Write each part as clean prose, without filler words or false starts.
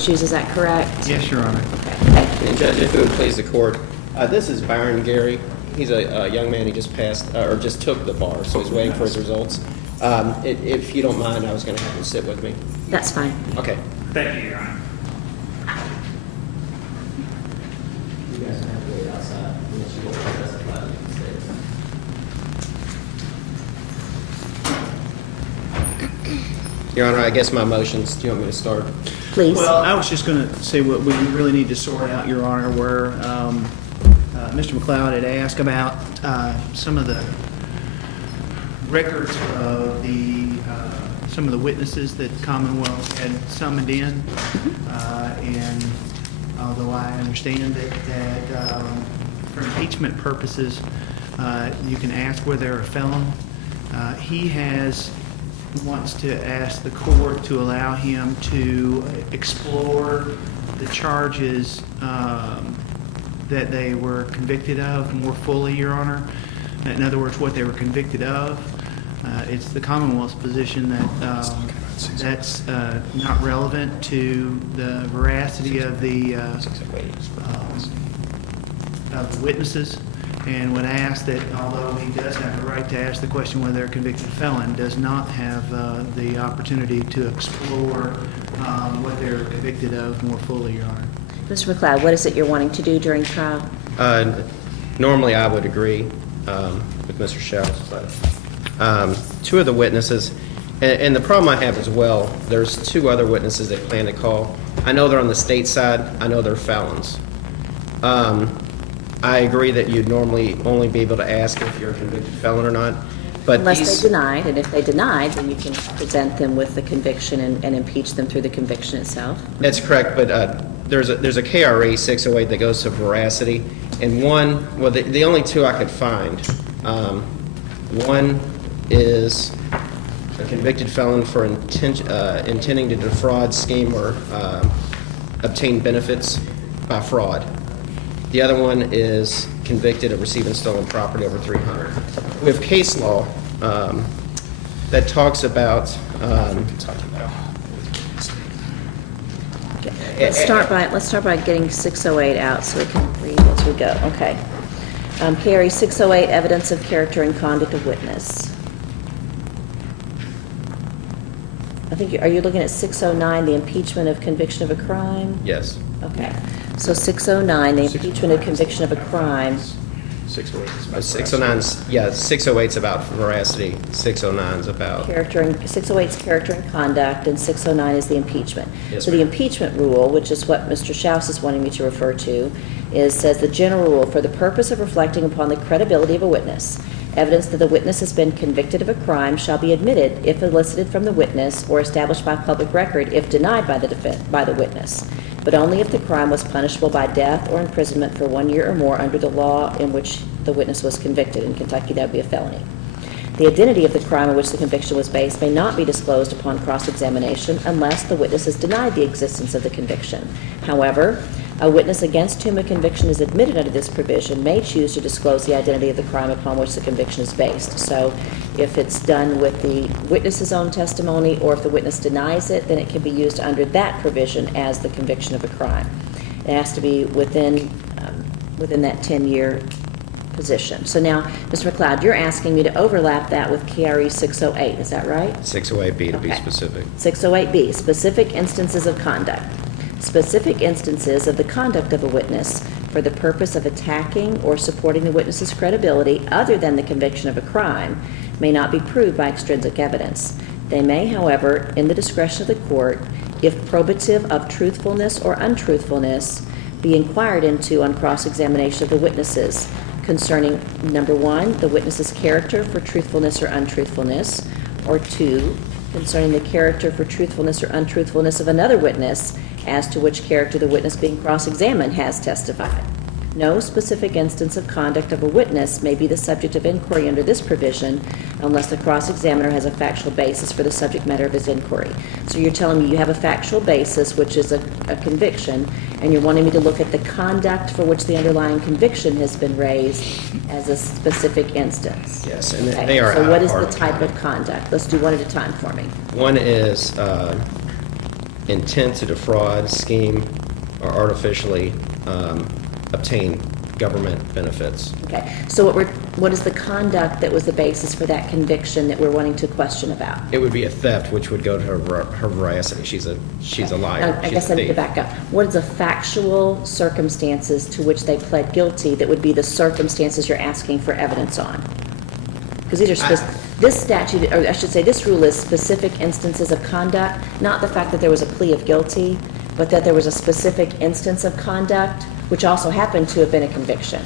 issues, is that correct? Yes, Your Honor. Okay, thank you. And Judge, if it would please the court, this is Byron Gary. He's a young man. He just passed, or just took the bar, so he's waiting for his results. If you don't mind, I was going to have him sit with me. That's fine. Okay. Thank you, Your Honor. You guys have to wait outside unless you want to testify. Your Honor, I guess my motions, do you want me to start? Please. Well, I was just going to say what we really need to sort out, Your Honor, where Mr. McLeod had asked about some of the records of some of the witnesses that Commonwealth had summoned in. And although I understand that for impeachment purposes, you can ask whether they're a felon, he wants to ask the court to allow him to explore the charges that they were convicted of more fully, Your Honor. In other words, what they were convicted of. It's the Commonwealth's position that that's not relevant to the veracity of the witnesses, and would ask that although he does have the right to ask the question whether they're a convicted felon, does not have the opportunity to explore what they're convicted of more fully, Your Honor. Mr. McLeod, what is it you're wanting to do during trial? Normally, I would agree with Mr. Shells, but two of the witnesses, and the problem I have as well, there's two other witnesses they plan to call. I know they're on the state side. I know they're felons. I agree that you'd normally only be able to ask if you're a convicted felon or not. But Unless they denied, and if they denied, then you can present them with the conviction and impeach them through the conviction itself. That's correct, but there's a KRA 608 that goes to veracity, and the only two I could find, one is a convicted felon for intending to defraud, scheme, or obtain benefits by fraud. The other one is convicted of receiving stolen property over $300. We have case law that talks about. Let's start by getting 608 out so we can read as we go. Okay. Carrie, 608, evidence of character and conduct of witness. I think, are you looking at 609, the impeachment of conviction of a crime? Yes. Okay. So 609, the impeachment of conviction of a crime. 609, yeah, 608's about veracity. 609's about Character and 608's character and conduct, and 609 is the impeachment. Yes, so the ma'am. impeachment rule, which is what Mr. Schaus is wanting me to refer to, says the general rule for the purpose of reflecting upon the credibility of a witness. Evidence that the witness has been convicted of a crime shall be admitted if elicited from the witness or established by public record if denied by the witness, but only if the crime was punishable by death or imprisonment for 1 year or more under the law in which the witness was convicted. In Kentucky, that would be a felony. The identity of the crime on which the conviction was based may not be disclosed upon cross-examination unless the witness has denied the existence of the conviction. However, a witness against whom a conviction is admitted under this provision may choose to disclose the identity of the crime upon which the conviction is based. So if it's done with the witness's own testimony or if the witness denies it, then it can be used under that provision as the conviction of a crime. It has to be within that 10-year position. So now, Mr. McLeod, you're asking me to overlap that with KRE 608, is that right? 608B to be Okay. specific. 608B, specific instances of conduct. Specific instances of the conduct of a witness for the purpose of attacking or supporting the witness's credibility other than the conviction of a crime may not be proved by extrinsic evidence. They may, however, in the discretion of the court, if probative of truthfulness or untruthfulness, be inquired into on cross-examination of the witnesses concerning, number one, the witness's character for truthfulness or untruthfulness, or two, concerning the character for truthfulness or untruthfulness of another witness as to which character the witness being cross-examined has testified. No specific instance of conduct of a witness may be the subject of inquiry under this provision unless the cross-examiner has a factual basis for the subject matter of his inquiry. So you're telling me you have a factual basis, which is a conviction, and you're wanting me to look at the conduct for which the underlying conviction has been raised as a specific instance. Yes, and Okay, they are so out what of is the Hardin type County. of conduct? Let's do one at a time for me. One is intent to defraud, scheme, or artificially obtain government benefits. Okay, so what is the conduct that was the basis for that conviction that we're wanting to question about? It would be a theft, which would go to her veracity. She's a liar. I She's guess a I need to thief. back up. What is the factual circumstances to which they pled guilty that would be the circumstances you're asking for evidence on? Because these are this statute, or I should say, this rule is specific instances of conduct, not the fact that there was a plea of guilty, but that there was a specific instance of conduct, which also happened to have been a conviction.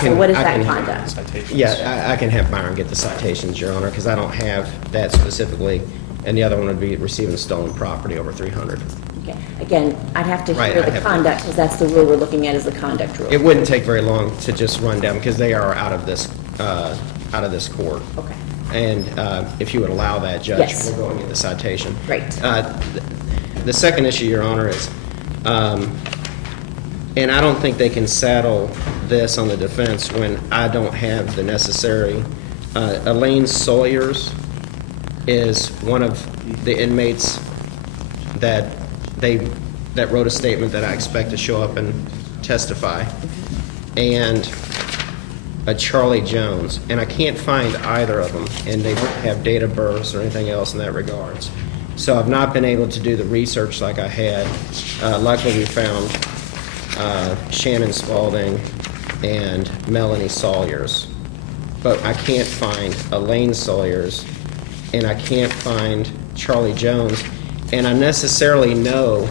So what is that conduct? Yeah, I can have Byron get the citations, Your Honor, because I don't have that specifically. And the other one would be receiving stolen property over 300. Okay, again, I'd have to Right, hear I'd the have to- conduct, because that's the rule we're looking at, is the conduct rule. It wouldn't take very long to just run down, because they are out of this court. Okay, And if you would allow that, Judge, Yes. we'll go and get the citation. great. The second issue, Your Honor, is, and I don't think they can saddle this on the defense when I don't have the necessary. Elaine Sawyers is one of the inmates that wrote a statement that I expect to show up and testify. And Charlie Jones, and I can't find either of them, and they don't have date of births or anything else in that regards. So I've not been able to do the research like I had. Luckily, we found Shannon Spalding and Melanie Sawyers, but I can't find Elaine Sawyers, and I can't find Charlie Jones, and I necessarily know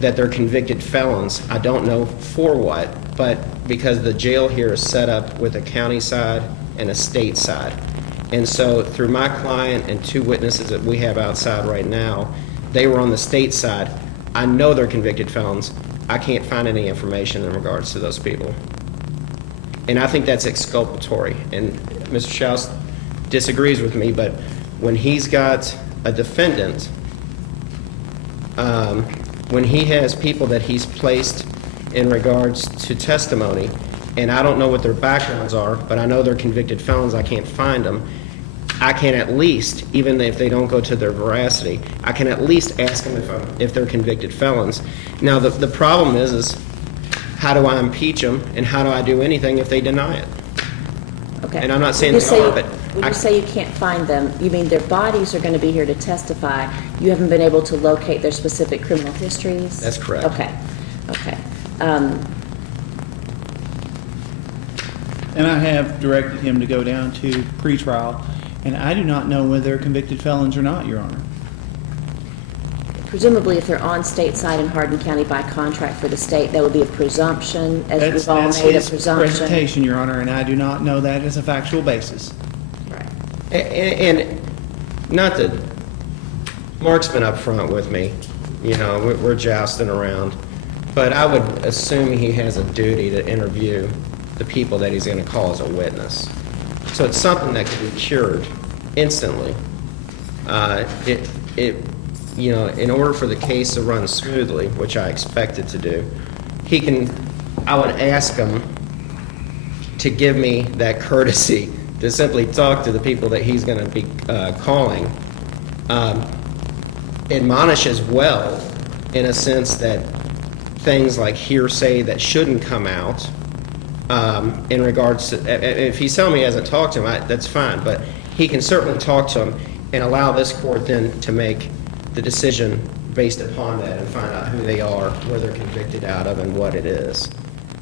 that they're convicted felons. I don't know for what, but because the jail here is set up with a county side and a state side. And so through my client and two witnesses that we have outside right now, they were on the state side. I know they're convicted felons. I can't find any information in regards to those people. And I think that's exculpatory. And Mr. Schaus disagrees with me, but when he's got a defendant, when he has people that he's placed in regards to testimony, and I don't know what their backgrounds are, but I know they're convicted felons, I can't find them, I can at least, even if they don't go to their veracity, I can at least ask them if they're convicted felons. Now, the problem is how do I impeach them, and how do I do anything if they deny it? Okay. And I'm not saying When you they are, say- but When I- you say you can't find them, you mean their bodies are going to be here to testify, you haven't been able to locate their specific criminal histories? That's correct. Okay, okay. And I have directed him to go down to pretrial, and I do not know whether they're convicted felons or not, Your Honor. Presumably, if they're on state side in Hardin County by contract for the state, that would be a presumption, as we've all That's made a his presumption. presentation, Your Honor, and I do not know that as a factual basis. Right. And not that Mark's been up front with me, you know, we're jousting around, but I would assume he has a duty to interview the people that he's going to call as a witness. So it's something that can be cured instantly. You know, in order for the case to run smoothly, which I expect it to do, I would ask him to give me that courtesy to simply talk to the people that he's going to be calling. Admonish as well, in a sense that things like hearsay that shouldn't come out, in regards to, if he's telling me he hasn't talked to him, that's fine, but he can certainly talk to him and allow this court then to make the decision based upon that and find out who they are, where they're convicted out of, and what it is.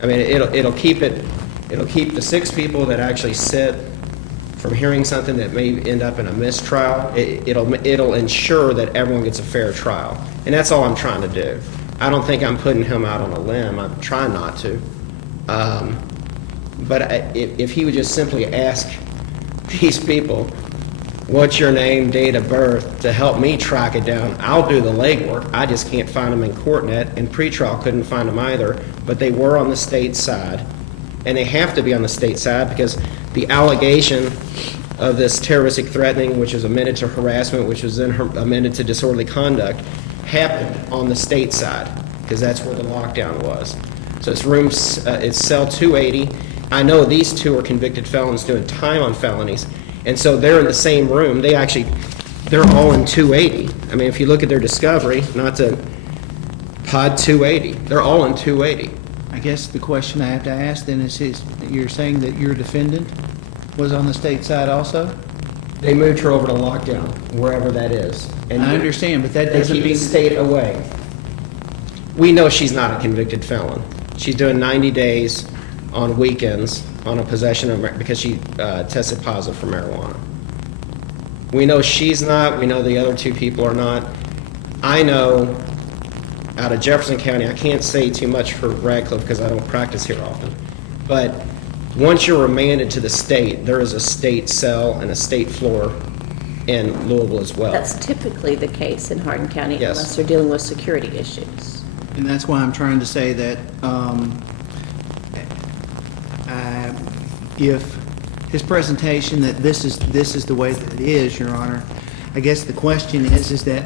I mean, it'll keep the 6 people that actually sit from hearing something that may end up in a mistrial. It'll ensure that everyone gets a fair trial, and that's all I'm trying to do. I don't think I'm putting him out on a limb. I'm trying not to. But if he would just simply ask these people, what's your name, date of birth, to help me track it down, I'll do the legwork. I just can't find them in CourtNet, and pretrial couldn't find them either, but they were on the state side. And they have to be on the state side because the allegation of this terroristic threatening, which is amended to harassment, which was then amended to disorderly conduct, happened on the state side because that's where the lockdown was. So it's cell 280. I know these 2 are convicted felons doing time on felonies, and so they're in the same room. They actually they're all in 280. I mean, if you look at their discovery, not to pod 280, they're all in 280. I guess the question I have to ask then is you're saying that your defendant was on the state side also? They moved her over to lockdown, wherever that is. And I understand, but that they doesn't keep the mean... state away. We know she's not a convicted felon. She's doing 90 days on weekends on a possession of, because she tested positive for marijuana. We know she's not, we know the other two people are not. I know out of Jefferson County, I can't say too much for Radcliffe because I don't practice here often, but once you're remanded to the state, there is a state cell and a state floor in Louisville as well. That's typically the case in Hardin County Yes. unless they're dealing with security issues. And that's why I'm trying to say that if his presentation that this is the way that it is, Your Honor, I guess the question is that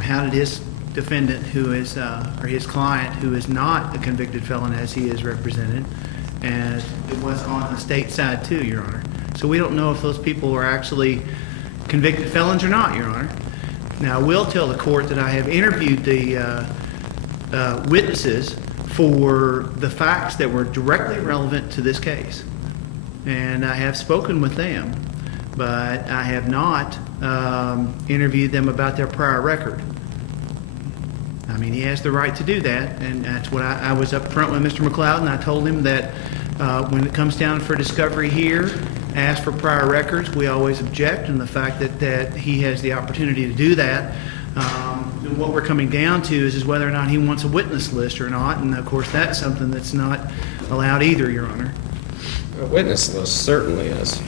how did his defendant who is, or his client who is not a convicted felon as he is represented, and it was on the state side too, Your Honor. So we don't know if those people were actually convicted felons or not, Your Honor. Now, I will tell the court that I have interviewed the witnesses for the facts that were directly relevant to this case. And I have spoken with them, but I have not interviewed them about their prior record. I mean, he has the right to do that, and that's what I was up front with Mr. McLeod, and I told him that when it comes down for discovery here, ask for prior records. We always object, and the fact that he has the opportunity to do that. And what we're coming down to is whether or not he wants a witness list or not, and of course that's something that's not allowed either, Your Honor. A witness list certainly is.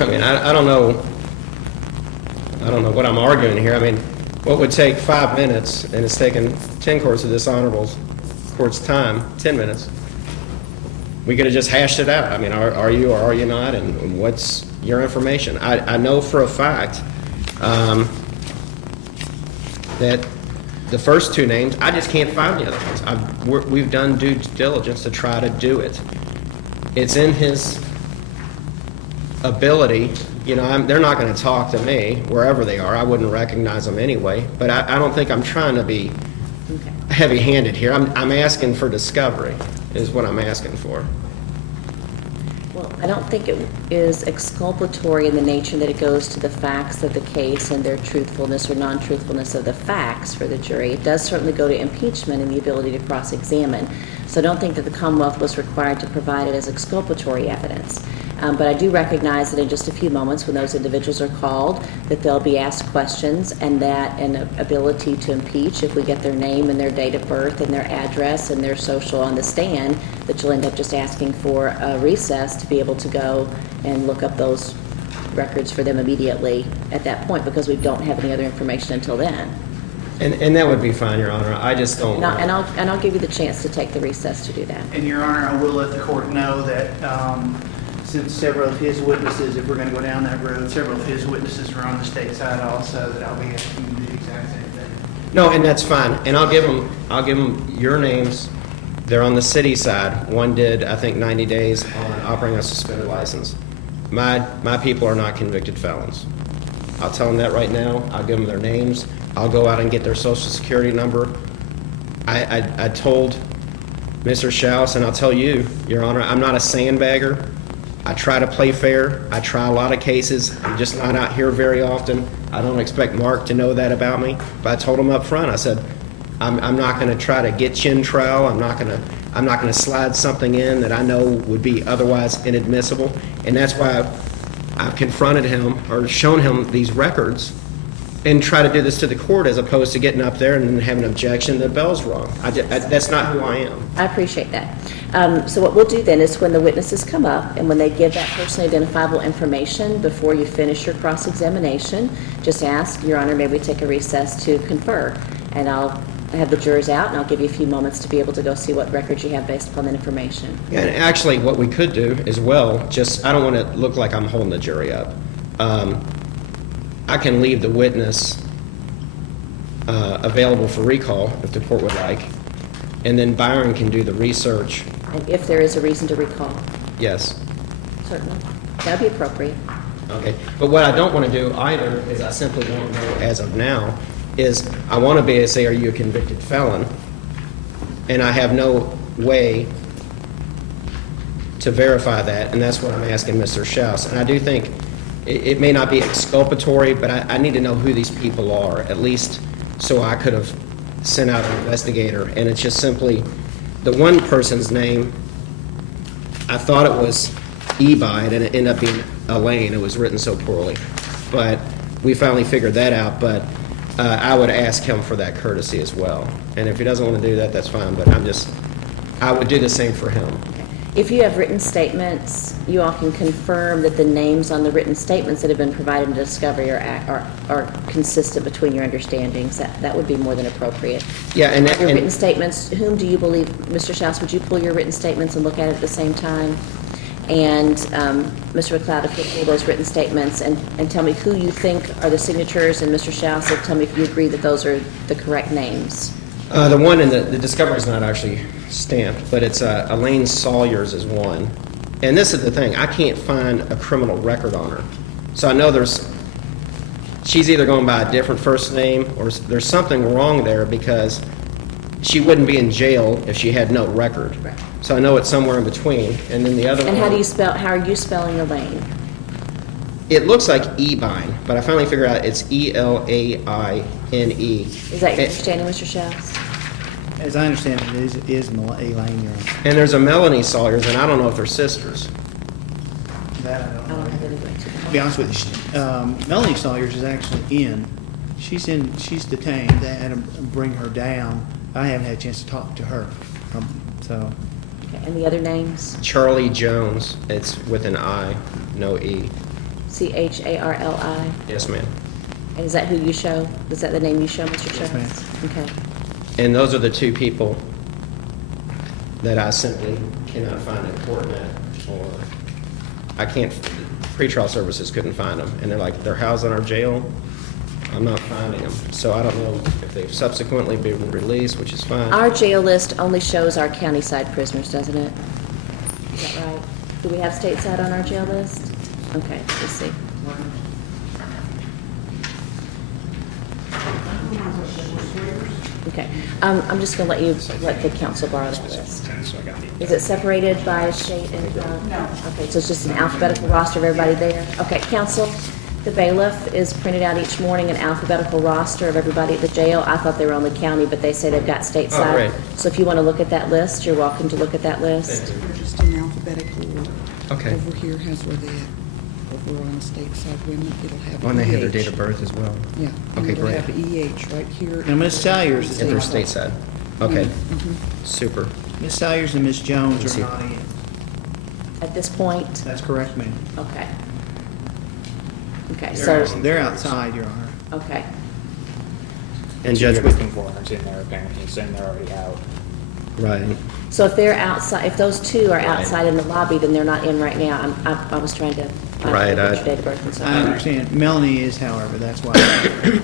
I mean, I don't know what I'm arguing here. I mean, what would take 5 minutes, and it's taken 10 courts of this honorable court's time, 10 minutes. We could have just hashed it out. I mean, are you or are you not, and what's your information? I know for a fact that the first two names, I just can't find the other ones. We've done due diligence to try to do it. It's in his ability. You know, they're not going to talk to me wherever they are. I wouldn't recognize them anyway. But I don't think I'm trying to be heavy-handed here. I'm asking for discovery is what I'm asking for. Well, I don't think it is exculpatory in the nature that it goes to the facts of the case and their truthfulness or non-truthfulness of the facts for the jury. It does certainly go to impeachment and the ability to cross-examine. So I don't think that the Commonwealth was required to provide it as exculpatory evidence. But I do recognize that in just a few moments when those individuals are called, that they'll be asked questions, and that an ability to impeach, if we get their name and their date of birth and their address and their social on the stand, that you'll end up just asking for a recess to be able to go and look up those records for them immediately at that point, because we don't have any other information until then. And that would be fine, Your Honor. I just don't want... And I'll give you the chance to take the recess to do that. And Your Honor, I will let the court know that since several of his witnesses, if we're going to go down that road, several of his witnesses are on the state side also, that I'll be asking to do the exact same thing. No, and that's fine. And I'll give them your names. They're on the city side. One did, I think, 90 days on operating a suspended license. My people are not convicted felons. I'll tell them that right now. I'll give them their names. I'll go out and get their social security number. I told Mr. Schaus, and I'll tell you, Your Honor, I'm not a sandbagger. I try to play fair. I try a lot of cases. I'm just not out here very often. I don't expect Mark to know that about me. But I told him up front, I said, I'm not going to try to get you in trial. I'm not going to slide something in that I know would be otherwise inadmissible. And that's why I've confronted him or shown him these records and try to do this to the court as opposed to getting up there and having an objection that Bell's wrong. That's not who I am. I appreciate that. So what we'll do then is when the witnesses come up and when they give that personally identifiable information before you finish your cross-examination, just ask, Your Honor, may we take a recess to confer? And I'll have the jurors out and I'll give you a few moments to be able to go see what records you have based upon that information. Yeah, and actually what we could do as well, I don't want to look like I'm holding the jury up. I can leave the witness available for recall if the court would like, and then Byron can do the research. And if there is a reason to recall, Yes. certainly. That would be appropriate. Okay, but what I don't want to do either is I simply don't know as of now is I want to be able to say, are you a convicted felon? And I have no way to verify that, and that's what I'm asking Mr. Schaus. And I do think it may not be exculpatory, but I need to know who these people are, at least so I could have sent out an investigator. And it's just simply the one person's name, I thought it was Ebide, and it ended up being Elaine. It was written so poorly. But we finally figured that out, but I would ask him for that courtesy as well. And if he doesn't want to do that, that's fine, but I would do the same for him. If you have written statements, you all can confirm that the names on the written statements that have been provided in discovery are consistent between your understandings. That would be more than appropriate. Yeah, and Your written statements, whom do you believe, Mr. Schaus, would you pull your written statements and look at it at the same time? And Mr. McLeod, if you'll pull those written statements and tell me who you think are the signatures, and Mr. Schaus will tell me if you agree that those are the correct names. The one in the discovery is not actually stamped, but it's Elaine Sawyers is one. And this is the thing, I can't find a criminal record on her. So I know she's either going by a different first name or there's something wrong there because she wouldn't be in jail if she had no record. Right. So I know it's somewhere in between. And then the other And one. how are you spelling Elaine? It looks like Ebine, but I finally figured out it's Elaine. Is that your understanding, Mr. Schaus? As I understand it, is Elaine, Your Honor. And there's a Melanie Sawyers, and I don't know if they're sisters. That I I don't don't know. have any way To to. be honest with you, Melanie Sawyers is actually in. She's detained. They had to bring her down. I haven't had a chance to talk to her. So, Okay, and the other names? Charlie Jones, it's with an I, no E. Charli? Yes, ma'am. And is that who you show? Is that the name you show, Mr. Yes, ma'am. Schaus? Okay. And those are the two people that I simply cannot find in court net, or I can't, pretrial services couldn't find them. And they're like, they're housed in our jail. I'm not finding them. So I don't know if they've subsequently been released, which is fine. Our jail list only shows our county side prisoners, doesn't it? Is that right? Do we have stateside on our jail list? Okay, let's see. Okay, I'm just gonna let the council borrow that list. Is it separated by state and? No. Okay, so it's just an alphabetical roster of everybody there? Okay, council, the bailiff is printed out each morning an alphabetical roster of everybody at the jail. I thought they were only county, but they say they've got stateside. Oh, great. So if you want to look at that list, you're welcome to look at that list. We're just in alphabetical order. Okay. Over here has where they at. Over on the stateside women, it'll have When they have their EH. date of birth as well. Yeah. and Okay, it'll great. have EH right here. now Miss Salyers, If they're stateside. Okay, Mhm. super. Miss Salyers and Miss Jones Let's are see. not in. At this point? That's correct, ma'am. Okay. Okay, so, They're outside, Your Honor. okay. And So Judge, you're looking for is in there, apparently, you're saying they're already out. right. So if they're outside, if those two are outside in the lobby, then they're not in right now. I was trying to find Right, out your date of birth and so I on. understand. Melanie is, however, that's why.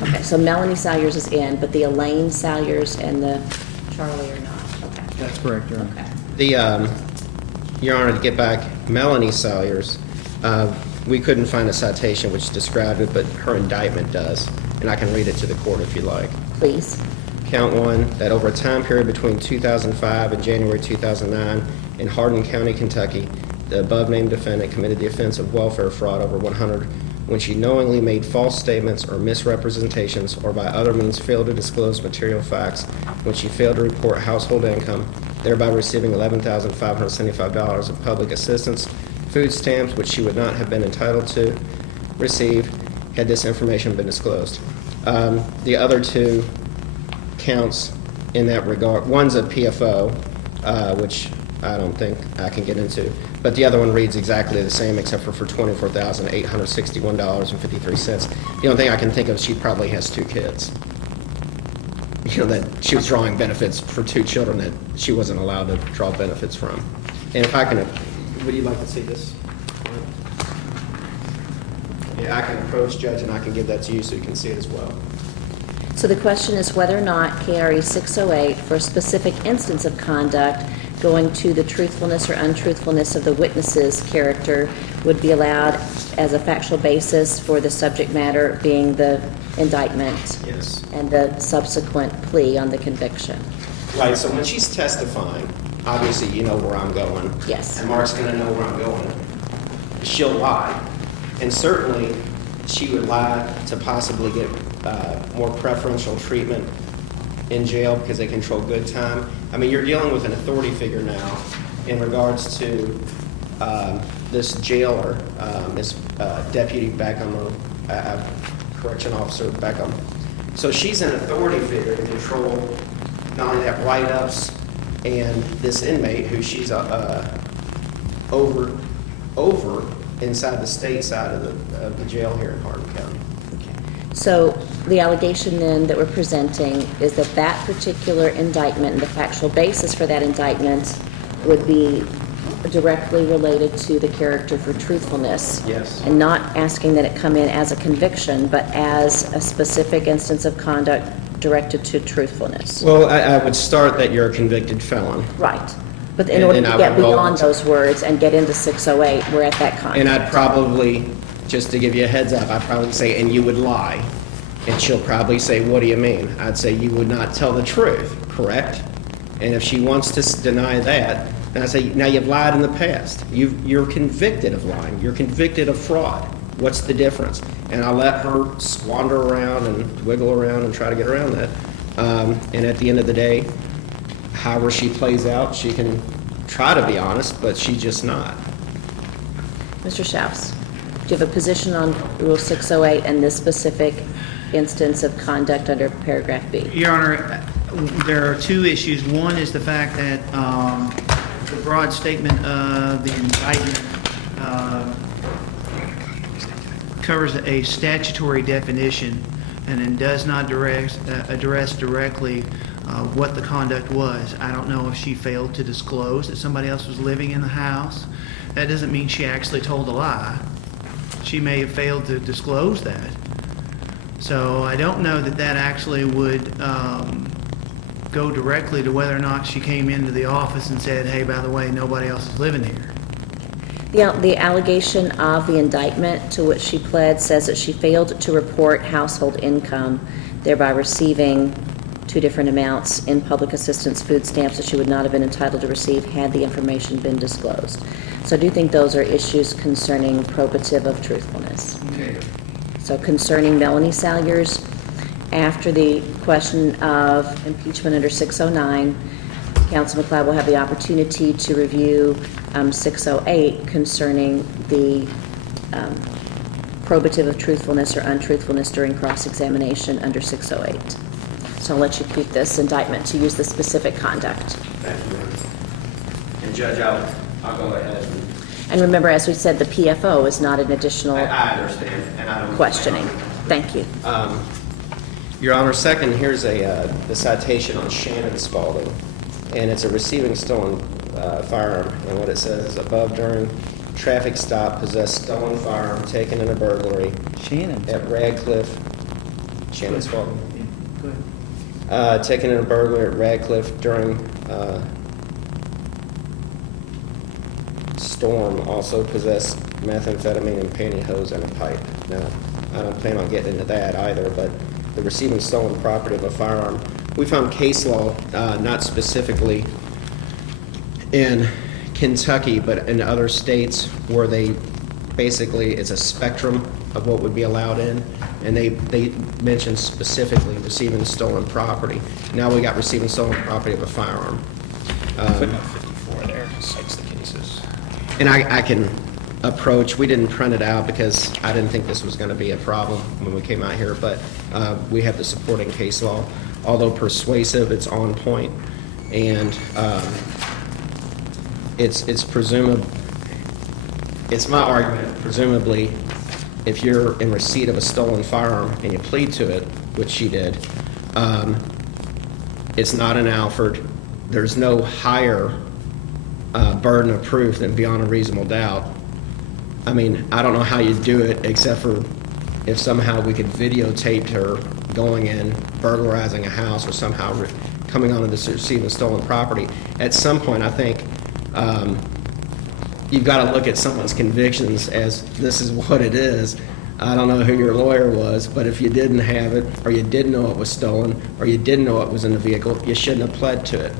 Okay, so Melanie Salyers is in, but the Elaine Salyers and the Charlie are not. Okay. That's correct, Your Honor. Okay. The, Your Honor, to get back, Melanie Salyers, we couldn't find a citation which described it, but her indictment does, and I can read it to the court if you like. Please. Count one, that over a time period between 2005 and January 2009 in Hardin County, Kentucky, the above-named defendant committed the offense of welfare fraud over 100 when she knowingly made false statements or misrepresentations or by other means failed to disclose material facts when she failed to report household income, thereby receiving $11,575 of public assistance, food stamps which she would not have been entitled to receive had this information been disclosed. The other two counts in that regard, one's a PFO, which I don't think I can get into, but the other one reads exactly the same except for $24,861.53. The only thing I can think of is she probably has two kids. You know, that she was drawing benefits for two children that she wasn't allowed to draw benefits from. And if I can, would you like to see this? Yeah, I can approach Judge and I can give that to you so you can see it as well. So the question is whether or not KRE 608, for a specific instance of conduct, going to the truthfulness or untruthfulness of the witness's character would be allowed as a factual basis for the subject matter being the indictment Yes. and the subsequent plea on the conviction. Right, so when she's testifying, obviously you know where I'm going. Yes. And Mark's gonna know where I'm going. She'll lie. And certainly, she would lie to possibly get more preferential treatment in jail because they control good time. I mean, you're dealing with an authority figure now in regards to this jailer, this deputy Beckham, or correction officer Beckham. So she's an authority figure to control not only that write-ups and this inmate who she's over inside the state side of the jail here in Hardin County. So the allegation then that we're presenting is that that particular indictment and the factual basis for that indictment would be directly related to the character for truthfulness. Yes. And not asking that it come in as a conviction, but as a specific instance of conduct directed to truthfulness. Well, I would start that you're a convicted felon. Right. But in And- order and to I get would roll beyond into- those words and get into 608, we're at that context. And I'd probably, just to give you a heads up, I'd probably say, and you would lie. And she'll probably say, what do you mean? I'd say, you would not tell the truth, correct? And if she wants to deny that, then I say, now you've lied in the past. You're convicted of lying. You're convicted of fraud. What's the difference? And I'll let her squander around and wiggle around and try to get around that. And at the end of the day, however she plays out, she can try to be honest, but she's just not. Mr. Schaus, do you have a position on Rule 608 and this specific instance of conduct under paragraph B? Your Honor, there are two issues. One is the fact that the broad statement of the indictment covers a statutory definition and then does not address directly what the conduct was. I don't know if she failed to disclose that somebody else was living in the house. That doesn't mean she actually told a lie. She may have failed to disclose that. So I don't know that that actually would go directly to whether or not she came into the office and said, hey, by the way, nobody else is living here. The allegation of the indictment to which she pled says that she failed to report household income, thereby receiving two different amounts in public assistance food stamps that she would not have been entitled to receive had the information been disclosed. So I do think those are issues concerning probative of truthfulness. Okay. So concerning Melanie Salyers, after the question of impeachment under 609, Counsel McLeod will have the opportunity to review 608 concerning the probative of truthfulness or untruthfulness during cross-examination under 608. So I'll let you keep this indictment to use the specific conduct. Thank you. And Judge, I'll go ahead And remember, as we said, the PFO is not an additional I understand, and I don't. questioning. Thank you. Your Honor, second, here's the citation on Shannon Spalding, and it's a receiving stolen firearm, and what it says is above during traffic stop, possessed stolen firearm taken in a burglary Shannon. at Radcliffe, Shannon Spalding, Go ahead. taken in a burglary at Radcliffe during storm, also possessed methamphetamine and pantyhose and a pipe. Now, I don't plan on getting into that either, but the receiving stolen property of a firearm, we found case law, not specifically in Kentucky, but in other states where they basically, it's a spectrum of what would be allowed in, and they mentioned specifically receiving stolen property. Now we got receiving stolen property of a firearm. Footnote 54 there cites the cases. And I can approach, we didn't print it out because I didn't think this was going to be a problem when we came out here, but we have the supporting case law. Although persuasive, it's on point, and it's presumable, it's my argument, presumably, if you're in receipt of a stolen firearm and you plead to it, which she did, it's not an Alford. There's no higher burden of proof than beyond a reasonable doubt. I mean, I don't know how you do it except for if somehow we could videotape her going in, burglarizing a house, or somehow coming onto this receiving stolen property. At some point, I think you've got to look at someone's convictions as this is what it is. I don't know who your lawyer was, but if you didn't have it, or you didn't know it was stolen, or you didn't know it was in the vehicle, you shouldn't have pled to it.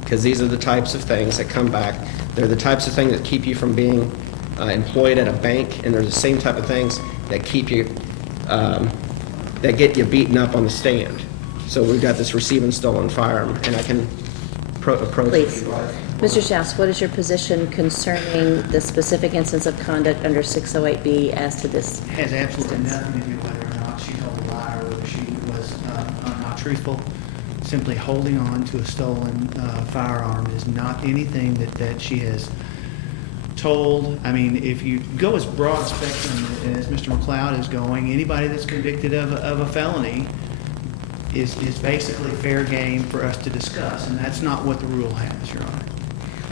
Because these are the types of things that come back. They're the types of things that keep you from being employed at a bank, and they're the same type of things that keep you, that get you beaten up on the stand. So we've got this receiving stolen firearm, and I can approach it. Please. Mr. Schaus, what is your position concerning the specific instance of conduct under 608B as to this? It has absolutely instance? nothing to do whether or not she told a lie or whether she was not truthful. Simply holding on to a stolen firearm is not anything that she has told. I mean, if you go as broad spectrum as Mr. McLeod is going, anybody that's convicted of a felony is basically fair game for us to discuss, and that's not what the rule has, Your Honor.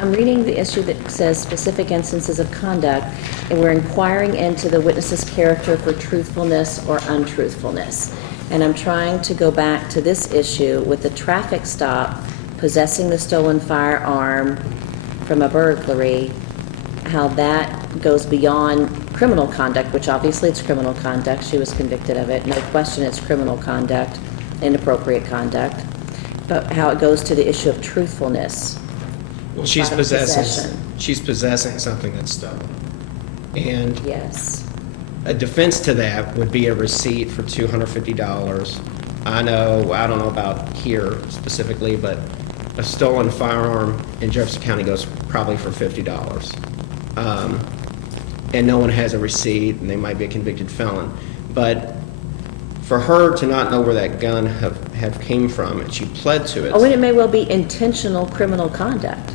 I'm reading the issue that says specific instances of conduct, and we're inquiring into the witness's character for truthfulness or untruthfulness. And I'm trying to go back to this issue with the traffic stop, possessing the stolen firearm from a burglary, how that goes beyond criminal conduct, which obviously it's criminal conduct. She was convicted of it. No question it's criminal conduct, inappropriate conduct. But how it goes to the issue of truthfulness. Well, she's By possessing possession. something that's stolen. And Yes. a defense to that would be a receipt for $250. I don't know about here specifically, but a stolen firearm in Jefferson County goes probably for $50. And no one has a receipt, and they might be a convicted felon. But for her to not know where that gun have came from, and she pled to it. Oh, and it may well be intentional criminal conduct.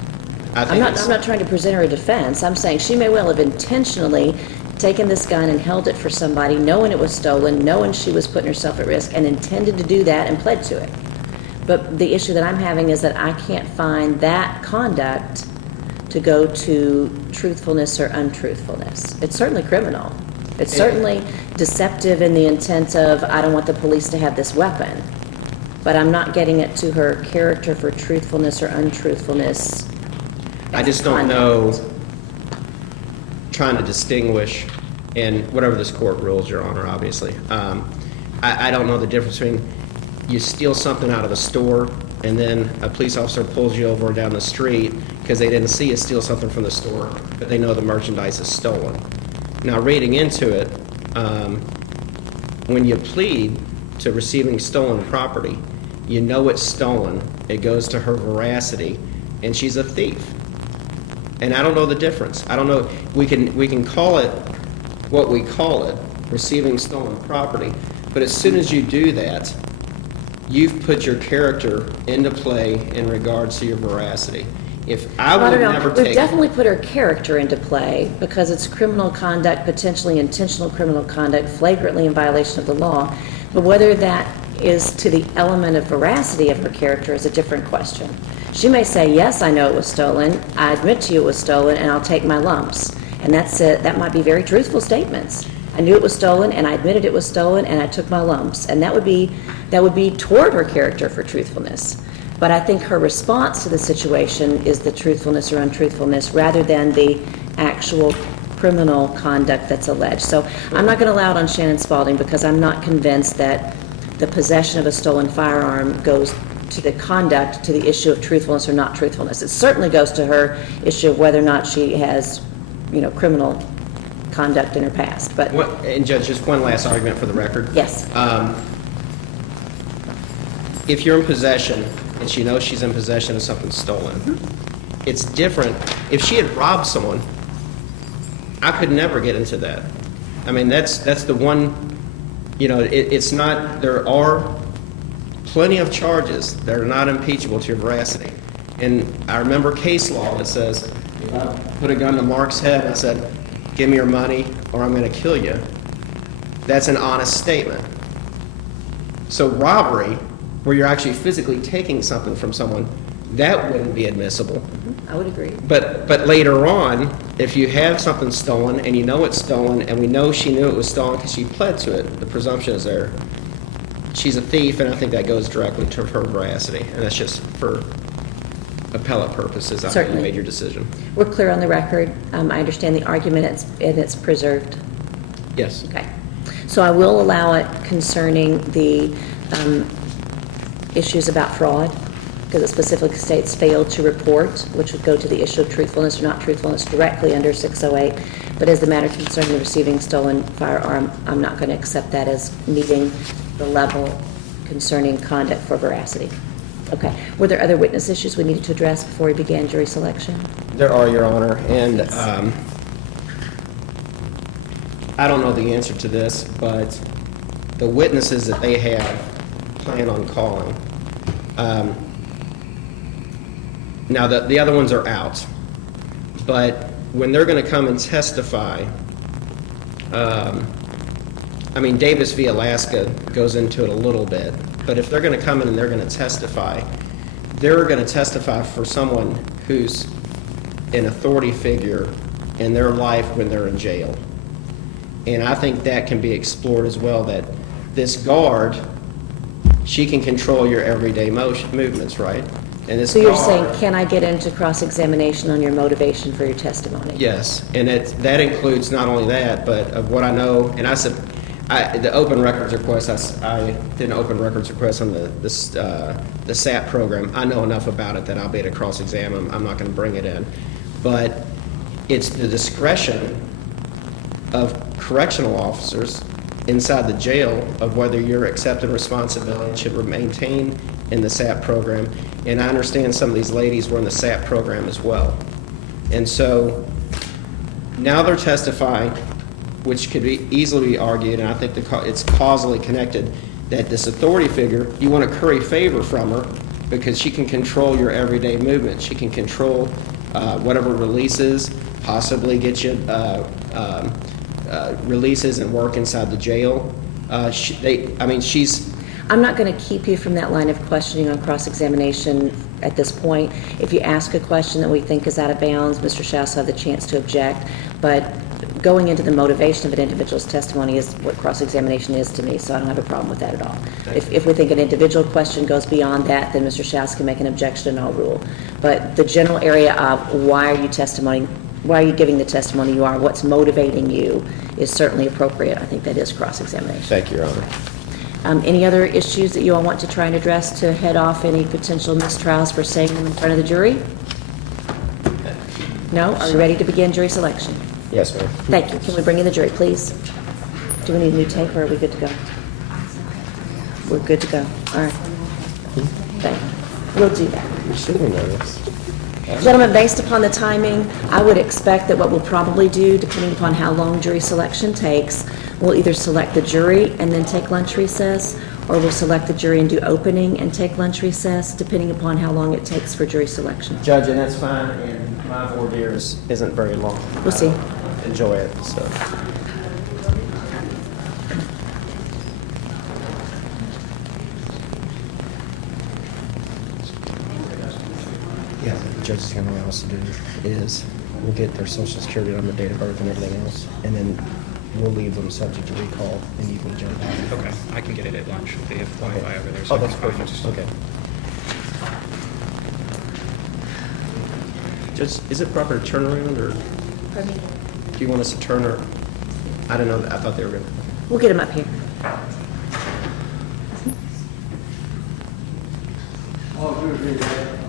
I I'm think not, it's- I'm not trying to present her a defense. I'm saying she may well have intentionally taken this gun and held it for somebody, knowing it was stolen, knowing she was putting herself at risk, and intended to do that and pled to it. But the issue that I'm having is that I can't find that conduct to go to truthfulness or untruthfulness. It's certainly criminal. It's certainly deceptive in the intent of, I don't want the police to have this weapon. But I'm not getting it to her character for truthfulness or untruthfulness. I just don't know, trying to distinguish, in whatever this court rules, Your Honor, obviously. I don't know the difference between you steal something out of a store and then a police officer pulls you over down the street because they didn't see you steal something from the store, but they know the merchandise is stolen. Now, reading into it, when you plead to receiving stolen property, you know it's stolen, it goes to her veracity, and she's a thief. And I don't know the difference. I don't know, we can call it what we call it, receiving stolen property, but as soon as you do that, you've put your character into play in regards to your veracity. If I I would don't have know. never We've taken... definitely put her character into play because it's criminal conduct, potentially intentional criminal conduct, flagrantly in violation of the law. But whether that is to the element of veracity of her character is a different question. She may say, yes, I know it was stolen, I admit to you it was stolen, and I'll take my lumps. And that's it. That might be very truthful statements. I knew it was stolen, and I admitted it was stolen, and I took my lumps. And that would be toward her character for truthfulness. But I think her response to the situation is the truthfulness or untruthfulness rather than the actual criminal conduct that's alleged. So I'm not going to allow it on Shannon Spalding because I'm not convinced that the possession of a stolen firearm goes to the conduct, to the issue of truthfulness or not truthfulness. It certainly goes to her issue of whether or not she has, criminal conduct in her past. But And Judge, just one last argument for the record. yes, If you're in possession, and she knows she's in possession of something stolen, it's different. If she had robbed someone, I could never get into that. I mean, that's the one, it's not, there are plenty of charges that are not impeachable to your veracity. And I remember case law that says, if I put a gun to Mark's head and I said, give me your money or I'm going to kill you, that's an honest statement. So robbery, where you're actually physically taking something from someone, that wouldn't be admissible. I would agree. But later on, if you have something stolen and you know it's stolen and we know she knew it was stolen because she pled to it, the presumption is there. she's a thief, and I think that goes directly to her veracity, and that's just for appellate purposes. I think you Certainly. made your decision. We're clear on the record. I understand the argument, and it's preserved. Yes. Okay. So I will allow it concerning the issues about fraud, because it specifically states failed to report, which would go to the issue of truthfulness or not truthfulness directly under 608. But as the matter concerning the receiving stolen firearm, I'm not going to accept that as meeting the level concerning conduct for veracity. Okay. Were there other witness issues we needed to address before we began jury selection? There are, Your Honor, and I don't know the answer to this, but the witnesses that they have plan on calling. Now, the other ones are out, but when they're going to come and testify, I mean, Davis v. Alaska goes into it a little bit, but if they're going to come in and they're going to testify, they're going to testify for someone who's an authority figure in their life when they're in jail. And I think that can be explored as well, that this guard, she can control your everyday movements, right? And this So you're guard- saying, can I get into cross-examination on your motivation for your testimony? Yes, and that includes not only that, but of what I know, and I said, the open records request, I did an open records request on the SAT program. I know enough about it that I'll be able to cross-examine. I'm not going to bring it in. But it's the discretion of correctional officers inside the jail of whether you're accepting responsibility and should maintain in the SAT program. And I understand some of these ladies were in the SAT program as well. And so now they're testifying, which could be easily argued, and I think it's causally connected, that this authority figure, you want to curry favor from her because she can control your everyday movement. She can control whatever releases, possibly get you releases and work inside the jail. She's... I'm not going to keep you from that line of questioning on cross-examination at this point. If you ask a question that we think is out of bounds, Mr. Schaus will have the chance to object. But going into the motivation of an individual's testimony is what cross-examination is to me, so I don't have a problem with that at all. If we think an individual question goes beyond that, then Mr. Schaus can make an objection and I'll rule. But the general area of why are you giving the testimony you are, what's motivating you, is certainly appropriate. I think that is cross-examination. Thank you, Your Honor. Any other issues that you all want to try and address to head off any potential mistrials for saying them in front of the jury? No? Are we ready to begin jury selection? Yes, ma'am. Thank you. Can we bring in the jury, please? Do we need a new tape, or are we good to go? We're good to go. All right. Thank you. We'll do that. You should have noticed. Gentlemen, based upon the timing, I would expect that what we'll probably do, depending upon how long jury selection takes, we'll either select the jury and then take lunch recess, or we'll select the jury and do opening and take lunch recess, depending upon how long it takes for jury selection. Judge, and that's fine, and my voir dire isn't very long. We'll see. Enjoy it, so. Yeah, the judge is going to allow us to do is we'll get their social security number, date of birth, and everything else, and then we'll leave them subject to recall, and you can jump out. Okay, I can get it at lunch. They have Wi-Fi over there. so Oh, I that's can find perfect. it. Okay. Judge, is it proper to turn around, or Pardon me? do you want us to turn her? I don't know. I thought they were going to. We'll get him up here.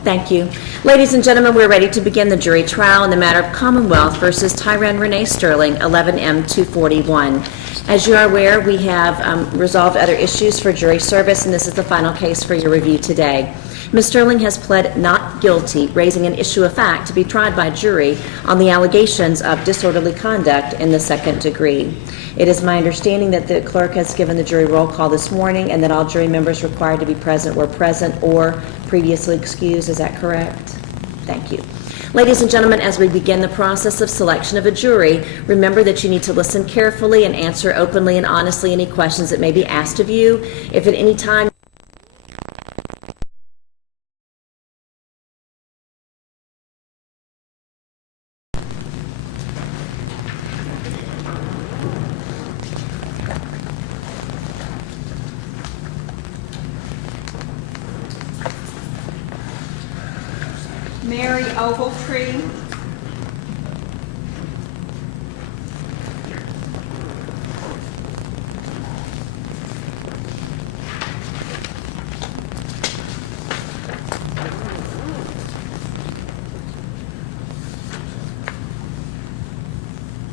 Thank you. Ladies and gentlemen, we're ready to begin the jury trial in the matter of Commonwealth versus Tyran Renee Sterling, 11M241. As you are aware, we have resolved other issues for jury service, and this is the final case for your review today. Ms. Sterling has pled not guilty, raising an issue of fact to be tried by jury on the allegations of disorderly conduct in the second degree. It is my understanding that the clerk has given the jury roll call this morning and that all jury members required to be present were present or previously excused. Is that correct? Thank you. Ladies and gentlemen, as we begin the process of selection of a jury, remember that you need to listen carefully and answer openly and honestly any questions that may be asked of you. If at any time Mary Ogletree.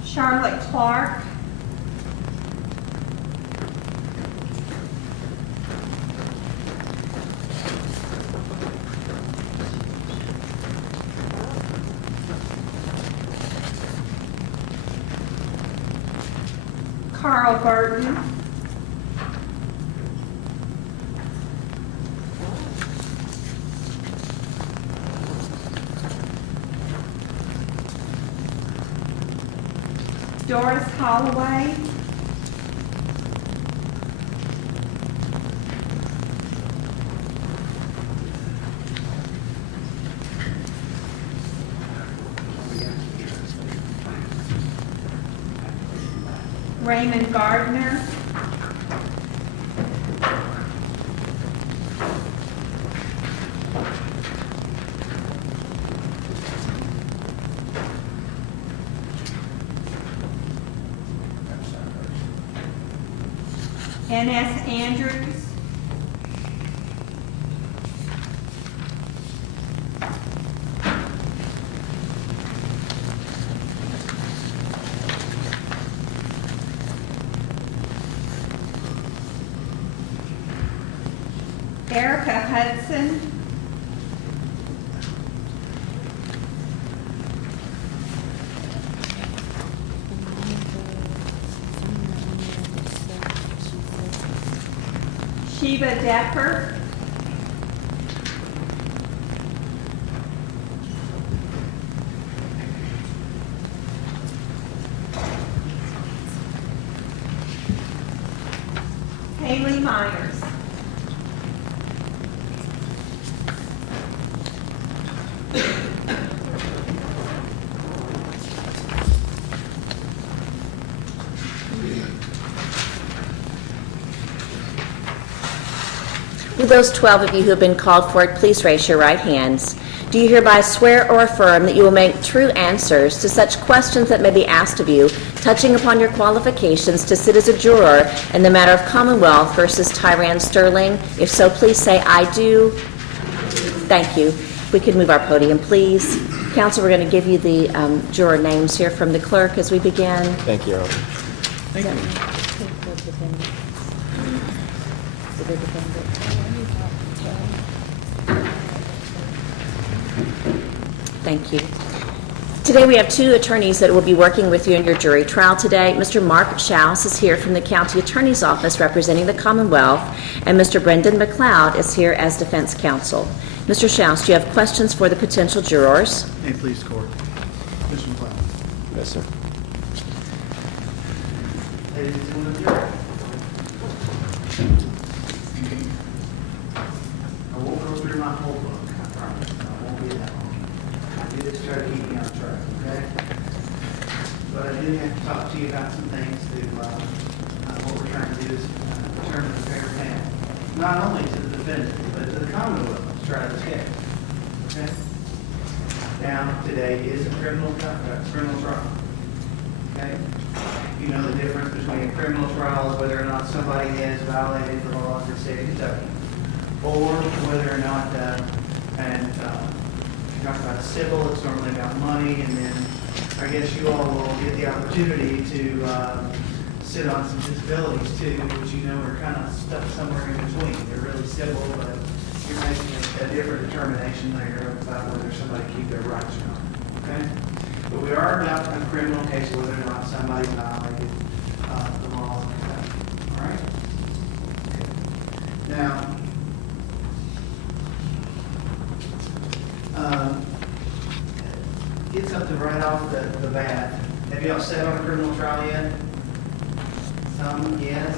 Charlotte Clark. Carl Burton. Doris Holloway. Raymond Gardner. N.S. Andrews. Erica Hudson. Sheba Decker. Haley Myers. Will those 12 of you who have been called for it, please raise your right hands. Do you hereby swear or affirm that you will make true answers to such questions that may be asked of you, touching upon your qualifications to sit as a juror in the matter of Commonwealth versus Tyran Sterling? If so, please say, "I do." Thank you. If we could move our podium, please. Counsel, we're going to give you the juror names here from the clerk as we begin. Thank you, Your Honor. Thank you. Thank you. Today we have two attorneys that will be working with you in your jury trial today. Mr. Mark Schaus is here from the County Attorney's Office representing the Commonwealth, and Mr. Brendan McLeod is here as defense counsel. Mr. Schaus, do you have questions for the potential jurors? May it please the court. Mr. McLeod. Yes, sir. Ladies and gentlemen of the jury. I won't go through my whole book, I promise. I won't be that long. I do this to try to keep me on track, okay? But I do have to talk to you about some things to, what we're trying to do is determine a fair panel. Not only to the defendant, but to the Commonwealth to try this case, okay? Now, today is a criminal trial, okay? You know the difference between a criminal trial is whether or not somebody has violated the laws of the state of Kentucky, or whether or not, you talk about a civil, it's normally about money, and then I guess you all will get the opportunity to sit on some disabilities too, which you know are kind of stuck somewhere in between. They're really civil, but you're making a different determination later about whether somebody keep their rights or not, okay? But we are about a criminal case, whether or not somebody violated the law of Kentucky, all right? Okay. Now, get something right off the bat. Have y'all sat on a criminal trial yet? Some, yes?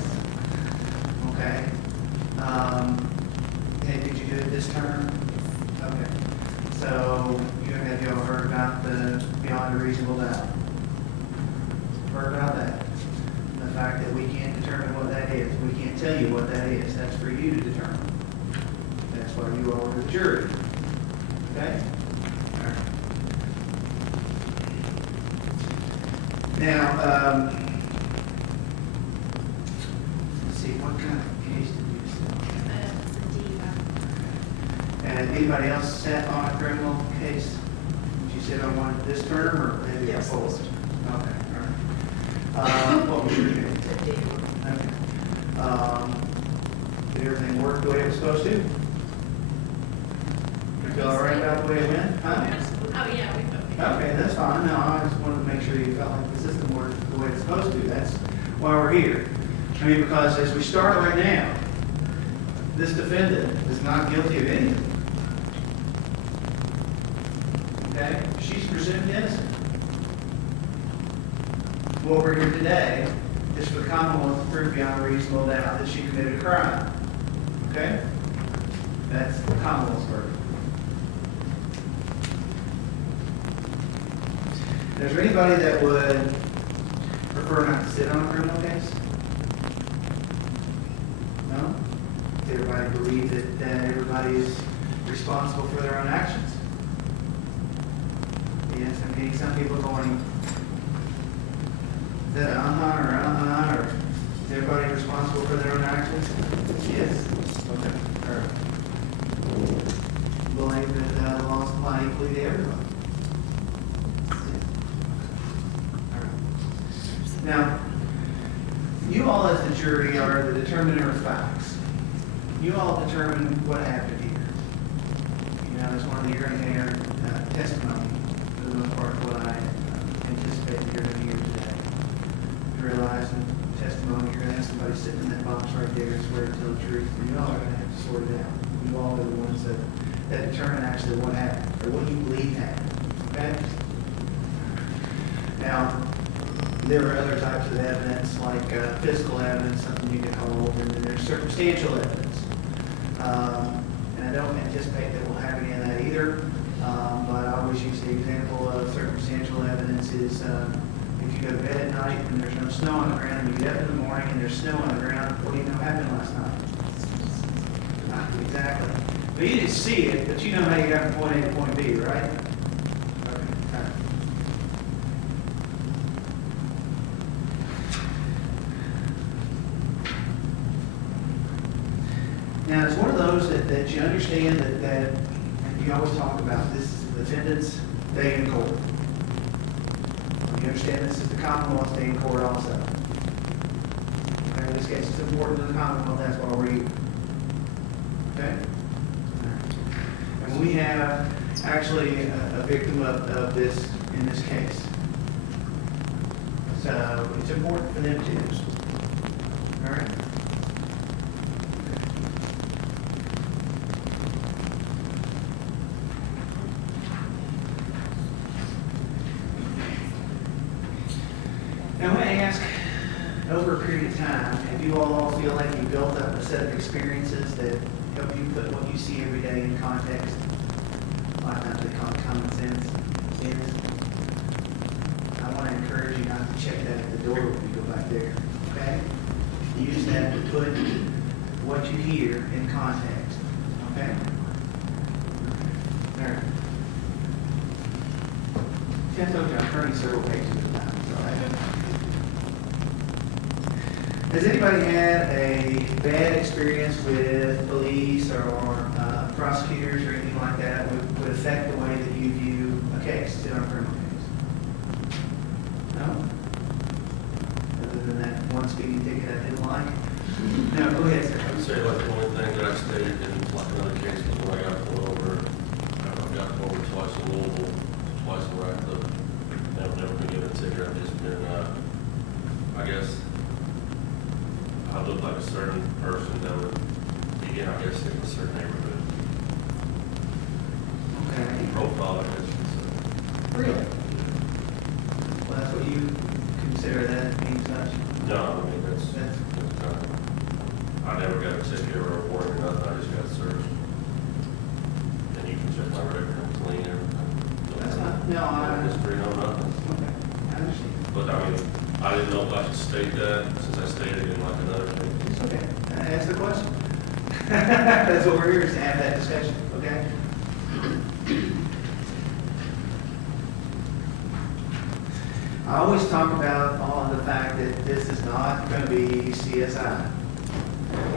Okay. Hey, did you do it this term? Okay. So, have y'all heard about the beyond a reasonable doubt? Heard about that? The fact that we can't determine what that is. We can't tell you what that is. That's for you to determine. That's why you are the jury. Okay? Now, let's see, what kind of case did you sell? And anybody else sat on a criminal case? Did you sit on one this term or maybe a full? Okay, all right. What was your name? Okay. Did everything work the way it was supposed to? You feel all right about the way it went? Huh? Oh, yeah, we both. Okay, that's fine. No, I just wanted to make sure you felt like the system worked the way it's supposed to. That's why we're here. I mean, because as we start right now, this defendant is not guilty of anything. Okay? She's presumed innocent. What we're here today is for the Commonwealth to prove beyond a reasonable doubt that she committed a crime. Okay? That's the Commonwealth's verdict. Is there anybody that would prefer not to sit on a criminal case? No? Does everybody believe that everybody is responsible for their own actions? Yes, I'm getting some people going, is that or is everybody responsible for their own actions? Yes? Okay. All right. Believe that the laws apply equally to everybody. Now, you all as the jury are the determiner of facts. You all determine what happened here. You know, that's one of the you're going to hear testimony, for the most part, what I anticipate you're going to hear today. You realize in testimony you're going to have somebody sitting in that box right there and swear to tell the truth, and you all are going to have to sort it out. You all are the ones that determine actually what happened, or what you believe happened. Okay? Now, there are other types of evidence, like physical evidence, something you can hold, and then there's circumstantial evidence. And I don't anticipate that we'll have any of that either, but I always use the example of circumstantial evidence is if you go to bed at night and there's no snow on the ground, and you get up in the morning and there's snow on the ground, what do you know happened last night? Not exactly. But you didn't see it, but you know how you got from point A to point B, right? Okay. All right. Now, it's one of those that you understand that you always talk about. This is the defendant's day in court. You understand this is the Commonwealth's day in court also. Okay, in this case, it's important to the Commonwealth. That's why we're here. Okay? And we have actually a victim of this in this case. So it's important for them too. All right? Now, I want to ask, over a period of time, have you all feel like you built up a set of experiences that help you put what you see every day in context? Like that they call common sense. I want to encourage you not to check that at the door when you go back there, okay? Use that to put what you hear in context, okay? There. See, I told you I'm turning several pages at a time, so I have. Has anybody had a bad experience with police or prosecutors or anything like that would affect the way that you view a case, in a criminal case? No? Other than that one speeding ticket I didn't like? No, go ahead, sir. I'd say like the only thing that I stated in like another case was when I got pulled over. I got pulled over twice in Louisville, twice in Radcliffe. I've never been given a ticket. I've just been, I guess, I look like a certain person that would begin, I guess, in a certain neighborhood. Okay. Profile, I guess you could say. Really? Well, that's what you consider that being such? No, I mean, that's kind of, I never got a ticket or a warning or nothing. I just got searched. And you can check my record and clean everything. That's not, no, History, no nothing. okay, I understand. But I mean, I didn't know if I should state that since I stated it in like another thing. It's okay. Ask the question. That's what we're here is to have that discussion, okay? I always talk about on the fact that this is not going to be CSI.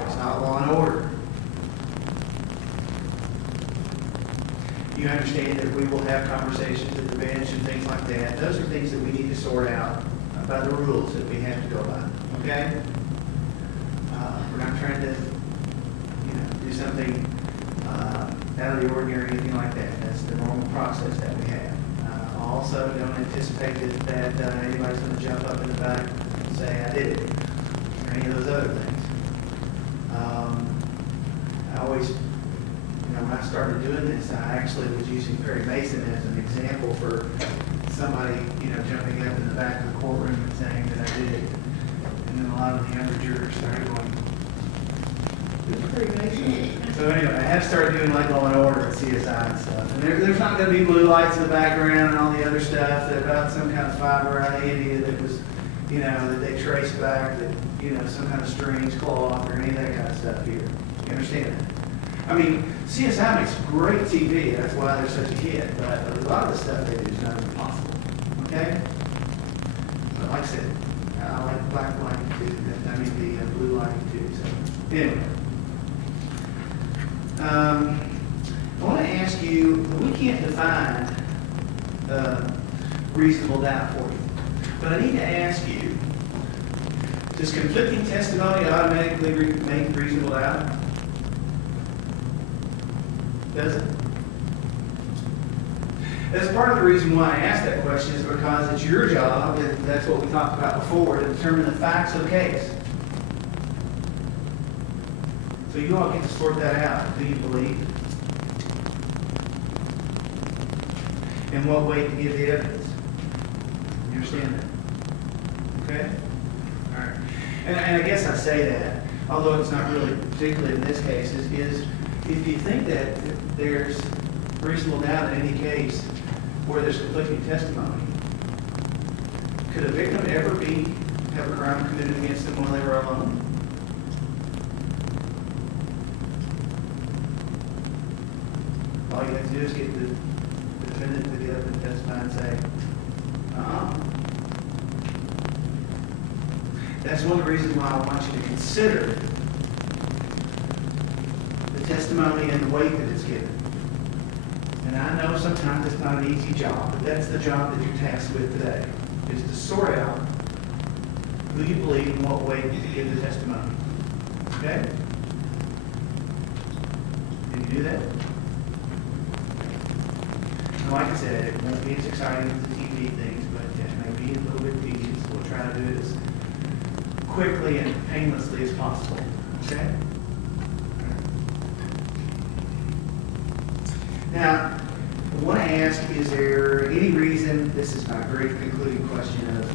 It's not law and order. You understand that we will have conversations at the bench and things like that. Those are things that we need to sort out by the rules that we have to go by, okay? We're not trying to, do something out of the ordinary or anything like that. That's the normal process that we have. Also, don't anticipate that anybody's going to jump up in the back and say, I did it, or any of those other things. I always, when I started doing this, I actually was using Perry Mason as an example for somebody, jumping up in the back of the courtroom and saying that I did it. And then a lot of the other jurors started going, "Who's Perry Mason?" So anyway, I had to start doing like law and order at CSI and stuff. And there's not going to be blue lights in the background and all the other stuff that about some kind of fiber out of India that was, that they traced back that, some kind of strange cloth or any of that kind of stuff here. You understand that? I mean, CSI makes great TV. That's why they're such a hit. But a lot of the stuff they do is not even possible. Okay? But like I said, I like black lighting too. The blue lighting too. So anyway. I want to ask you, we can't define reasonable doubt for you, but I need to ask you, does conflicting testimony automatically make reasonable doubt? Does it? That's part of the reason why I asked that question is because it's your job, and that's what we talked about before, to determine the facts of the case. So you all get to sort that out. Do you believe? And what way to give the evidence? You understand that? Okay? All right. And I guess I say that, although it's not really particularly in this case, is if you think that there's reasonable doubt in any case where there's conflicting testimony, could a victim ever have a crime committed against them while they were alone? All you have to do is get the defendant to get up and testify and say, That's one of the reasons why I want you to consider the testimony and the weight that it's given. And I know sometimes it's not an easy job, but that's the job that you're tasked with today, is to sort out who you believe and what weight to give the testimony. Okay? Can you do that? Like I said, it won't be as exciting as the TV things, but it may be a little bit tedious. We'll try to do it as quickly and painlessly as possible. Okay? Now, I want to ask, is there any reason, this is my great concluding question of,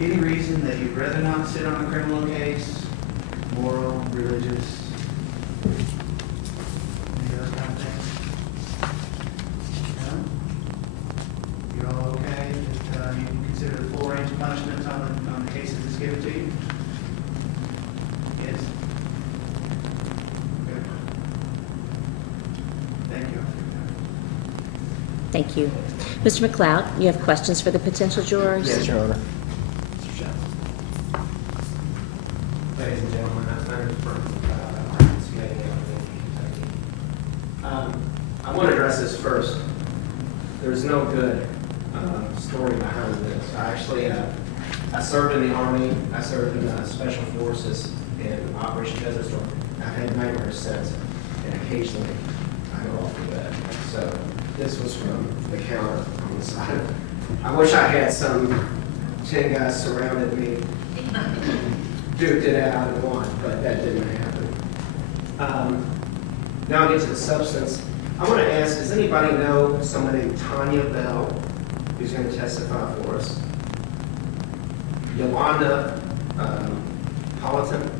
any reason that you'd rather not sit on a criminal case, moral, religious, punishments on the cases that's given to you? Yes? Okay. Thank you. Thank you. Mr. McLeod, you have questions for the potential jurors? Yes, Your Honor. Ladies and gentlemen, I'm Leonard from Hardin Committee on Kentucky. I want to address this first. There's no good story behind this. I served in the Army. I served in Special Forces in Operation Desert Storm. I've had nightmares since, and occasionally I go off to bed. So this was from the counter on the side. I wish I had some 10 guys surrounded me, duked it out and won, but that didn't happen. Now I get to the substance. I want to ask, does anybody know someone named Tanya Bell who's going to testify for us? Yolanda Politan,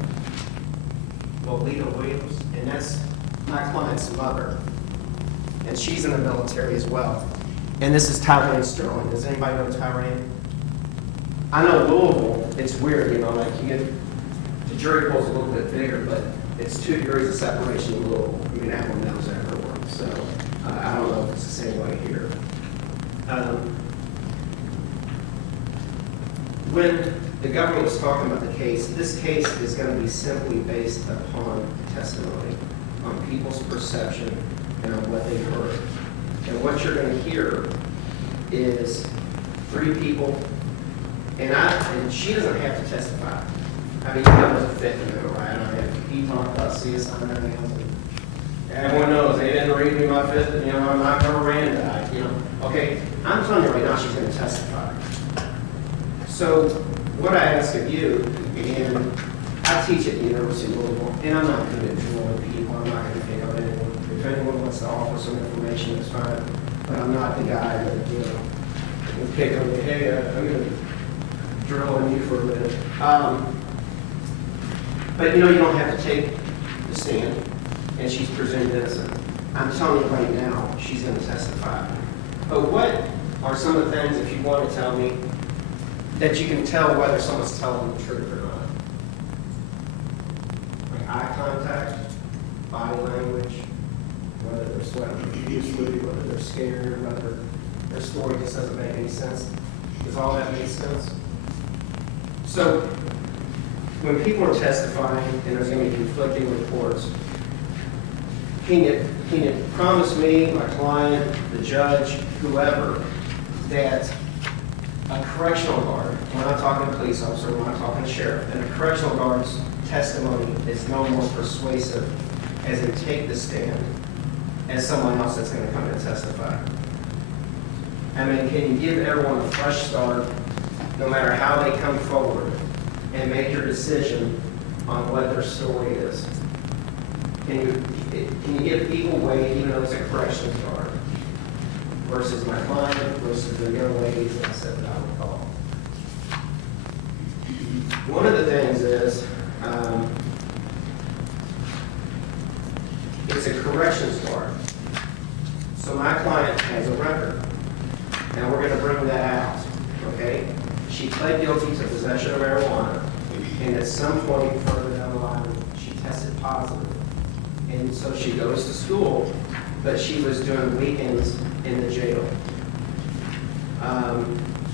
Lolita Williams, and that's my client's mother. And she's in the military as well. And this is Tyrone Sterling. Does anybody know Tyrone? I know Louisville, it's weird, like you get, the jury pool's a little bit bigger, but it's 2 degrees of separation in Louisville. I mean, everyone knows everyone. So I don't know if it's the same way here. When the government was talking about the case, this case is going to be simply based upon testimony, on people's perception, and on what they heard. And what you're going to hear is 3 people, and she doesn't have to testify. I mean, you know there's a fifth amendment, right? I mean, he talked about CSI and everything else. And everyone knows they didn't read me my fifth, I'm not Miranda, Okay, I'm telling you right now, she's going to testify. So what I ask of you, and I teach at the University of Louisville, and I'm not going to drill people, I'm not going to pick on anyone. If anyone wants to offer some information, it's fine. But I'm not the guy that, will pick on me, hey, I'm going to drill on you for a minute. But you don't have to take the stand, and she's presumed innocent. I'm telling you right now, she's going to testify. But what are some of the things, if you want to tell me, that you can tell whether someone's telling the truth or not? Like eye contact, body language, whether they're sweating profusely, whether they're scared, whether their story just doesn't make any sense. Does all that make sense? So, when people are testifying and there's going to be conflicting reports, can you promise me, my client, the judge, whoever, that a correctional guard, we're not talking a police officer, we're not talking a sheriff, and a correctional guard's testimony is no more persuasive as in take the stand as someone else that's going to come in and testify? I mean, can you give everyone a fresh start, no matter how they come forward, and make your decision on what their story is? Can you give equal weight, even though it's a corrections guard, versus my client, versus the young ladies that I said that I would call? One of the things is, it's a corrections guard. So my client has a record, and we're going to bring that out, okay? She pled guilty to possession of marijuana, and at some point further down the line, she tested positive. And so she goes to school, but she was doing weekends in the jail.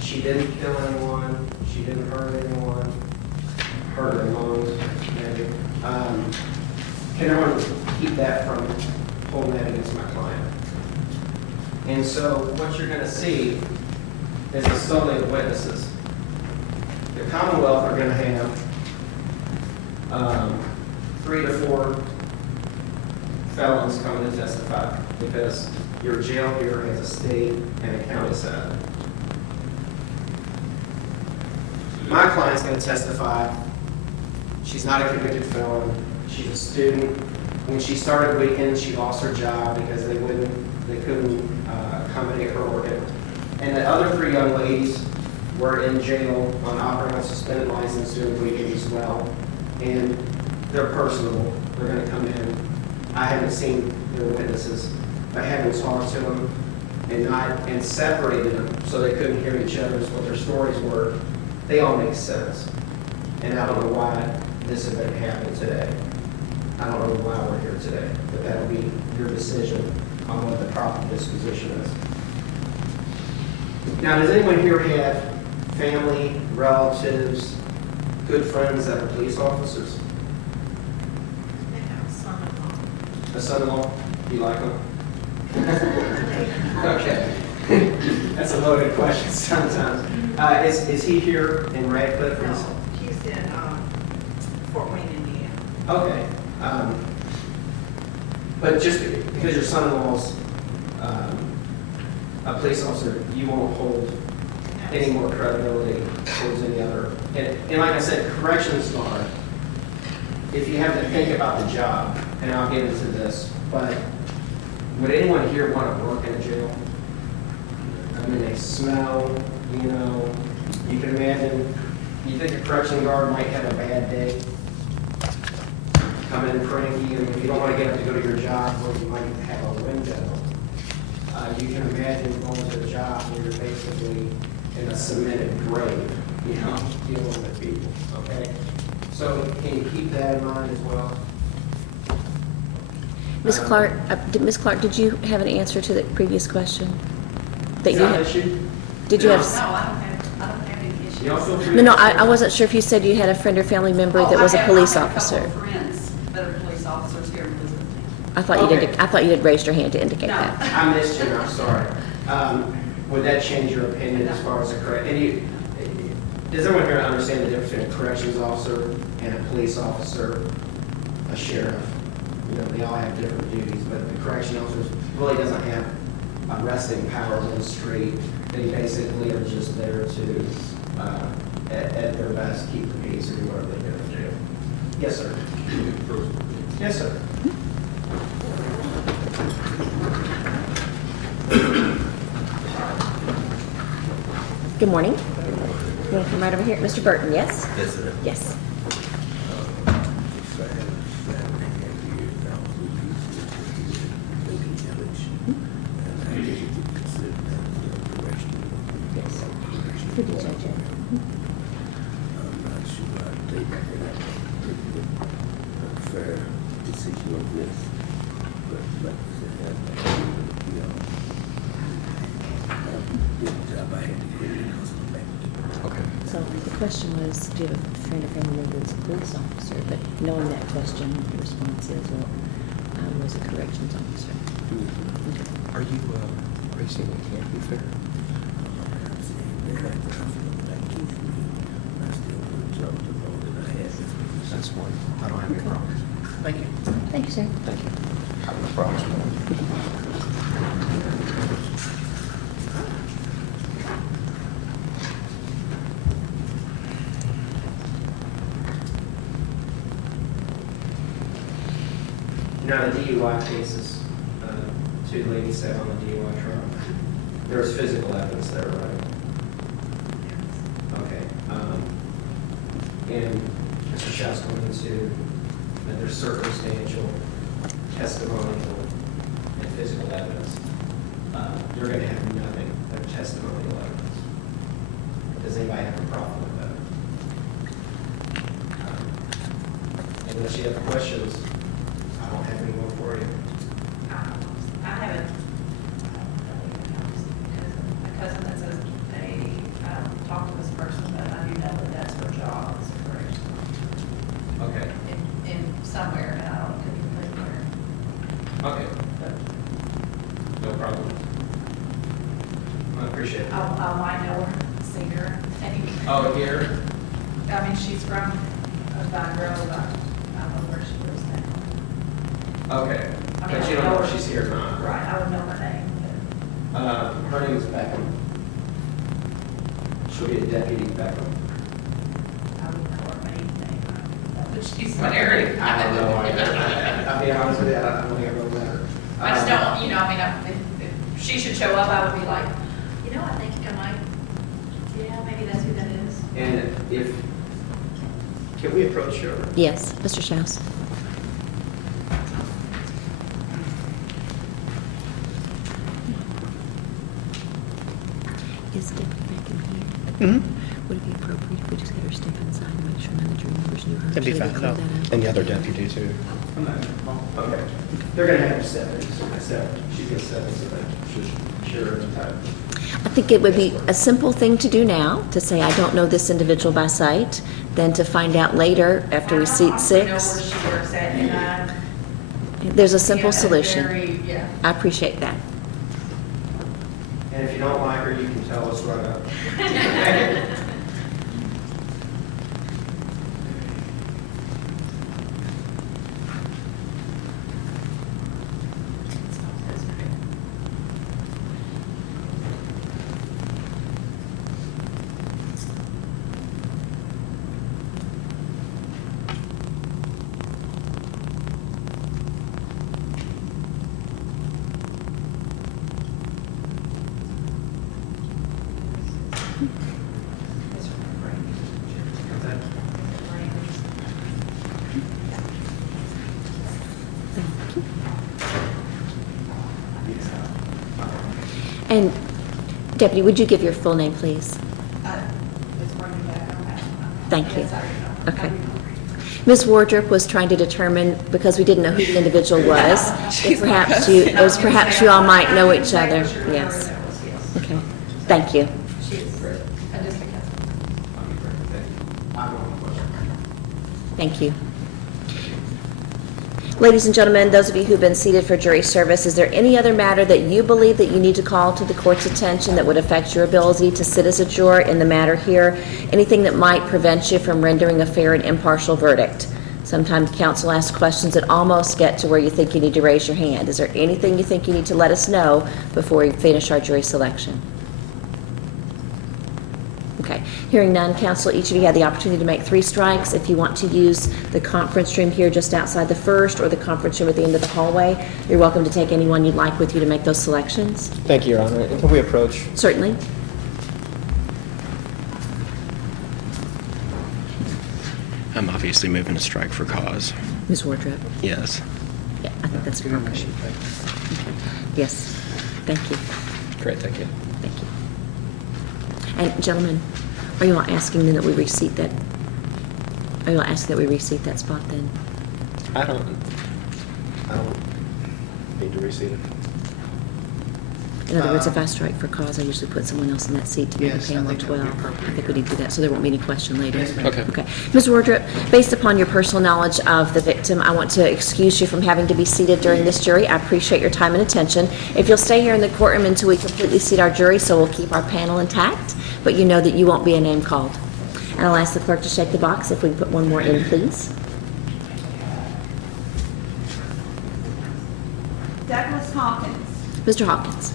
She didn't kill anyone. She didn't hurt anyone. Hurt her lungs, maybe. Can everyone keep that from holding that against my client? And so what you're going to see is a summary of witnesses. The Commonwealth are going to have 3 to 4 felons coming to testify because your jail here has a state and a county side. My client's going to testify. She's not a convicted felon. She's a student. When she started weekends, she lost her job because they couldn't accommodate her working. And the other 3 young ladies were in jail on operating on suspended license doing weekends as well. And they're personable. They're going to come in. I haven't seen their witnesses. I haven't talked to them and separated them so they couldn't hear each other's what their stories were. They all make sense. And I don't know why this event happened today. I don't know why we're here today, but that'll be your decision on what the proper disposition is. Now, does anyone here have family, relatives, good friends that are police officers? A son-in-law? Do you like him? Okay. That's a loaded question sometimes. Is he here in Radcliffe? No, he's in Fort Wayne, Indiana. Okay. But just because your son-in-law's a police officer, you won't hold any more credibility towards any other. And like I said, corrections guard, if you have to think about the job, and I'll get into this, but would anyone here want to work in a jail? I mean, they smell, you can imagine, you think a correction guard might have a bad day, come in cranky, and if you don't want to get up to go to your job where you might have a window, you can imagine going to a job where you're basically in a cemented grave, dealing with people, okay? So can you keep that in mind as well? Ms. Clark, did you have an answer to the previous question? that Is you that an had? issue? Did you No, have? I don't have any issues. Y'all feel free No, to- I wasn't sure if you said you had a friend or family member that was a police officer. I have a couple of friends that are police officers here in Elizabeth. I thought you Okay. did. I thought you had raised your hand to indicate No. that. I missed you, I'm sorry. Would that change your opinion as far as a correct, and you, does everyone here understand the difference between a corrections officer and a police officer, a sheriff? You know, they all have different duties, but the correction officer really doesn't have arresting powers on the street. They basically are just there to, at their best, keep the peace or do whatever they're going to do. Yes, sir. Yes, sir. Good morning. You want to come right over here, Mr. Burton? Yes. Yes, sir. Yes. Yes. Who did you judge it? I'm not sure I take a fair decision on this, but like I said, you know, I did the job I had to do because of the language. Okay. So the question was, do you have a friend or family member that's a police officer? But knowing that question, the response is, well, I was a corrections officer. Are you racing a can't be fair? I'm saying that I feel like it's me. I still want to jump the road that I had this position. That's one. I don't have any problems. Thank you. Thank you, sir. Thank you. I have no problems with that. You know, the DUI cases, two ladies sat on the DUI trial. There was physical evidence there, right? Okay. And Mr. Schaus went into that there's circumstantial, testimonial, and physical evidence. You're going to have nothing but testimonial evidence. Does anybody have a problem with that? Unless you have questions, I don't have any more for you. I haven't, my cousin that says they talked to this person, but I do know that that's her job, is a correction. Okay. In somewhere, and I don't know where. Okay. No problem. I appreciate it. I might know her, see her. Oh, here? I mean, she's from Vine Grove, I don't know where she lives now. Okay. I mean, But you don't know if she's here or not? Right, I would know her name, Her name is Beckham. She'll be a deputy Beckham. but I would know her main name. But she's married. I don't know. I'll be honest with you, I don't think I know that. I just don't, you know, I mean, if she should show up, I would be like, you know, I think I might, yeah, maybe that's who that is. And if, can we approach her? Yes, Mr. Schaus. Is Debbie back in here? Would it be appropriate if we just had her step inside and make sure none of the jury members knew her? That'd be so they fine, could clear no. that up? And the other deputy too. I'm not, okay. They're gonna have her step in, so she's gonna step in, so that she's sure in time. I think it would be a simple thing to do now, to say, I don't know this individual by sight, than to find out later after we seat I know where six. she works at, and I. There's a simple yeah, solution. very- Yeah. I appreciate that. And if you don't like her, you can tell us right up. And Deputy, would you give your full name, please? Thank you. Okay. Ms. Wardrop was trying to determine, because we didn't know who the individual was, if perhaps you all might know each other. Yes. Okay. Thank you. She's Great. a district council. That'd be great, thank you. I have one more question. Thank you. Ladies and gentlemen, those of you who've been seated for jury service, is there any other matter that you believe that you need to call to the court's attention that would affect your ability to sit as a juror in the matter here? Anything that might prevent you from rendering a fair and impartial verdict? Sometimes counsel asks questions that almost get to where you think you need to raise your hand. Is there anything you think you need to let us know before we finish our jury selection? Okay. Hearing none, counsel, each of you had the opportunity to make 3 strikes. If you want to use the conference room here just outside the first or the conference room at the end of the hallway, you're welcome to take anyone you'd like with you to make those selections. Thank you, Your Honor. And can we approach? Certainly. I'm obviously moving to strike for cause. Ms. Wardrop? Yes. Yeah, I think that's appropriate. Yes. Thank you. Great, thank you. Thank you. And gentlemen, are you all asking then that we reseat that? Are you all asking that we reseat that spot then? I don't need to receive it. In other words, if I strike for cause, I usually put someone else in that seat to make Yes, the I panel think that would be 12. appropriate. I think we need to do that, so there won't be any question later. Yes, ma'am. Okay. Okay. Ms. Wardrop, based upon your personal knowledge of the victim, I want to excuse you from having to be seated during this jury. I appreciate your time and attention. If you'll stay here in the courtroom until we completely seat our jury, so we'll keep our panel intact, but you know that you won't be a name called. And I'll ask the clerk to shake the box if we can put one more in, please. Douglas Hawkins. Mr. Hawkins.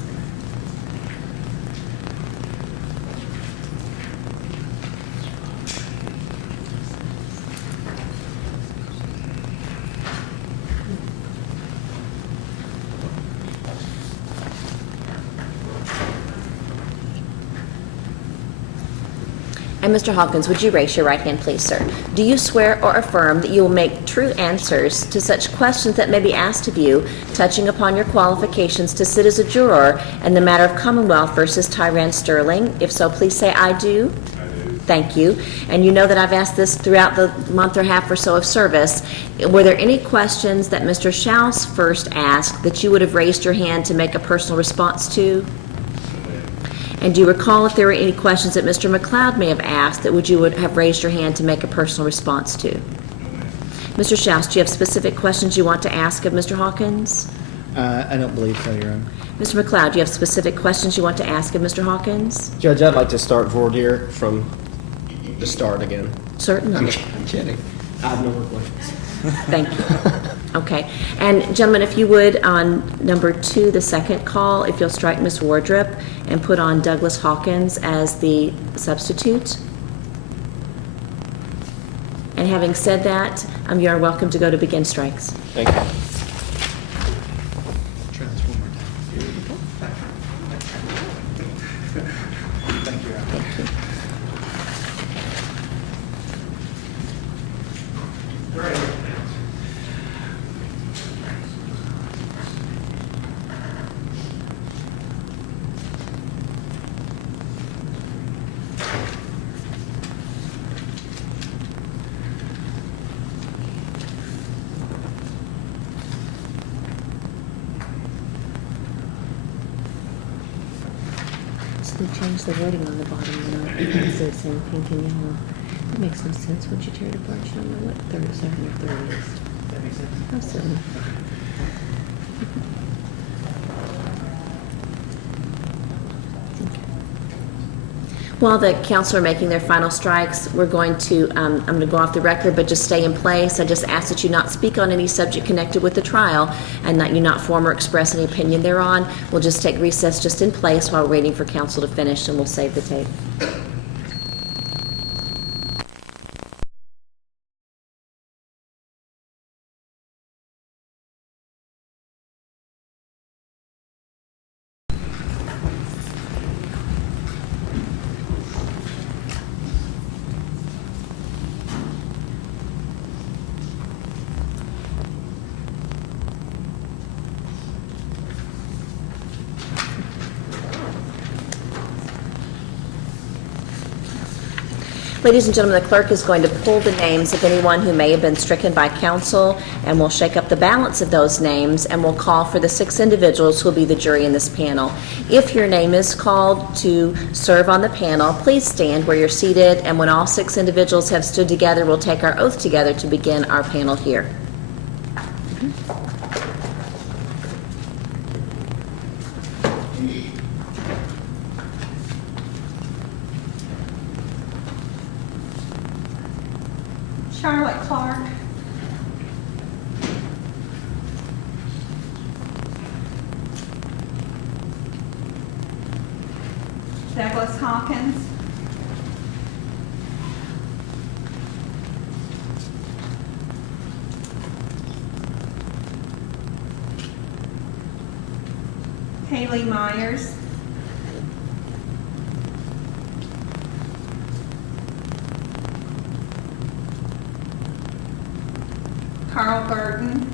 And Mr. Hawkins, would you raise your right hand, please, sir? Do you swear or affirm that you will make true answers to such questions that may be asked of you, touching upon your qualifications to sit as a juror in the matter of Commonwealth versus Tyran Sterling? If so, please say, I do. I do. Thank you. And you know that I've asked this throughout the month or half or so of service. Were there any questions that Mr. Schaus first asked that you would have raised your hand to make a personal response to? And do you recall if there were any questions that Mr. McLeod may have asked that you would have raised your hand to make a personal response to? Mr. Schaus, do you have specific questions you want to ask of Mr. Hawkins? I don't believe so, Your Honor. Mr. McLeod, do you have specific questions you want to ask of Mr. Hawkins? Judge, I'd like to start voir dire from the start again. Certainly. I'm kidding. I have no more questions. Thank you. Okay. And gentlemen, if you would, on number 2, the second call, if you'll strike Ms. Wardrop and put on Douglas Hawkins as the substitute. And having said that, you are welcome to go to begin strikes. Thank you. Try this one more time. Thank you, Your Honor. Thank you. So they changed the wording on the bottom, instead of saying pink and yellow. That makes no sense. Would you tear it apart? You don't know what 37 or 30 is. That makes sense. How silly. While the counsel are making their final strikes, we're going to, I'm going to go off the record, but just stay in place. I just ask that you not speak on any subject connected with the trial and that you not form or express any opinion thereon. We'll just take recess just in place while we're waiting for counsel to finish, and we'll save the tape. Ladies and gentlemen, the clerk is going to pull the names of anyone who may have been stricken by counsel, and we'll shake up the balance of those names, and we'll call for the 6 individuals who will be the jury in this panel. If your name is called to serve on the panel, please stand where you're seated, and when all 6 individuals have stood together, we'll take our oath together to begin our panel here. Charlotte Clark. Douglas Hawkins. Haley Myers. Carl Burton.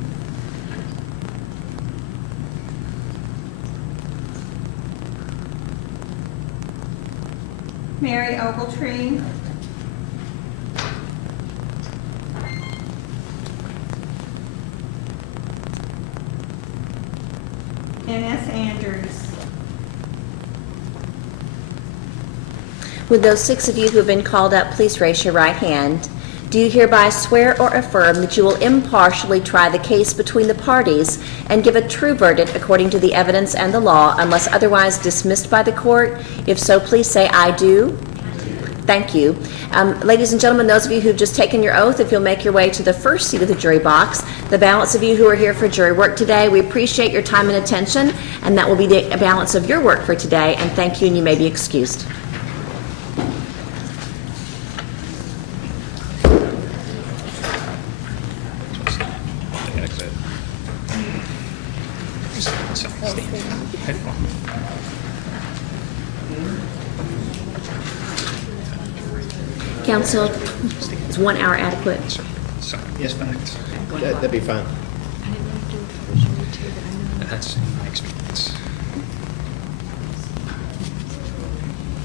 Mary Ogletree. N.S. Andrews. Would those 6 of you who have been called up please raise your right hand? Do you hereby swear or affirm that you will impartially try the case between the parties and give a true verdict according to the evidence and the law unless otherwise dismissed by the court? If so, please say, "I do." Thank you. Ladies and gentlemen, those of you who've just taken your oath, if you'll make your way to the first seat of the jury box, the balance of you who are here for jury work today, we appreciate your time and attention, and that will be the balance of your work for today, and thank you, and you may be excused. Counsel, is 1 hour adequate? Yes, fine. That'd be fine. That's my experience.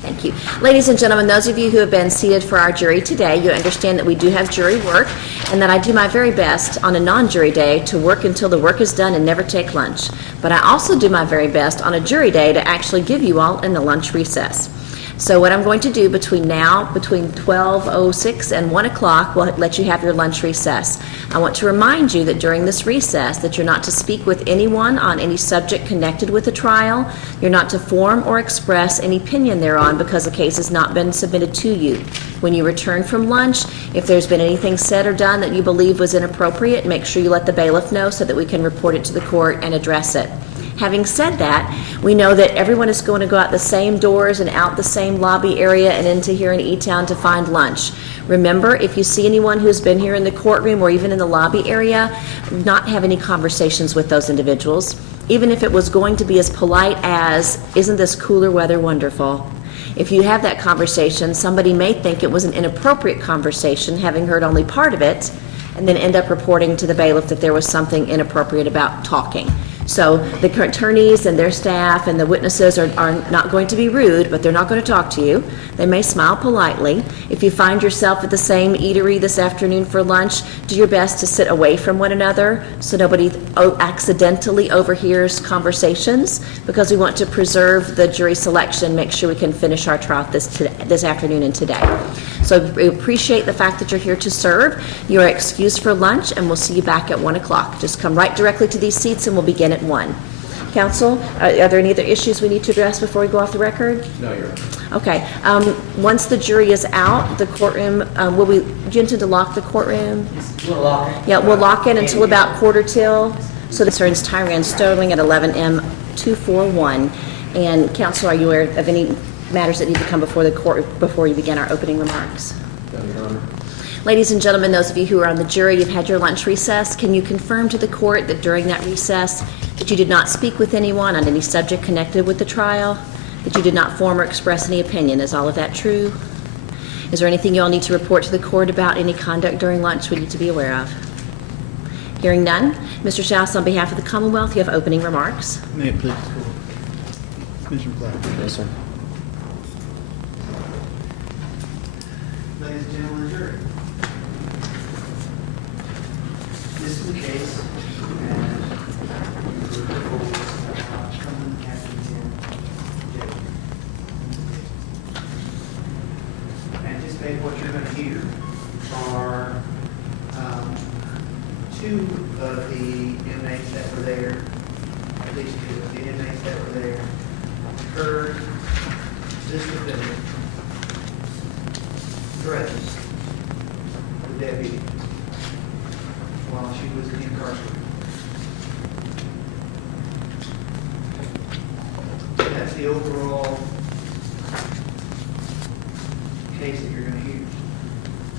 Thank you. Ladies and gentlemen, those of you who have been seated for our jury today, you understand that we do have jury work and that I do my very best on a non-jury day to work until the work is done and never take lunch. But I also do my very best on a jury day to actually give you all in the lunch recess. So what I'm going to do between 12:06 and 1 o'clock, we'll let you have your lunch recess. I want to remind you that during this recess that you're not to speak with anyone on any subject connected with the trial. You're not to form or express any opinion thereon because the case has not been submitted to you. When you return from lunch, if there's been anything said or done that you believe was inappropriate, make sure you let the bailiff know so that we can report it to the court and address it. Having said that, we know that everyone is going to go out the same doors and out the same lobby area and into here in E-Town to find lunch. Remember, if you see anyone who's been here in the courtroom or even in the lobby area, not have any conversations with those individuals, even if it was going to be as polite as, "Isn't this cooler weather wonderful?" If you have that conversation, somebody may think it was an inappropriate conversation, having heard only part of it, and then end up reporting to the bailiff that there was something inappropriate about talking. So the attorneys and their staff and the witnesses are not going to be rude, but they're not going to talk to you. They may smile politely. If you find yourself at the same eatery this afternoon for lunch, do your best to sit away from one another so nobody accidentally overhears conversations, because we want to preserve the jury selection, make sure we can finish our trial this afternoon and today. So we appreciate the fact that you're here to serve. You are excused for lunch, and we'll see you back at 1 o'clock. Just come right directly to these seats, and we'll begin at 1. Counsel, are there any other issues we need to address before we go off the record? No, Your Honor. Okay. Once the jury is out, the courtroom, do you intend to lock the courtroom? We'll lock it. Yeah, we'll lock it until about 1:45. So this is Tyran Sterling at 11M241. And counsel, are you aware of any matters that need to come before the court before you begin our opening remarks? No, Your Honor. Ladies and gentlemen, those of you who are on the jury, you've had your lunch recess. Can you confirm to the court that during that recess that you did not speak with anyone on any subject connected with the trial, that you did not form or express any opinion? Is all of that true? Is there anything you all need to report to the court about any conduct during lunch we need to be aware of? Hearing none, Mr. Schaus, on behalf of the Commonwealth, you have opening remarks. May it please the court. Commissioner Black. Yes, sir. The ladies and gentlemen of the jury. This is the case, and someone captains in jail. Anticipate what you're going to hear are two of the inmates that were there, at least two of the inmates that were there, heard this defendant threatens the deputy while she was incarcerated. That's the overall case that you're going to hear.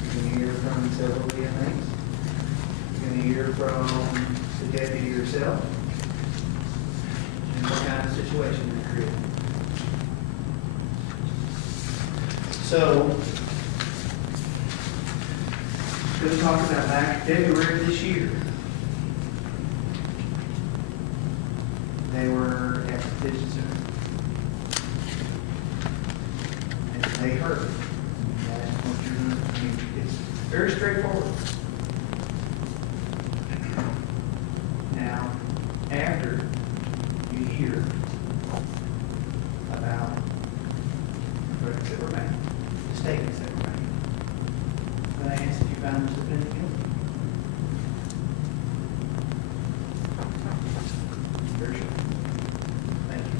You're going to hear from several of the inmates. You're going to hear from the deputy herself and what kind of situation they created. So, going to talk about back February of this year. They were at the detention center. And they heard. That's what you're going to, it's very straightforward. Now, after you hear about the threats that were made, the statements that were made, I'm going to ask if you found this defendant guilty. Very sure. Thank you.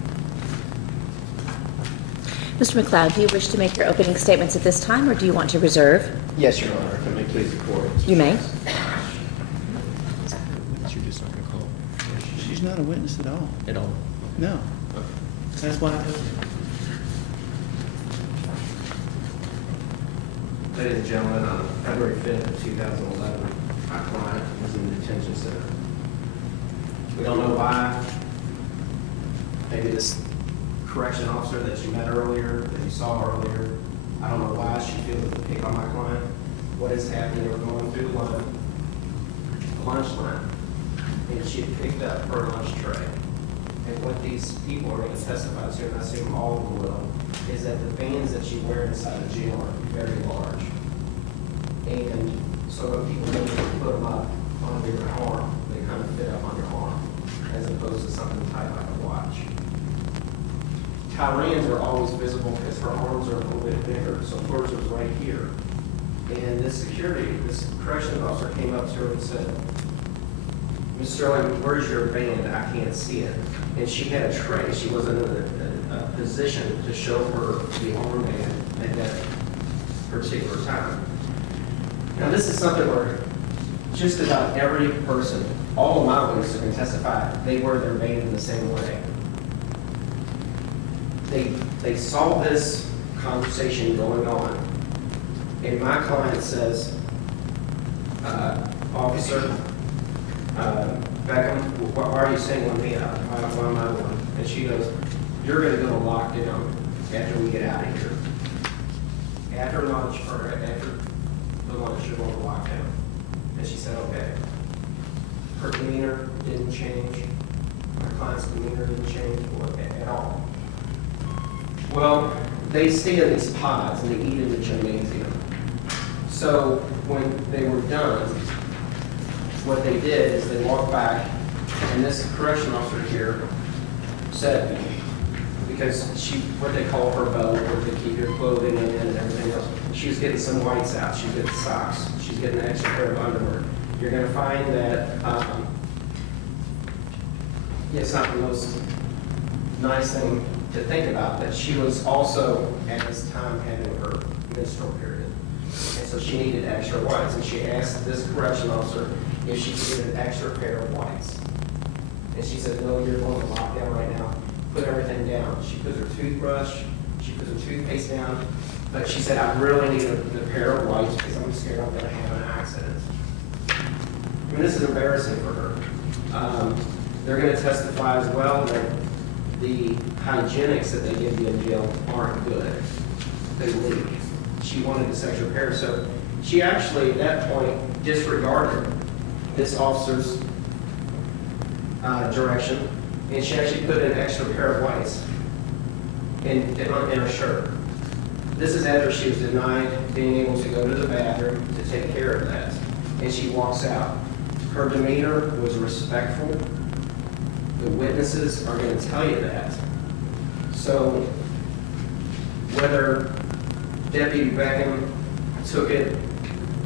Mr. McLeod, do you wish to make your opening statements at this time, or do you want to reserve? Yes, Your Honor. If it may please the court. You may. You're just not gonna call She's not a witness at all. at all. No. That's why I told you. Ladies and gentlemen, on February 5th of 2011, my client was in the detention center. We don't know why. Maybe this correction officer that you met earlier, that you saw earlier, I don't know why she feels the pick on my client. What is happening? We're going through the lunch line, and she had picked up her lunch tray. And what these people are going to testify to, and I assume all of them will, is that the bands that you wear inside the jail are very large. And so when people put them up on your arm, they kind of fit up on your arm, as opposed to something tight like a watch. Tyranns are always visible because her arms are a little bit bigger, so hers was right here. And this corrections officer came up to her and said, "Ms. Sterling, where's your band? I can't see it." And she had a tray. She wasn't in a position to show her the armband at that particular time. Now, this is something where just about every person, all of my witnesses can testify, they wear their band in the same way. They saw this conversation going on, and my client says, "Officer, Beckham, why are you singling me out? Why am I one?" And she goes, "You're going to go to lockdown after we get out of here. After lunch, or after the lunch, you're going to lockdown." And she said, "Okay." Her demeanor didn't change. My client's demeanor didn't change at all. Well, they stay in these pods and they eat in the gymnasium. So when they were done, what they did is they walked back, and this correction officer here said, because what they call her boat, where they keep your clothing in and everything else, she was getting some whites out, she's getting socks, she's getting an extra pair of underwear. You're going to find that it's not the most nice thing to think about, but she was also at this time having her menstrual period. And so she needed extra whites, and she asked this correction officer if she could get an extra pair of whites. And she said, "No, you're going to lockdown right now. Put everything down." She puts her toothbrush, she puts her toothpaste down, but she said, "I really need a pair of whites because I'm scared I'm going to have an accident." I mean, this is embarrassing for her. They're going to testify as well that the hygienics that they give you in jail aren't good. They leak. She wanted this extra pair, so she actually, at that point, disregarded this officer's direction, and she actually put an extra pair of whites in her shirt. This is after she was denied being able to go to the bathroom to take care of that. And she walks out. Her demeanor was respectful. The witnesses are going to tell you that. So whether Deputy Beckham took it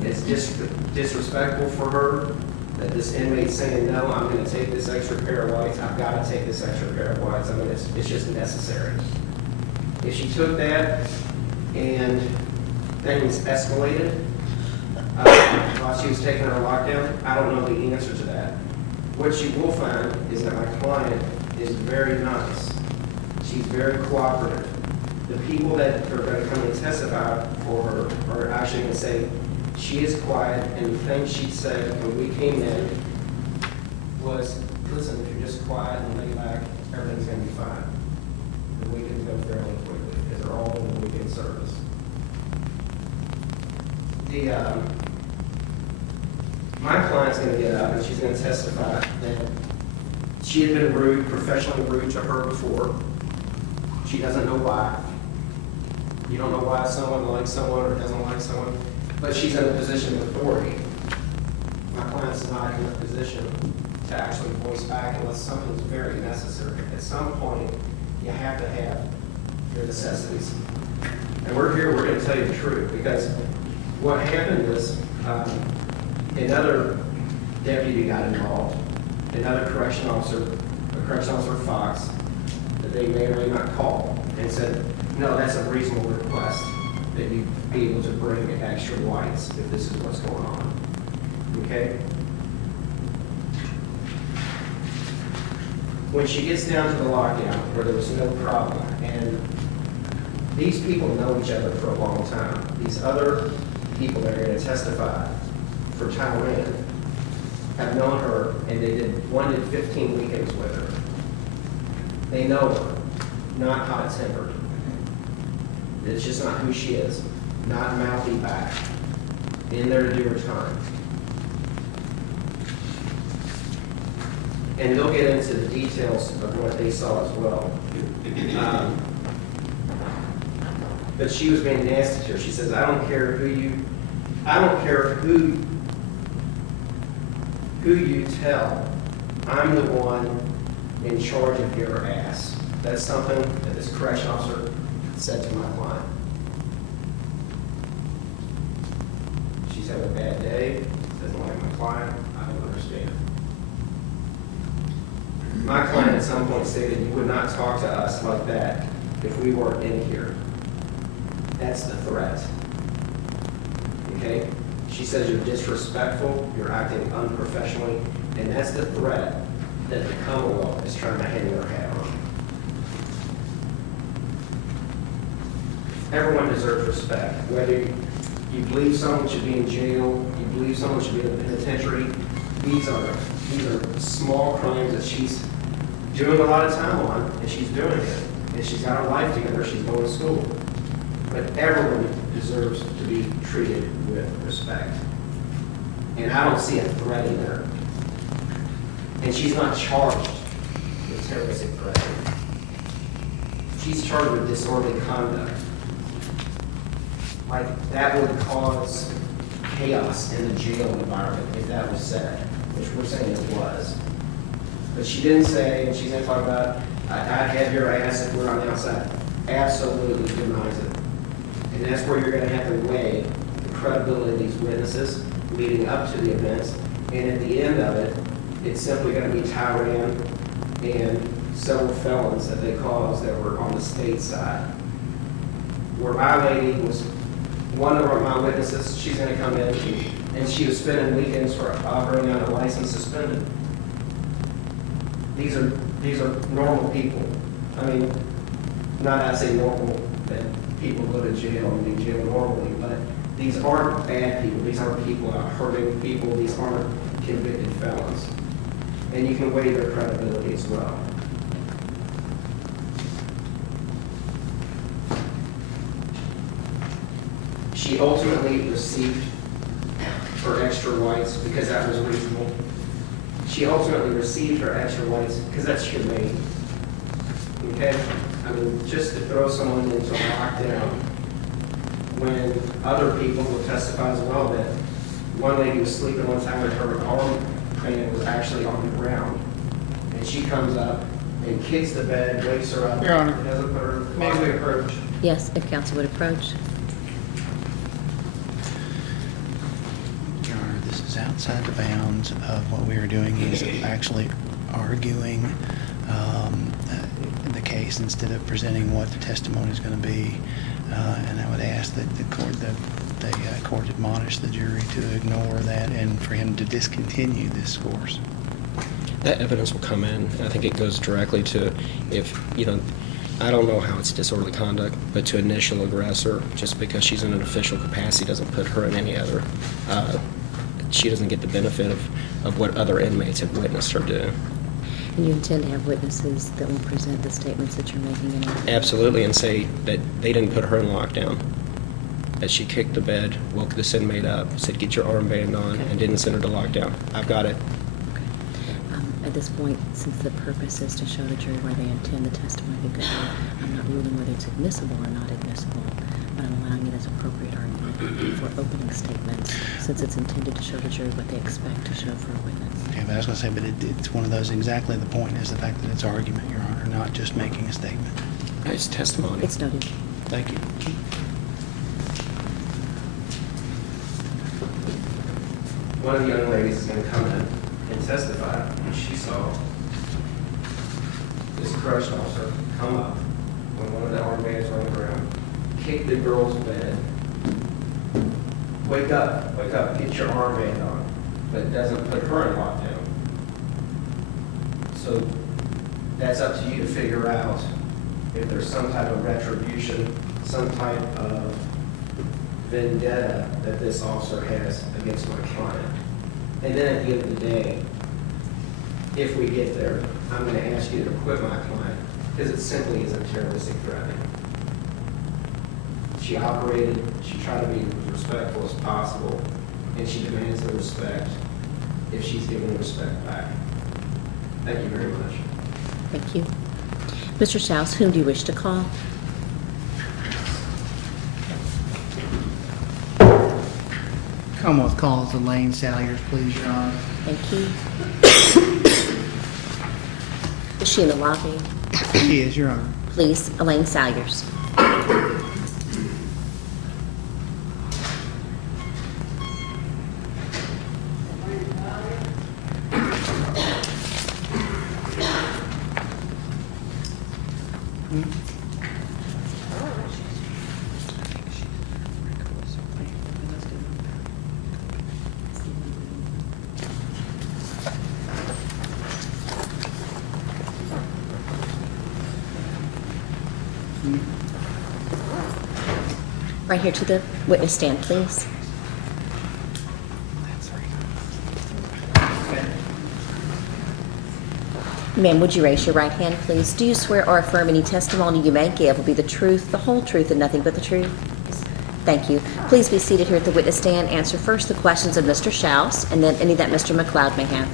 as disrespectful for her, that this inmate's saying, no, I'm going to take this extra pair of whites, I've got to take this extra pair of whites, I mean, it's just necessary. If she took that and things escalated while she was taking her lockdown, I don't know the answer to that. What you will find is that my client is very nice. She's very cooperative. The people that are going to come and testify for her are actually going to say, she is quiet, and the thing she said when we came in was, listen, if you're just quiet and lay back, everything's going to be fine. The weekends go fairly quickly, because they're all in the weekend service. My client's going to get up and she's going to testify that she had been rude, professionally rude to her before. She doesn't know why. You don't know why someone likes someone or doesn't like someone, but she's in a position of authority. My client's not in a position to actually voice back unless something's very necessary. At some point, you have to have your necessities. And we're here, we're going to tell you the truth, because what happened is another deputy got involved, another correction officer Fox, that they may or may not call, and said, no, that's a reasonable request, that you be able to bring extra whites if this is what's going on. Okay? When she gets down to the lockdown, where there was no problem, and these people know each other for a long time. These other people that are going to testify for Thailand have known her, and one did 15 weekends with her. They know her, not hot-tempered. It's just not who she is, not mouthy back, in there to do her time. And they'll get into the details of what they saw as well. But she was being nasty to her. She says, I don't care who you tell. I'm the one in charge of your ass. That's something that this correction officer said to my client. She's having a bad day, doesn't like my client, I don't understand. My client at some point stated, you would not talk to us like that if we weren't in here. That's the threat. Okay? She says you're disrespectful, you're acting unprofessionally, and that's the threat that the Commonwealth is trying to hang their hat on. Everyone deserves respect. Whether you believe someone should be in jail, you believe someone should be in the penitentiary, these are small crimes that she's doing a lot of time on, and she's doing it. And she's got her life together, she's going to school. But everyone deserves to be treated with respect. And I don't see a threat in her. And she's not charged with terroristic threat. She's charged with disorderly conduct. Like, that would cause chaos in the jail environment if that was said, which we're saying it was. But she didn't say, and she's going to talk about, I'd have your ass if we're on the outside. Absolutely denies it. And that's where you're going to have to weigh the credibility of these witnesses leading up to the events. And at the end of it, it's simply going to be Tyran and several felons that they caused that were on the state side. Where my lady was, one of my witnesses, she's going to come in and she was spending weekends for operating on a license suspended. These are normal people. I mean, not I say normal that people go to jail and be jailed normally, but these aren't bad people. These aren't people out hurting people. These aren't convicted felons. And you can weigh their credibility as well. She ultimately received her extra whites because that was reasonable. She ultimately received her extra whites because that's humane. Okay? I mean, just to throw someone into lockdown when other people will testify as well that one lady was sleeping one time and her armband was actually on the ground. And she comes up and kicks the bed, wakes her up. Your Honor. And doesn't put her, May we approach? Yes, if council would approach. Your Honor, this is outside the bounds of what we are doing. He's actually arguing the case instead of presenting what the testimony is going to be. And I would ask that the court admonish the jury to ignore that and for him to discontinue this course. That evidence will come in. I think it goes directly to if, I don't know how it's disorderly conduct, but to initial aggressor, just because she's in an official capacity doesn't put her in any other, she doesn't get the benefit of what other inmates have witnessed her do. And you intend to have witnesses that will present the statements that you're making in argument? Absolutely, and say that they didn't put her in lockdown. That she kicked the bed, woke this inmate up, said, "Get your armband on," and didn't send her to lockdown. I've got it. At this point, since the purpose is to show the jury where they intend the testimony to go, I'm not ruling whether it's admissible or not admissible, but I'm allowing it as appropriate argument for opening statements, since it's intended to show the jury what they expect to show for a witness. Okay, but I was going to say, but it's one of those, exactly the point is the fact that it's argument, Your Honor, not just making a statement. It's testimony. It's noted. Thank you. one of the young ladies is going to come in and testify. And she saw this correction officer come up when one of the armbands were on the ground, kick the girl's bed. Wake up, get your armband on. But it doesn't put her in lockdown. So that's up to you to figure out if there's some type of retribution, some type of vendetta that this officer has against my client. And then at the end of the day, if we get there, I'm going to ask you to acquit my client because it simply isn't terroristic threatening. She operated, she tried to be as respectful as possible, and she demands the respect if she's given the respect back. Thank you very much. Thank you. Mr. Schaus, whom do you wish to call? Commonwealth calls Elaine Salyers, please, Your Honor. Thank you. Is she in the lobby? She is, Your Honor. Please, Elaine Salyers. Right here to the witness stand, please. Okay. Ma'am, would you raise your right hand, please? Do you swear or affirm any testimony you may give will be the truth, the whole truth, and nothing but the truth? Thank you. Please be seated here at the witness stand. Answer first the questions of Mr. Schaus, and then any that Mr. McLeod may have.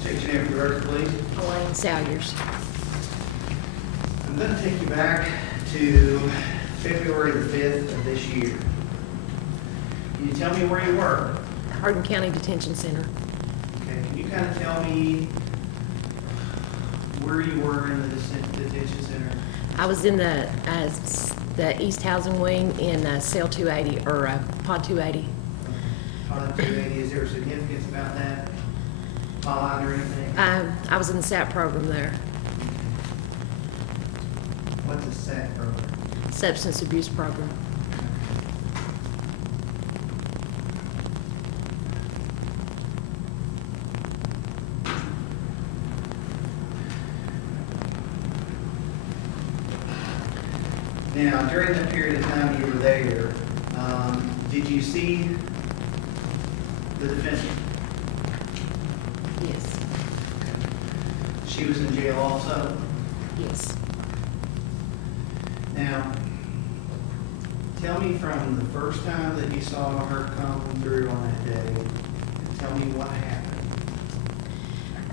State your name for the record, please. Elaine Salyers. I'm going to take you back to February the 5th of this year. Can you tell me where you were? Hardin County Detention Center. Okay, can you kind of tell me where you were in the detention center? I was in the East Housing Wing in cell 280, or pod 280. Pod 280, is there significance about that? Pod or anything? I was in the SAT program there, What's a SAT program? Substance Abuse Program. Now, during that period of time you were there, did you see the defendant? Yes. She was in jail also? Yes. Now, tell me from the first time that you saw her come through on that day, and tell me what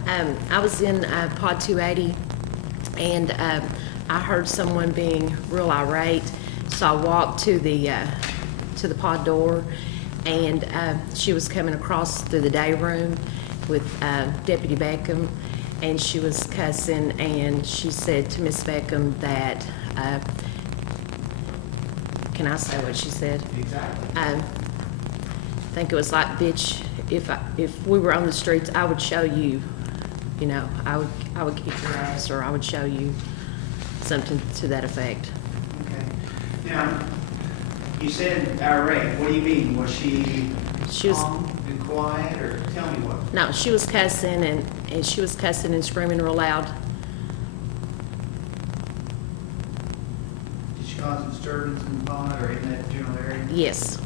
happened. I was in pod 280, and I heard someone being real irate. So I walked to the pod door, and she was coming across through the day room with Deputy Beckham, and she was cussing, and she said to Miss Beckham that, can I say what she said? Exactly. I think it was like, bitch, if we were on the streets, I would show you, you know, I would kick your ass, or I would show you something to that effect. Okay. Now, you said irate. What do you mean? Was she She was- calm and quiet, or tell me what? No, she was cussing, and she was cussing and screaming real loud. Did she cause disturbance in the pod or in that general area? Yes.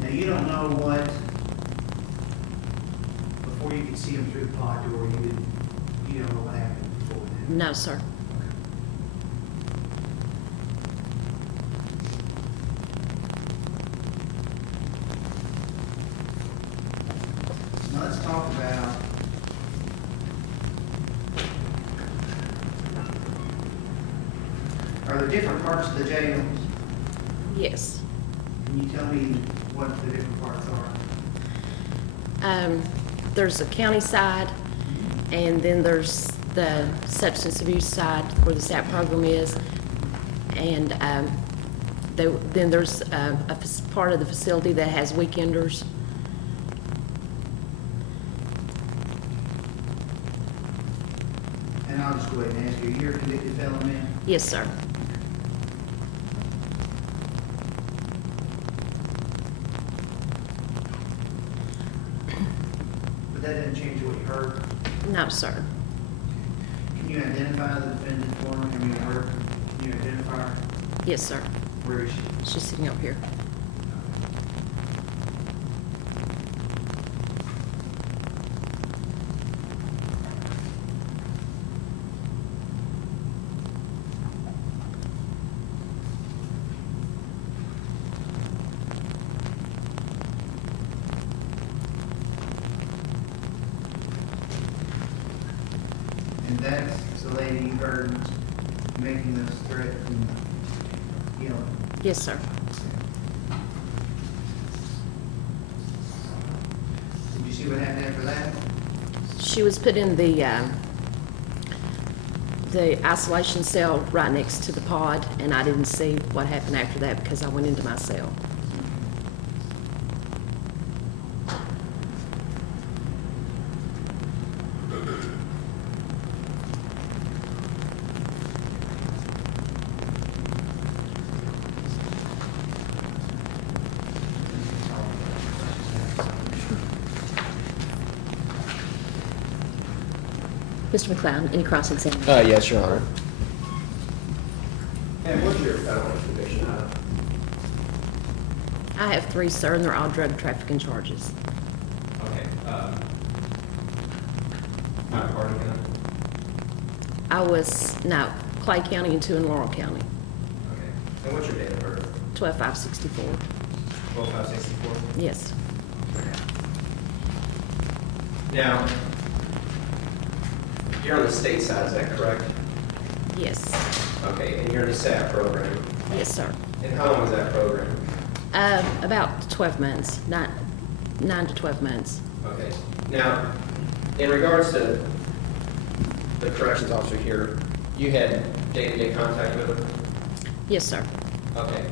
Now, you don't know what, before you could see him through the pod door, you don't know what happened before then? No, sir. Now, let's talk about are there different parts of the jail? Yes. Can you tell me what the different parts are? There's a county side, and then there's the substance abuse side where the SAP program is, and then there's part of the facility that has weekenders. And I'll just go ahead and ask you, you're a convicted felon, man? Yes, sir. But that doesn't change what you heard. No, sir. Can you identify the defendant for me? I mean, her, can you identify her? Yes, sir. Where is she? She's sitting up here. And that's the lady you heard making this threat and yelling. Yes, sir. Did you see what happened after that? She was put in the isolation cell right next to the pod, and I didn't see what happened after that because I went into my cell. Mr. McLeod, any cross-examination? Yes, Your Honor. And what's your felony conviction out of? I have 3, sir, and they're all drug trafficking charges. Okay, not Hardin County? Clay County and 2 in Laurel County. Okay, and what's your date of birth? 12/5/64. 12/5/64? Yes. Now, you're on the state side, is that correct? Yes. Okay, and you're in the SAP program. Yes, sir. And how long is that program? About 12 months, 9 to 12 months. Okay. Now, in regards to the corrections officer here, you had day-to-day contact with her? Yes, sir. Okay.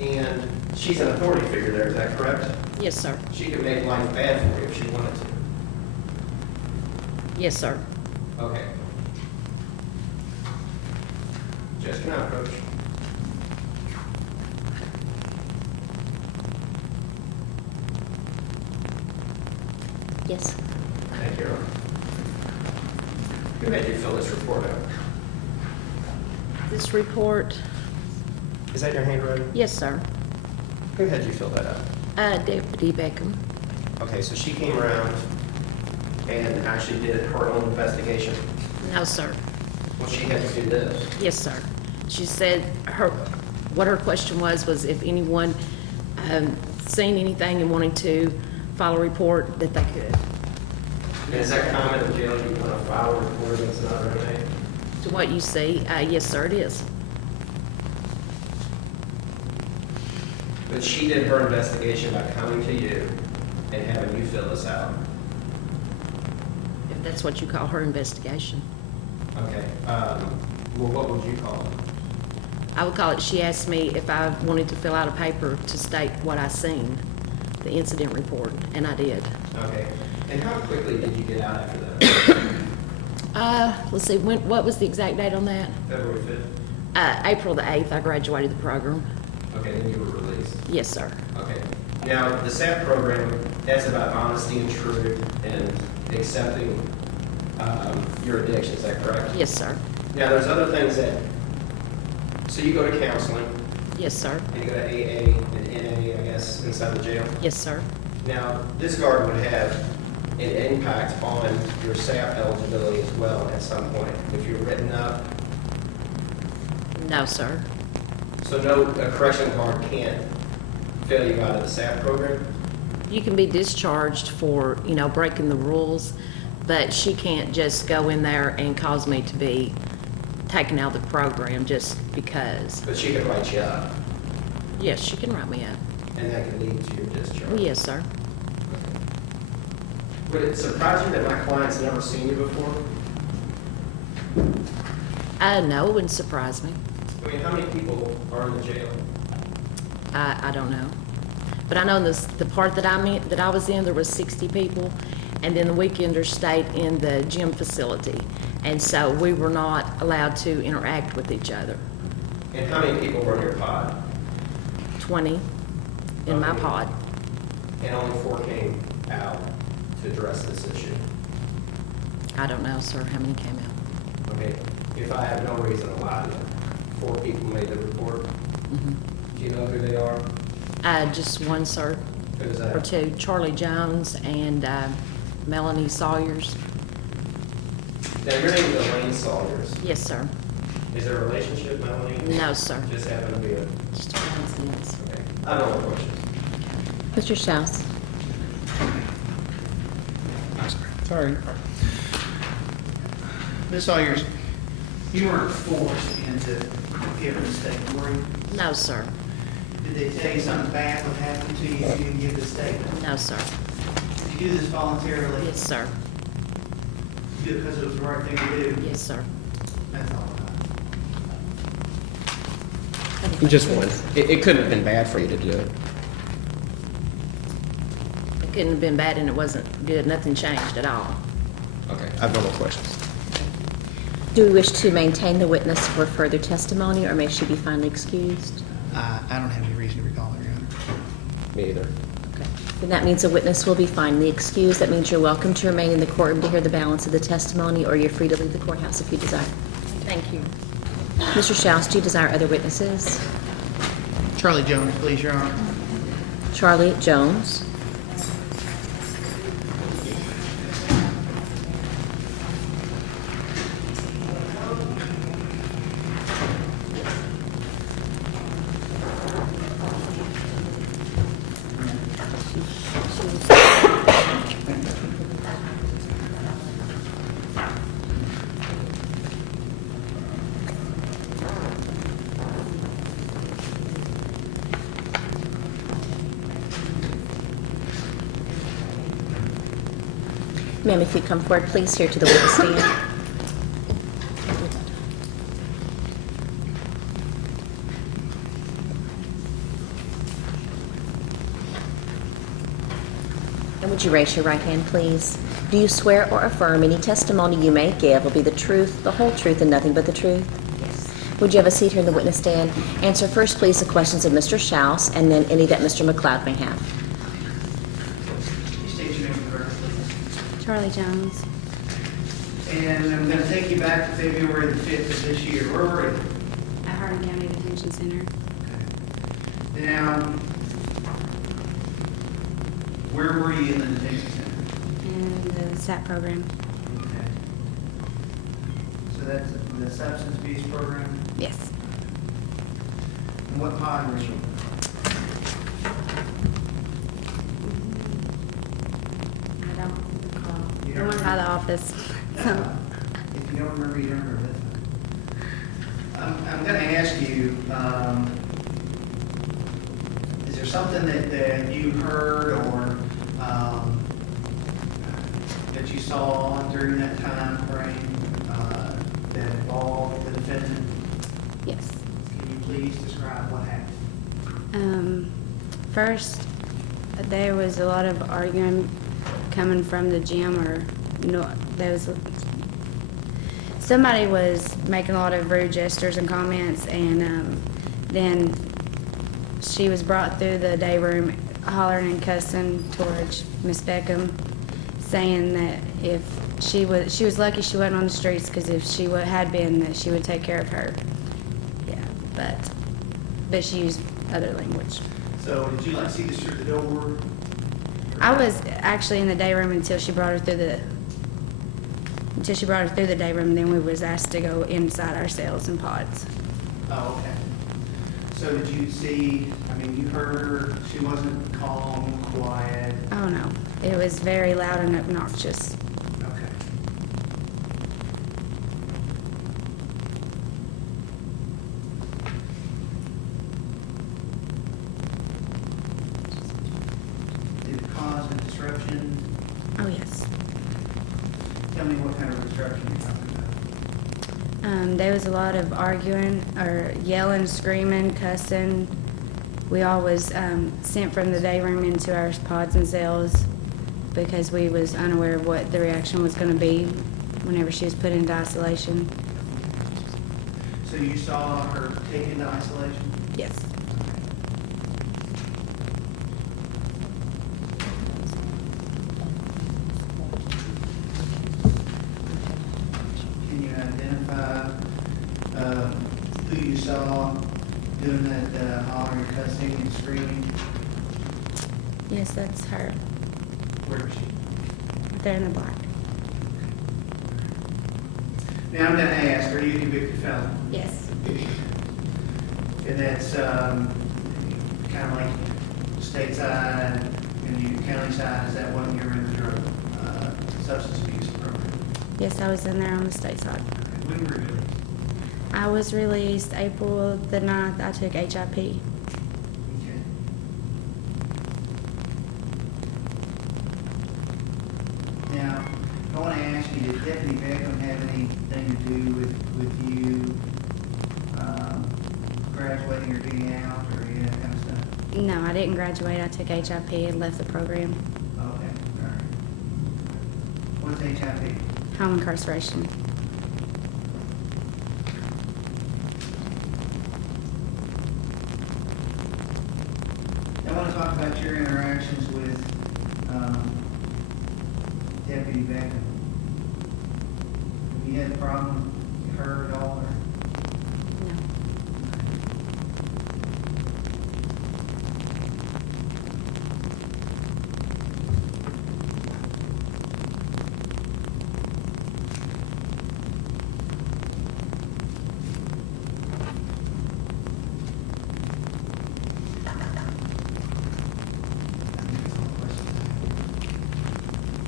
And she's an authority figure there, is that correct? Yes, sir. She could make life bad for you if she wanted to. Yes, sir. Okay. Judge, can I approach? Yes. Thank you, Your Honor. Who had you fill this report out? This report, Is that your handwriting? yes, sir. Who had you fill that out? Deputy Beckham. Okay, so she came around and actually did her own investigation. No, sir. Well, she had to do this. Yes, sir. She said what her question was if anyone seen anything and wanted to file a report, that they could. And is that common in jail, you want to file a report against another inmate? To what you see, yes, sir, it is. But she did her investigation by coming to you and having you fill this out. If that's what you call her investigation. Okay. Well, what would you call it? I would call it, she asked me if I wanted to fill out a paper to state what I seen, the incident report, and I did. Okay. And how quickly did you get out after that? Let's see, what was the exact date on that? February 5th? April the 8th, I graduated the program. Okay, then you were released. Yes, sir. Okay. Now, the SAP program, that's about honesty and truth and accepting your addiction, is that correct? Yes, sir. Now, there's other things that, so you go to counseling, Yes, sir. and you go to AA and NA, I guess, inside the jail. Yes, sir. Now, this guard would have an impact on your SAP eligibility as well at some point, if you're written up. No, sir. So no, a correction guard can't fail you out of the SAP program? You can be discharged for, breaking the rules, but she can't just go in there and cause me to be taken out of the program just because. But she could write you up, Yes, she can write me up. and that could lead to your discharge. Yes, sir. Would it surprise you that my client's never seen you before? No, it wouldn't surprise me. I mean, how many people are in the jail? I don't know. But I know the part that I was in, there was 60 people, and then the weekenders stayed in the gym facility. And so we were not allowed to interact with each other. And how many people were in your pod? 20 in my Okay. pod. And only 4 came out to address this issue? I don't know, sir, how many came out. Okay, if I have no reason to lie, 4 people made the report. Do you know who they are? Just one, sir, Who's or that? two, Charlie Jones and Melanie Sawyers. Now, your name is Elaine Sawyers. Yes, sir. Is there a relationship, Melanie? No, sir. Just happen to be a, Just a coincidence. okay. I don't have questions. Mr. Schaus? Sorry. Ms. Sawyers, you weren't forced into giving a statement, were you? No, sir. Did they tell you something bad would happen to you if you didn't give the statement? No, sir. Did you do this voluntarily? Yes, sir. You did it because it was the right thing to do? Yes, sir. That's all. Just one. It couldn't have been bad for you to do it. It couldn't have been bad and it wasn't good. Nothing changed at all. Okay, I have no more questions. Do we wish to maintain the witness for further testimony, or may she be finally excused? I don't have any reason to recall it, Your Honor. Me either. Okay. Then that means the witness will be finally excused. That means you're welcome to remain in the courtroom to hear the balance of the testimony, or you're free to leave the courthouse if you desire. Thank you. Mr. Schaus, do you desire other witnesses? Charlie Jones, please, Your Honor. Charlie Jones. Ma'am, if you'd come forward, please, here to the witness stand. And would you raise your right hand, please? Do you swear or affirm any testimony you may give will be the truth, the whole truth, and nothing but the truth? Yes. Would you have a seat here in the witness stand? Answer first, please, the questions of Mr. Schaus, and then any that Mr. McLeod may have. Please state your name for the record, please. Charlie Jones, And I'm going to take you back to February the 5th of this year. Where were you? at Hardin County Detention Center. Now, where were you in the detention center? In the SAP program. Okay. So that's the substance abuse program? Yes. And what pod were you in? I don't recall. You The don't one by the office. So, If you don't remember, you don't remember. I'm going to ask you, is there something that you heard or that you saw during that time frame that involved the defendant? yes. Can you please describe what happened? First, there was a lot of arguing coming from the gym, or no, there was somebody was making a lot of rude gestures and comments, and then she was brought through the day room hollering and cussing towards Miss Beckham, saying that if she was lucky she wasn't on the streets, because if she had been, that she would take care of her. Yeah, but she used other language. So did you like see this through the door? I was actually in the day room until she brought her through the day room, and then we was asked to go inside our cells and pods. Oh, okay. So did you see, I mean, you heard her, she wasn't calm, quiet? Oh no, it was very loud and obnoxious. Okay. Did it cause a disruption? Oh yes. Tell me what kind of disruption you're talking about. There was a lot of arguing, or yelling, screaming, cussing. We all was sent from the day room into our pods and cells because we was unaware of what the reaction was going to be whenever she was put into isolation. So you saw her taken into isolation? Yes. Can you identify who you saw doing that hollering, cussing, and screaming? Yes, that's her. Where was she? There in the black. Now I'm going to ask, are you a convicted felon? Yes. And that's kind of like stateside and you county side, is that when you're in the drug substance abuse program? Yes, I was in there on the state side. When were you released? I was released April the 9th. I took HIP. Okay. Now, I want to ask you, did Deputy Beckham have anything to do with you graduating or getting out or any of that kind of stuff? No, I didn't graduate. I took HIP and left the program. Okay, all right. What's HIP? Home incarceration. I want to talk about your interactions with Deputy Beckham. Have you had a problem with her at all? Or? No.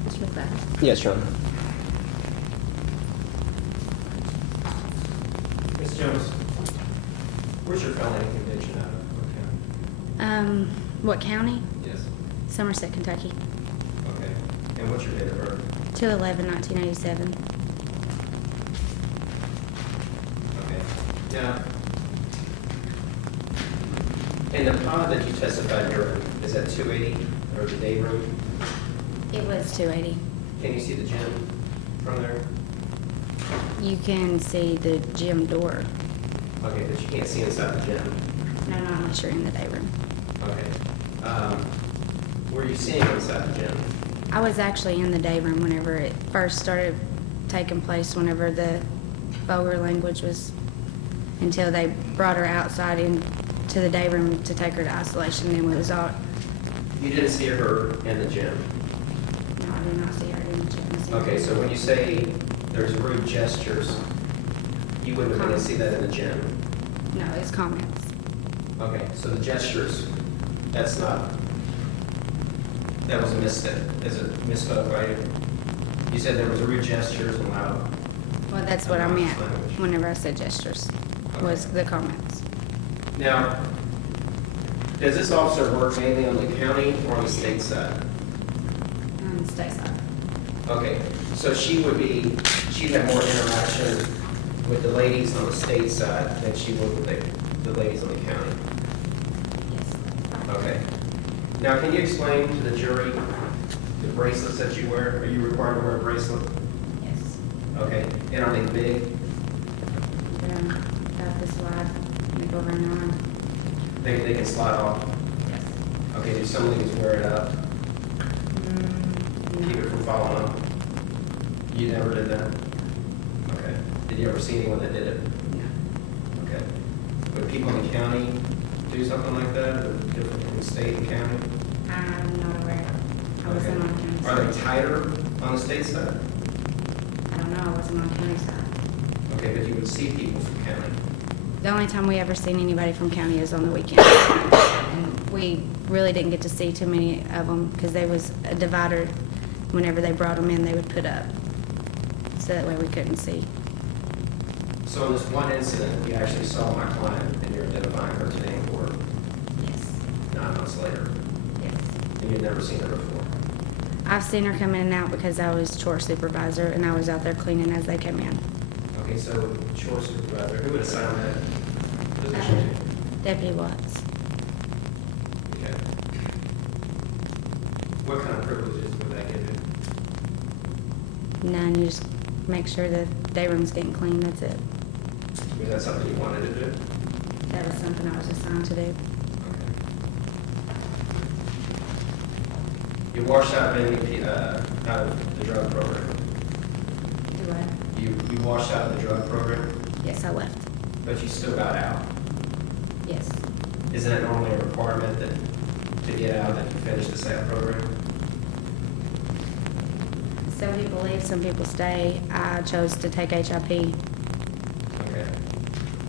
Mr. McLeod? Yes, Your Honor. Ms. Jones, where's your felony conviction out of? What county? What county? Yes. Somerset, Kentucky. Okay. And what's your date of birth? 2/11/1987. Okay. Now, in the pod that you testified you're in, is that 280 or the day room? It was 280. Can you see the gym from there? You can see the gym door. Okay, but you can't see inside the gym. No, not unless you're in the day room. Okay. Were you seeing inside the gym? I was actually in the day room whenever it first started taking place, whenever the vulgar language was, until they brought her outside into the day room to take her to isolation, and we was all, You didn't see her in the gym? no, I did not see her in the gym. I see her- Okay, so when you say there's rude gestures, you wouldn't have been able to see that in the gym? No, it's comments. Okay, so the gestures, that was a misspoke, right? You said there was rude gestures and loud. Well, that's what I meant whenever I said gestures, was the comments. Now, does this officer work mainly on the county or on the state side? On the state side. Okay, so she'd have more interaction with the ladies on the state side than she would with the ladies on the county? Yes. Okay. Now, can you explain to the jury the bracelets that you wear? Are you required to wear a bracelet? Yes. Okay, and are they big? They're about this wide, and they go around and on. They can slide off? Yes. Okay, do some ladies wear it up? Keep it from falling off? You never did that? Okay. Did you ever see anyone that did it? No. Okay. Would people in the county do something like that, or different from the state and county? I'm not aware. I wasn't on county Are side. they tighter on the state side? I don't know, I wasn't on county side. Okay, but you would see people from county. The only time we ever seen anybody from county is on the weekends. And we really didn't get to see too many of them because there was a divider. Whenever they brought them in, they would put up. So that way we couldn't see. So in this one incident, you actually saw my client and you're identifying her today in court Yes. 9 months later, Yes. and you've never seen her before. I've seen her come in and out because I was chore supervisor and I was out there cleaning as they came in. Okay, so chore supervisor, who would assign that position Deputy Watts. to? Okay. What kind of privileges would that give you? None, you just make sure the day room's getting clean, that's it. Was that something you wanted to do? That was something I was assigned to do. Okay. You washed out of out of the drug program. Do I? You washed out of the drug program, Yes, I left. but you still got out. Yes. Isn't it normally a requirement that to get out that you finish the SAT program? Some people leave, some people stay. I chose to take HIP. Okay.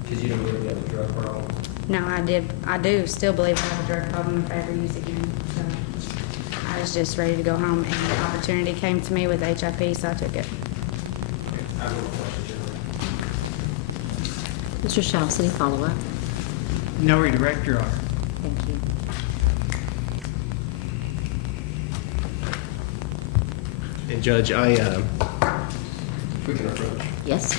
Because you don't believe you have a drug problem? No, I do still believe I have a drug problem if I ever use again. So I was just ready to go home and the opportunity came to me with HIP, so I took it. Okay. I have no questions, General. Mr. Schaus, any follow-up? No redirect, Your Honor. Thank you. And Judge, If we can approach. Yes?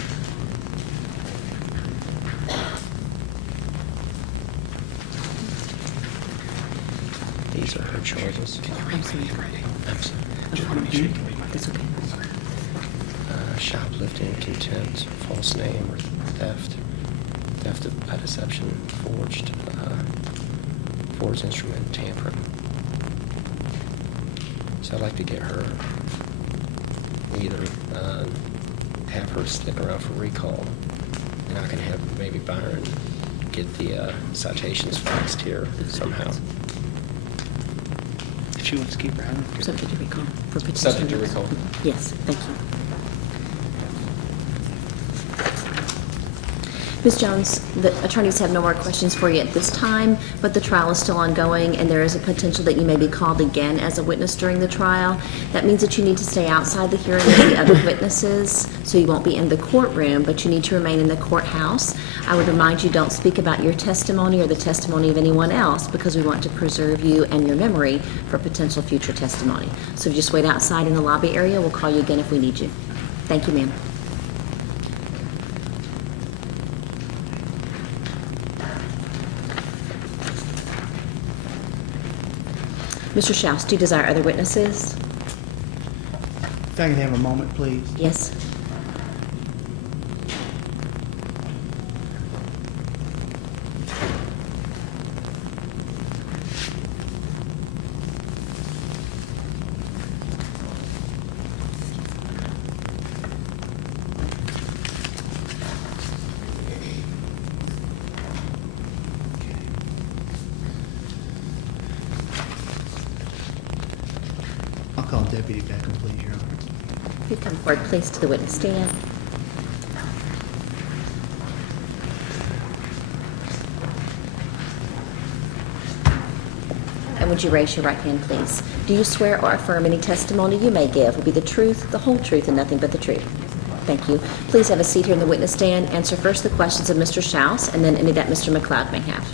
these are her charges. I'm sorry. I'm sorry. That's okay. Shoplifting, contempt, false name, or theft, by deception, forged instrument, tampering. So I'd like to get her, either have her stick around for recall, and I can have maybe Byron get the citations fixed here somehow. If she wants to keep her home. Subject to recall for petition. Subject to recall. Yes, thank you. Ms. Jones, the attorneys have no more questions for you at this time, but the trial is still ongoing, and there is a potential that you may be called again as a witness during the trial. That means that you need to stay outside the hearing with the other witnesses, so you won't be in the courtroom, but you need to remain in the courthouse. I would remind you, don't speak about your testimony or the testimony of anyone else, because we want to preserve you and your memory for potential future testimony. So just wait outside in the lobby area. We'll call you again if we need you. Thank you, ma'am. Mr. Schaus, do you desire other witnesses? If I can have a moment, please. Yes. I'll call Deputy Beckham, please, Your Honor. If you come forward, please, to the witness stand. And would you raise your right hand, please? Do you swear or affirm any testimony you may give will be the truth, the whole truth, and nothing but the truth? Thank you. Please have a seat here in the witness stand. Answer first the questions of Mr. Schaus and then any that Mr. McLeod may have.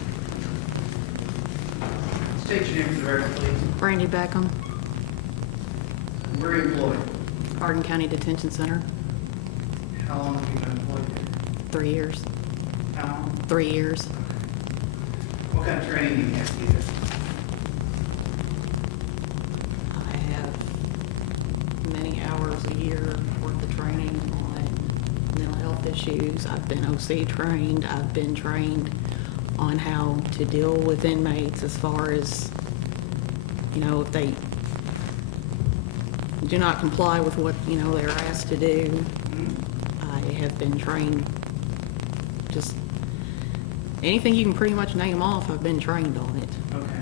State your name for the record, please. Brandy Beckham, Where are you employed? Hardin County Detention Center, How long have you been employed there? 3 years. How long? 3 years. What kind of training do you have to get? I have many hours a year worth of training on mental health issues. I've been OC trained. I've been trained on how to deal with inmates as far as, you know, if they do not comply with what, you know, they're asked to do. I have been trained just anything you can pretty much name off, I've been trained on it. Okay.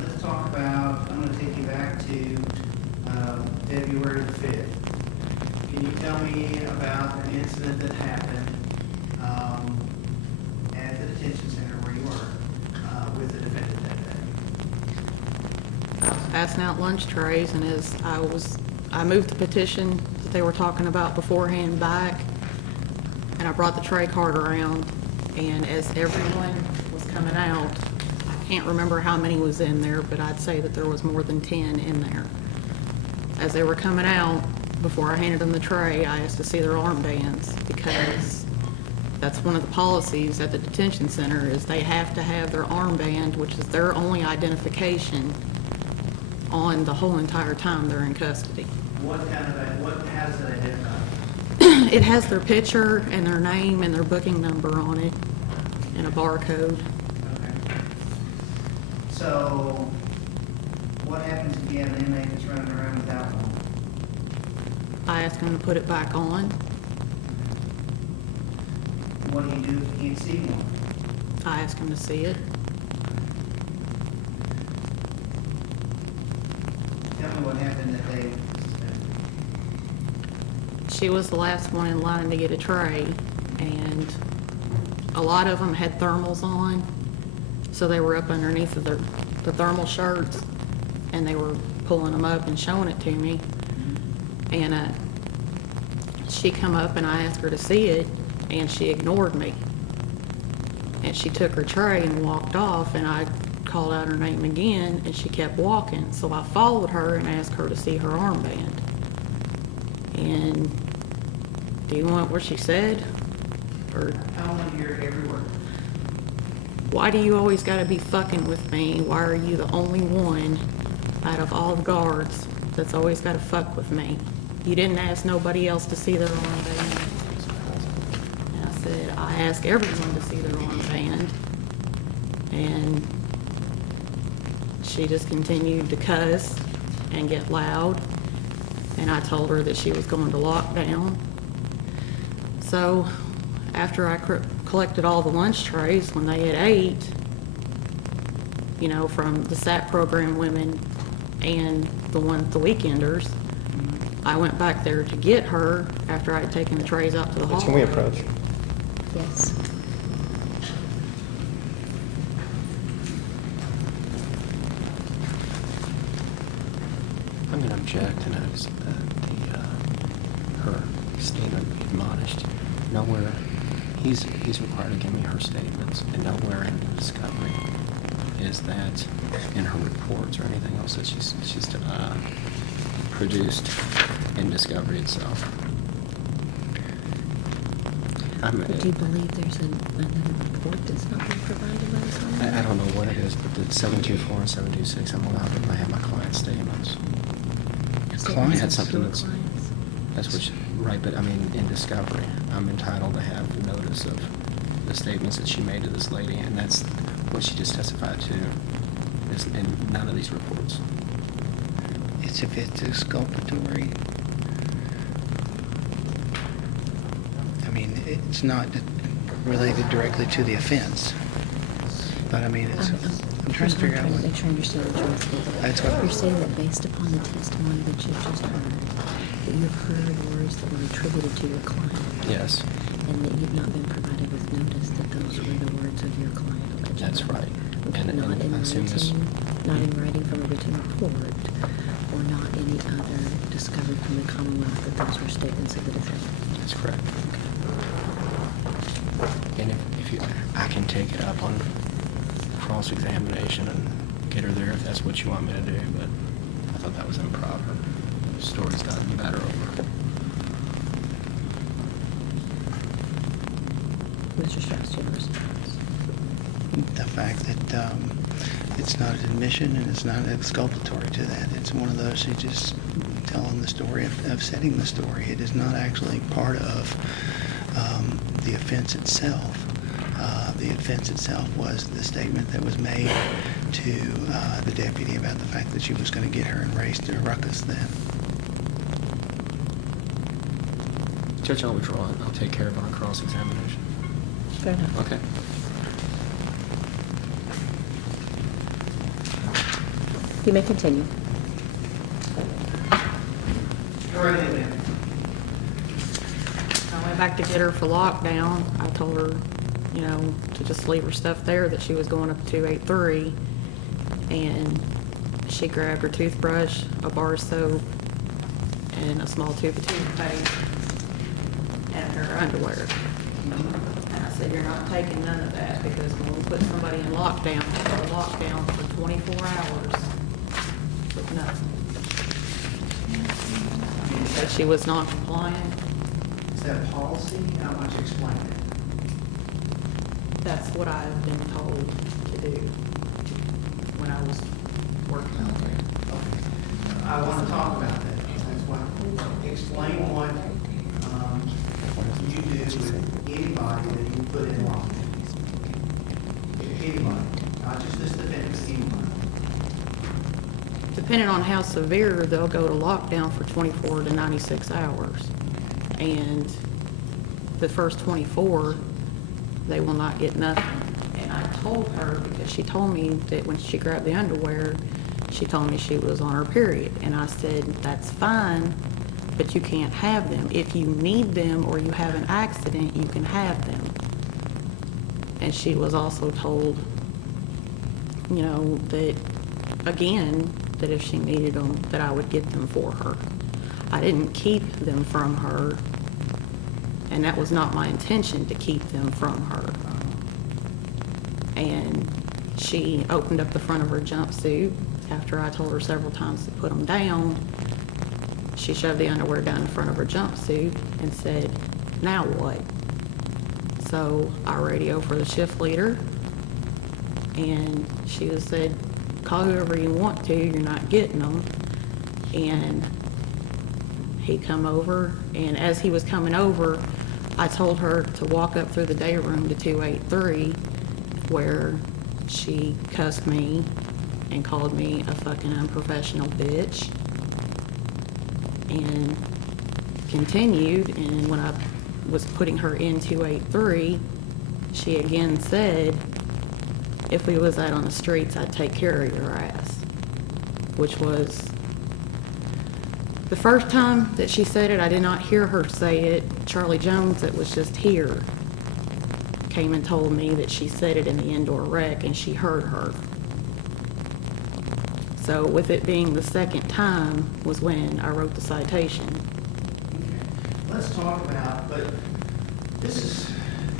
Let's talk about, I'm going to take you back to February the 5th. Can you tell me about an incident that happened at the detention center where you were with the defendant that day? I was passing out lunch trays, and as I moved the petition that they were talking about beforehand back, and I brought the tray cart around, and as everyone was coming out, I can't remember how many was in there, but I'd say that there was more than 10 in there. As they were coming out, before I handed them the tray, I asked to see their armbands, because that's one of the policies at the detention center, is they have to have their armband, which is their only identification, on the whole entire time they're in custody. How does it identify? It has their picture and their name and their booking number on it, and a barcode. Okay. So, what happens if you have an inmate that's running around without one? I asked them to put it back on. What do you do if you can't see one? I asked them to see it. Tell me what happened that day. She was the last one in line to get a tray, and a lot of them had thermals on, so they were up underneath of the thermal shirts, and they were pulling them up and showing it to me. And she come up and I asked her to see it, and she ignored me. And she took her tray and walked off, and I called out her name again, and she kept walking. So I followed her and asked her to see her armband. And do you want what she said? Or I want to hear every word. why do you always gotta be fucking with me? Why are you the only one out of all the guards that's always gotta fuck with me? You didn't ask nobody else to see their armband. And I said, I ask everyone to see their armband. And she just continued to cuss and get loud. And I told her that she was going to lockdown. So after I collected all the lunch trays, when they had ate, you know, from the SAT program women and the weekenders, I went back there to get her after I had taken the trays out to the hall. Can we approach? Yes. I'm going to object and ask that her statement be admonished. Nowhere, he's required to give me her statements, and nowhere in the discovery is that in her reports or anything else that she's produced in discovery itself. Do you believe there's another report that's not been provided by the client? I don't know what it is, but the 724 and 726, I'm allowed to have my client's statements. Client had something Your that's what she, right, but I mean, in discovery, I'm entitled to have notice of the statements that she made to this lady, and that's what she just testified to, is in none of these reports. It's if it's exculpatory. I mean, it's not related directly to the offense. But I mean, it's, I'm trying to figure out what. Make sure I understand what you're saying. That's what. You're saying that based upon the testimony that you've just heard, that you've heard words that were attributed to your client, Yes. and that you've not been provided with notice that those Those were the words of your client allegedly. That's right. Okay, And not in I assume this- writing, not in writing from a written report, or not any other discovered from the Commonwealth that those were statements of the defendant. That's correct. And if you, I can take it up on cross-examination and get her there if that's what you want me to do, but I thought that was improper. The story's gotten better over. Mr. Strauss, do you have a response? The fact that it's not an admission and it's not exculpatory to that. It's one of those, she's just telling the story of setting the story. It is not actually part of the offense itself. The offense itself was the statement that was made to the deputy about the fact that she was going to get her and raised a ruckus then. Judge, I'll withdraw it. I'll take care of it on cross-examination. Fair enough. Okay. You may continue. Go right ahead, ma'am. I went back to get her for lockdown. I told her, you know, to just leave her stuff there, that she was going up to 283. And she grabbed her toothbrush, a bar of soap, and a small tube of toothpaste, and her underwear. And I said, you're not taking none of that, because when we put somebody in lockdown, we're lockdown for 24 hours with nothing. But she was not compliant. Is that a policy? How much explain that? That's what I've been told to do when I was working out there. I want to talk about that. That's why, explain what you do with anybody that you put in lockdown. Anybody, not just this defendant, but anybody. Depending on how severe, they'll go to lockdown for 24 to 96 hours. And the first 24, they will not get nothing. And I told her, because she told me that when she grabbed the underwear, she told me she was on her period. And I said, that's fine, but you can't have them. If you need them or you have an accident, you can have them. And she was also told, you know, that, again, that if she needed them, that I would get them for her. I didn't keep them from her, and that was not my intention, to keep them from her. And she opened up the front of her jumpsuit after I told her several times to put them down. She shoved the underwear down the front of her jumpsuit and said, now what? So I radioed for the shift leader, and she said, call whoever you want to, you're not getting them. And he come over, and as he was coming over, I told her to walk up through the day room to 283, where she cussed me and called me a fucking unprofessional bitch, and continued. And when I was putting her in 283, she again said, if we was out on the streets, I'd take care of your ass, which was the first time that she said it. I did not hear her say it. Charlie Jones, that was just here, came and told me that she said it in the indoor rec, and she heard her. So with it being the second time was when I wrote the citation. Let's talk about, but was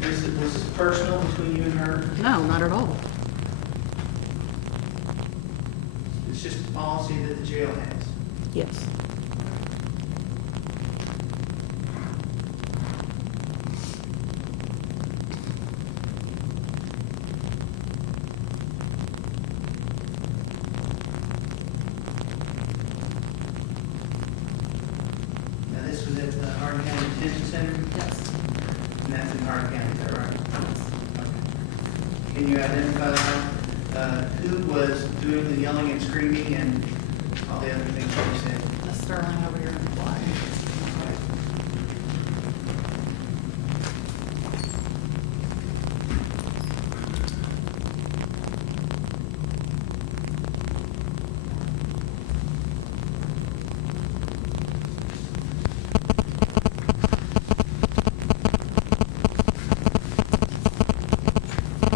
this personal between you and her? No, not at all. It's just a policy that the jail has. Yes. Now, this was at the Hardin County Detention Center? Yes. And that's in Hardin County, is that right? Okay. Can you identify who was doing the yelling and screaming and all the other things that you said? Miss Sterling over here in the flag.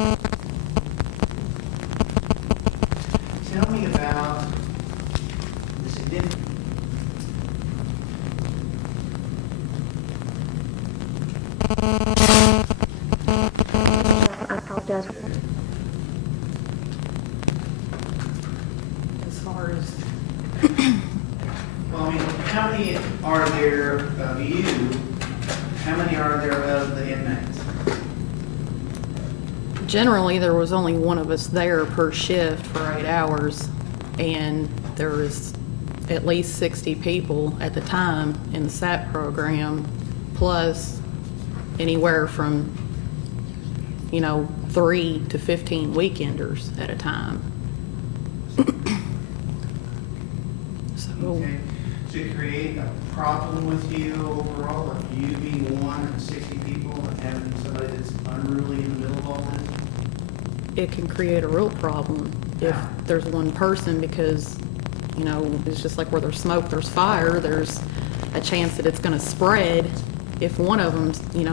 Tell me about the significant. I apologize. As far as, Well, I mean, how many are there of you? How many are there of the inmates? generally, there was only one of us there per shift for 8 hours, and there was at least 60 people at the time in the SAP program, plus anywhere from, 3 to 15 weekenders at a time. So, Okay. To create a problem with you overall, of you being one of 60 people and having somebody that's unruly in the middle of all this? it can create a real problem if there's one person, because, it's just like where there's smoke, there's fire. There's a chance that it's gonna spread. If one of them,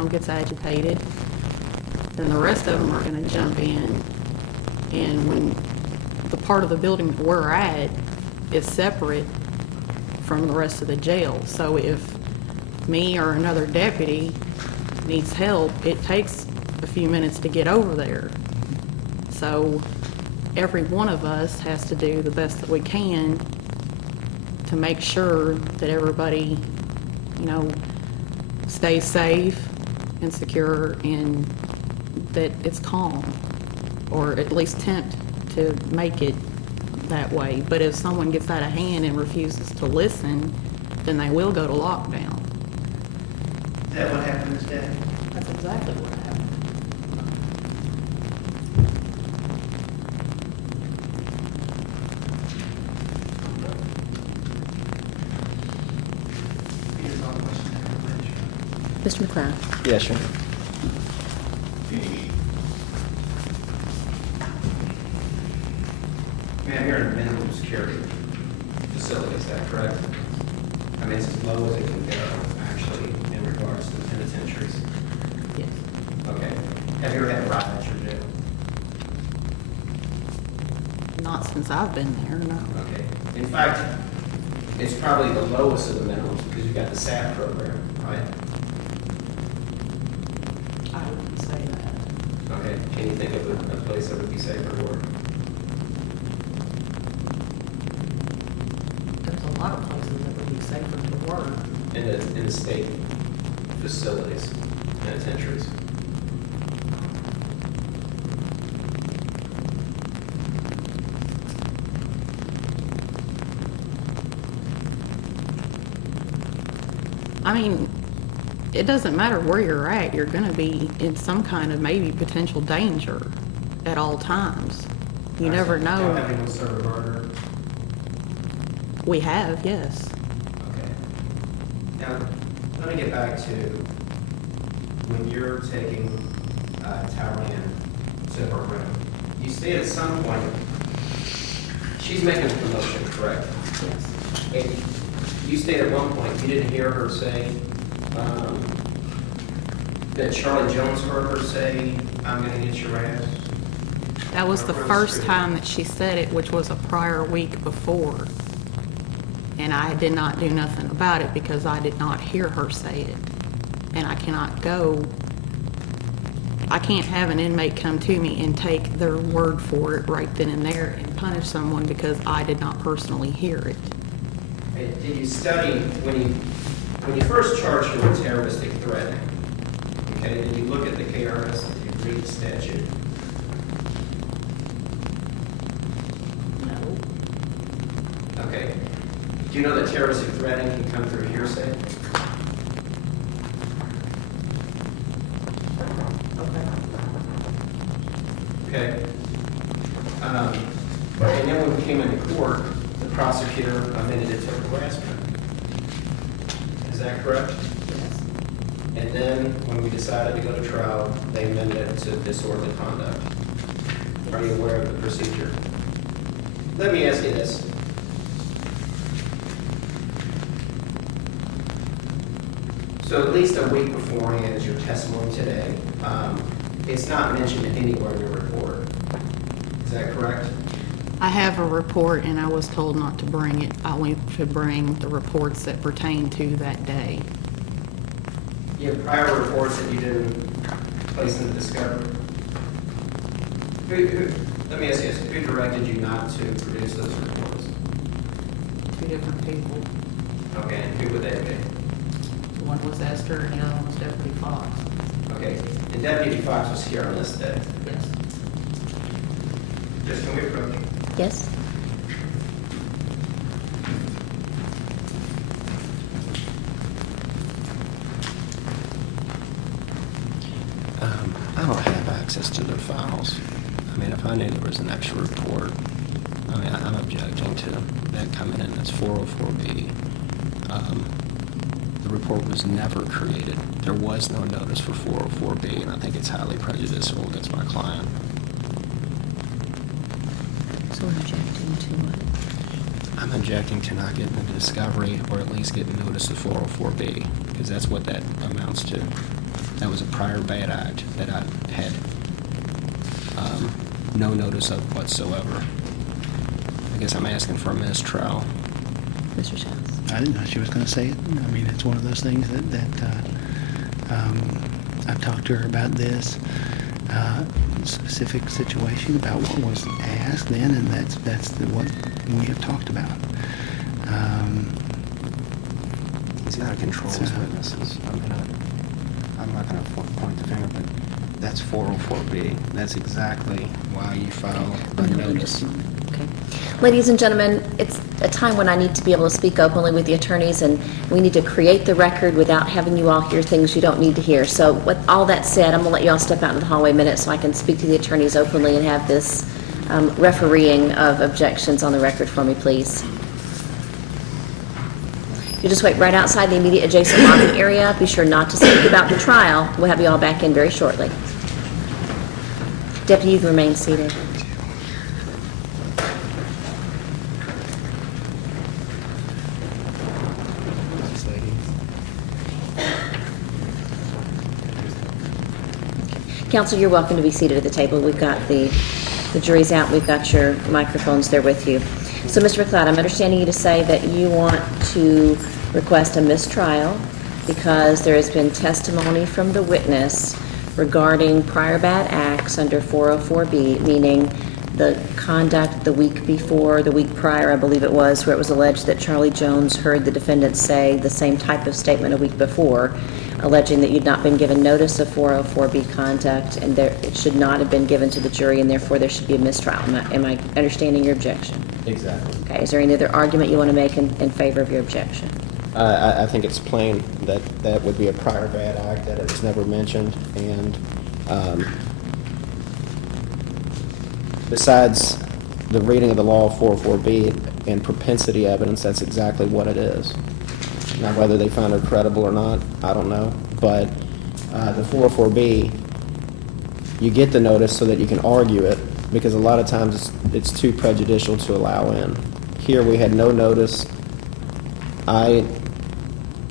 gets agitated, then the rest of them are gonna jump in. And when the part of the building that we're at is separate from the rest of the jail, so if me or another deputy needs help, it takes a few minutes to get over there. So every one of us has to do the best that we can to make sure that everybody, stays safe and secure, and that it's calm, or at least attempt to make it that way. But if someone gets out of hand and refuses to listen, then they will go to lockdown. Is that what happened this day? That's exactly what happened. Here's all the questions I have, please. Mr. McLeod? Yes, sir. Ma'am, you're in a minimum security facility, is that correct? I mean, it's as low as it can go, actually, in regards to the penitentiaries. Yes. Okay. Have you ever had a ride at your jail? Not since I've been there, no. Okay. In fact, it's probably the lowest of the minimums because you've got the SAP program, right? I wouldn't say that. Okay. Can you think of a place that would be safer to work? There's a lot of places that would be safer to work. In the state facilities, penitentiaries? I mean, it doesn't matter where you're at, you're gonna be in some kind of maybe potential danger at all times. You never Don't know. have anyone serve a murder? We have, yes. Okay. Now, let me get back to when you're taking Talian to her room. You stated at some point, she's making a promotion, correct? Yes. And you stated at one point, you didn't hear her say, that Charlie Jones heard her say, "I'm gonna get your ass"? That was the first time that she said it, which was a prior week before. And I did not do nothing about it because I did not hear her say it. And I can't have an inmate come to me and take their word for it right then and there and punish someone because I did not personally hear it. And did you study, when you first charged her with terroristic threatening, okay, did you look at the KRS, did you read the statute? No. Okay. Do you know that terroristic threatening can come through hearsay? Okay. And then when we came into court, the prosecutor amended it to harassment. Is that correct? Yes. And then when we decided to go to trial, they amended it to disorderly conduct. Are you aware of the procedure? Let me ask you this. So at least a week beforehand is your testimony today. It's not mentioned anywhere in your report. Is that correct? I have a report, and I was told not to bring it, only to bring the reports that pertain to that day. You have prior reports that you didn't place in the discovery. Let me ask you this, who directed you not to produce those reports? Two different people. Okay, and who would they be? One was Esther, and the other one was Deputy Fox. Okay, and Deputy Fox was here on this day. Yes. Just can we approach? Yes? I don't have access to their files. I mean, if I knew there was an extra report, I mean, I'm objecting to that coming in as 404B. The report was never created. There was no notice for 404B, and I think it's highly prejudicial against my client. So we're objecting to what? I'm objecting to not getting the discovery, or at least getting notice of 404B, because that's what that amounts to. That was a prior bad act that I had no notice of whatsoever. I guess I'm asking for a mistrial. Mr. Shouse? I didn't know she was going to say it. I mean, it's one of those things that I've talked to her about this specific situation, about what was asked then, and that's what we have talked about. He's got to control his witnesses. I mean, I'm not going to point the finger, but that's 404B. That's exactly why you file a notice. Okay. Ladies and gentlemen, it's a time when I need to be able to speak openly with the attorneys, and we need to create the record without having you all hear things you don't need to hear. So with all that said, I'm going to let you all step out into the hallway a minute so I can speak to the attorneys openly and have this refereeing of objections on the record for me, please. You just wait right outside the immediate adjacent lobby area. Be sure not to speak about the trial. We'll have you all back in very shortly. Deputy, you can remain seated. Counsel, you're welcome to be seated at the table. We've got the jury's out. We've got your microphones there with you. So, Mr. McLeod, I'm understanding you to say that you want to request a mistrial because there has been testimony from the witness regarding prior bad acts under 404B, meaning the conduct the week before, the week prior, I believe it was, where it was alleged that Charlie Jones heard the defendant say the same type of statement a week before, alleging that you'd not been given notice of 404B conduct and it should not have been given to the jury, and therefore there should be a mistrial. Am I understanding your objection? Exactly. Okay. Is there any other argument you want to make in favor of your objection? I think it's plain that that would be a prior bad act, that it was never mentioned, and besides the reading of the law of 404B and propensity evidence, that's exactly what it is. Now, whether they found her credible or not, I don't know, but the 404B, you get the notice so that you can argue it, because a lot of times it's too prejudicial to allow in. Here we had no notice. I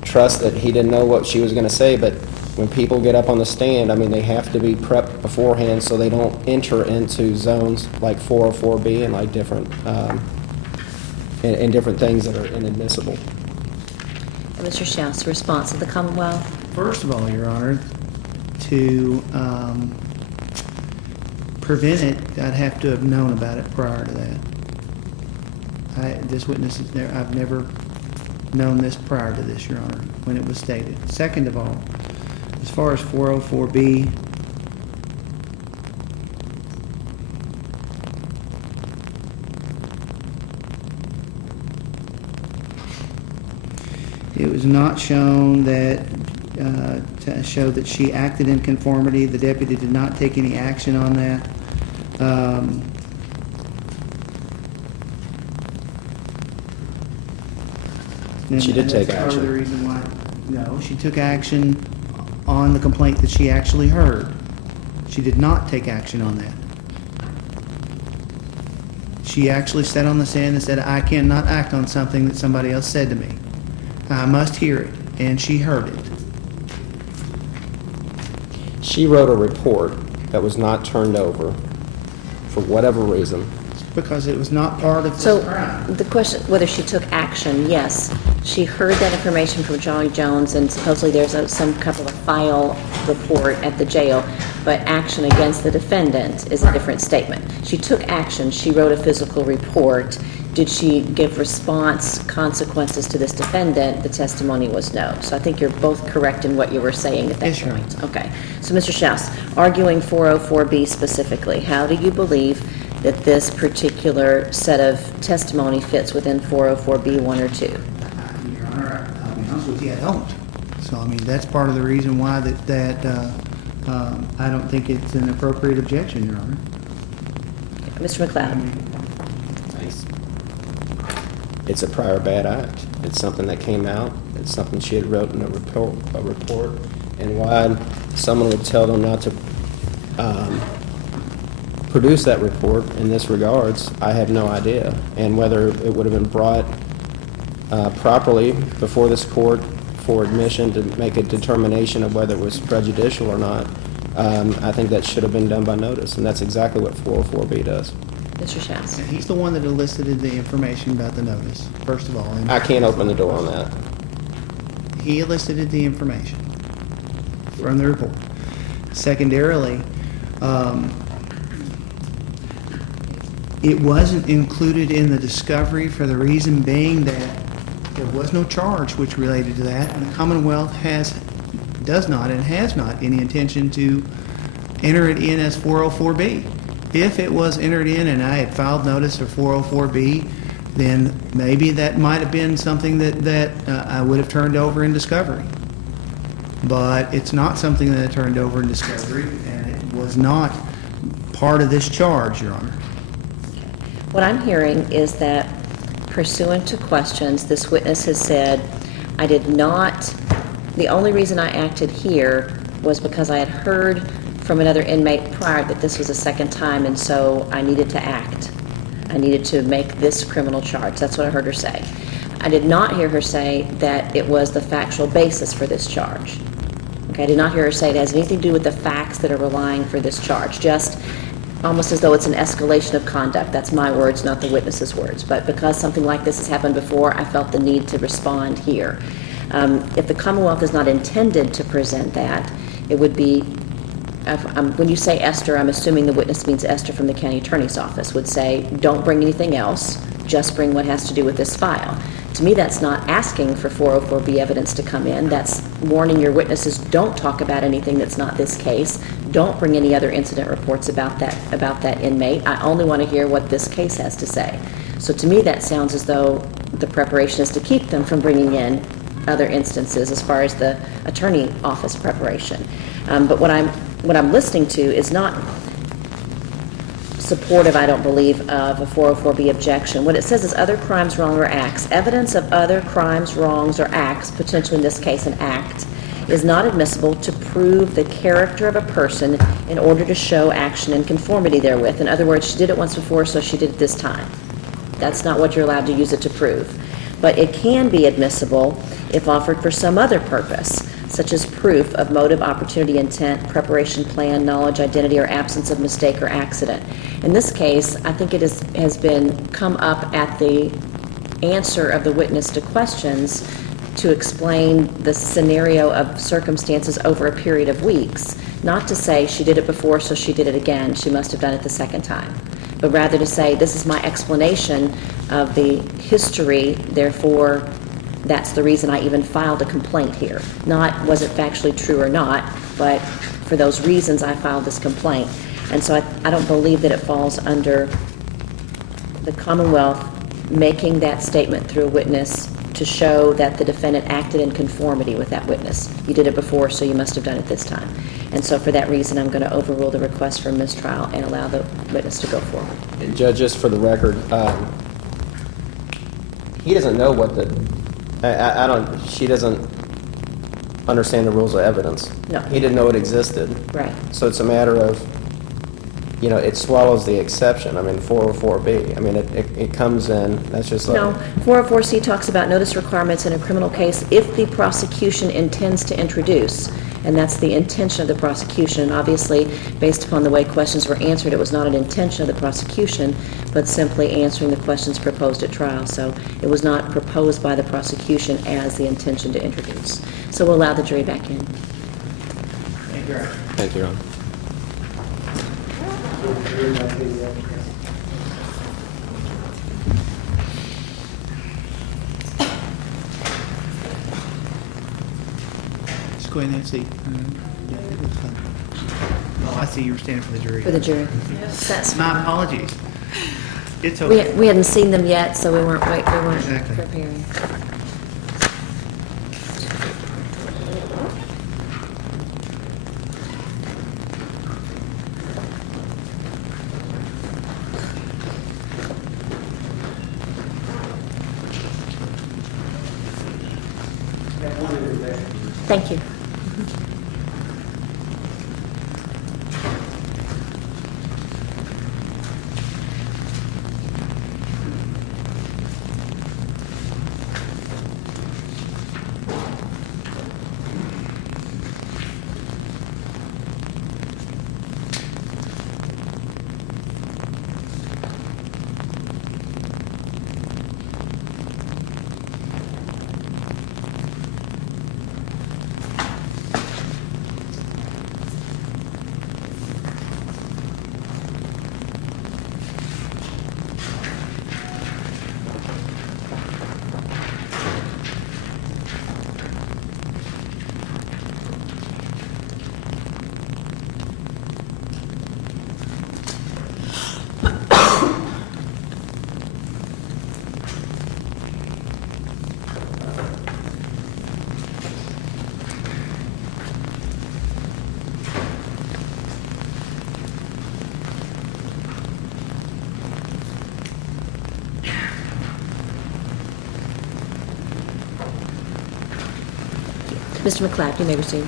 trust that he didn't know what she was going to say, but when people get up on the stand, I mean, they have to be prepped beforehand so they don't enter into zones like 404B and like different and different things that are inadmissible. Mr. Schaus, response of the Commonwealth? First of all, Your Honor, to prevent it, I'd have to have known about it prior to that. This witness is there. I've never known this prior to this, Your Honor, when it was stated. Second of all, as far as 404B, it was not shown that, to show that she acted in conformity. The deputy did not take any action on that. She did take That's part of the action. reason why, no, she took action on the complaint that she actually heard. She did not take action on that. She actually sat on the stand and said, I cannot act on something that somebody else said to me. I must hear it, and she heard it. She wrote a report that was not turned over for whatever reason. Because it was not part of this So crime. the question, whether she took action, yes. She heard that information from Johnny Jones, and supposedly there's some couple of file report at the jail, but action against the defendant is a different statement. She took action. She wrote a physical report. Did she give response consequences to this defendant? The testimony was no. So I think you're both correct in what you were saying at that Yes, Your point. Okay. So, Mr. Schaus, arguing 404B specifically, how do you believe that this particular set of testimony fits within 404B 1 or 2? Your Honor, I'll be honest with you, I don't. So, I mean, that's part of the reason why I don't think it's an appropriate objection, Your Honor. Mr. McLeod? It's a prior bad act. It's something that came out. It's something she had wrote in a report. And why someone would tell them not to produce that report in this regards, I have no idea. And whether it would have been brought properly before this court for admission to make a determination of whether it was prejudicial or not, I think that should have been done by notice. And that's exactly what 404B does. Mr. Schaus? And he's the one that elicited the information about the notice, first of all. And I can't open the door on that. he elicited the information from the report. Secondarily, it wasn't included in the discovery for the reason being that there was no charge which related to that, and the Commonwealth does not and has not any intention to enter it in as 404B. If it was entered in and I had filed notice of 404B, then maybe that might have been something that I would have turned over in discovery. But it's not something that I turned over in discovery, and it was not part of this charge, Your Honor. What I'm hearing is that pursuant to questions, this witness has said, I did not, the only reason I acted here was because I had heard from another inmate prior that this was a second time, and so I needed to act. I needed to make this criminal charge. That's what I heard her say. I did not hear her say that it was the factual basis for this charge. Okay, I did not hear her say it has anything to do with the facts that are relying for this charge, just almost as though it's an escalation of conduct. That's my words, not the witness's words. But because something like this has happened before, I felt the need to respond here. If the Commonwealth is not intended to present that, it would be, when you say Esther, I'm assuming the witness means Esther from the county attorney's office, would say, don't bring anything else, just bring what has to do with this file. To me, that's not asking for 404B evidence to come in. That's warning your witnesses, don't talk about anything that's not this case. Don't bring any other incident reports about that inmate. I only want to hear what this case has to say. So to me, that sounds as though the preparation is to keep them from bringing in other instances as far as the attorney office preparation. But what I'm listening to is not supportive, I don't believe, of a 404B objection. What it says is other crimes, wrong, or acts. Evidence of other crimes, wrongs, or acts, potentially in this case an act, is not admissible to prove the character of a person in order to show action in conformity therewith. In other words, she did it once before, so she did it this time. That's not what you're allowed to use it to prove. But it can be admissible if offered for some other purpose, such as proof of motive, opportunity, intent, preparation, plan, knowledge, identity, or absence of mistake or accident. In this case, I think it has been come up at the answer of the witness to questions to explain the scenario of circumstances over a period of weeks, not to say she did it before, so she did it again, she must have done it the second time, but rather to say this is my explanation of the history, therefore that's the reason I even filed a complaint here. Not was it factually true or not, but for those reasons I filed this complaint. And so I don't believe that it falls under the Commonwealth making that statement through a witness to show that the defendant acted in conformity with that witness. You did it before, so you must have done it this time. And so for that reason, I'm going to overrule the request for mistrial and allow the witness to go forward. And Judge, just for the record, he doesn't know what she doesn't understand the rules of evidence. No. He didn't know it existed. Right. So it's a matter of, it swallows the exception. I mean, 404B. I mean, it comes in, that's just like... No, 404C talks about notice requirements in a criminal case if the prosecution intends to introduce and that's the intention of the prosecution. Obviously, based upon the way questions were answered, it was not an intention of the prosecution, but simply answering the questions proposed at trial. So it was not proposed by the prosecution as the intention to introduce. So we'll allow the jury back in. Thank you, Your Honor. Thank you, Your Honor. Just go ahead and have a seat. Oh, I see you were standing for the jury. For the jury. That's My apologies. It's We, okay. we hadn't seen them yet, so we weren't Exactly. preparing. Thank you. Mr. McLeod, you may proceed.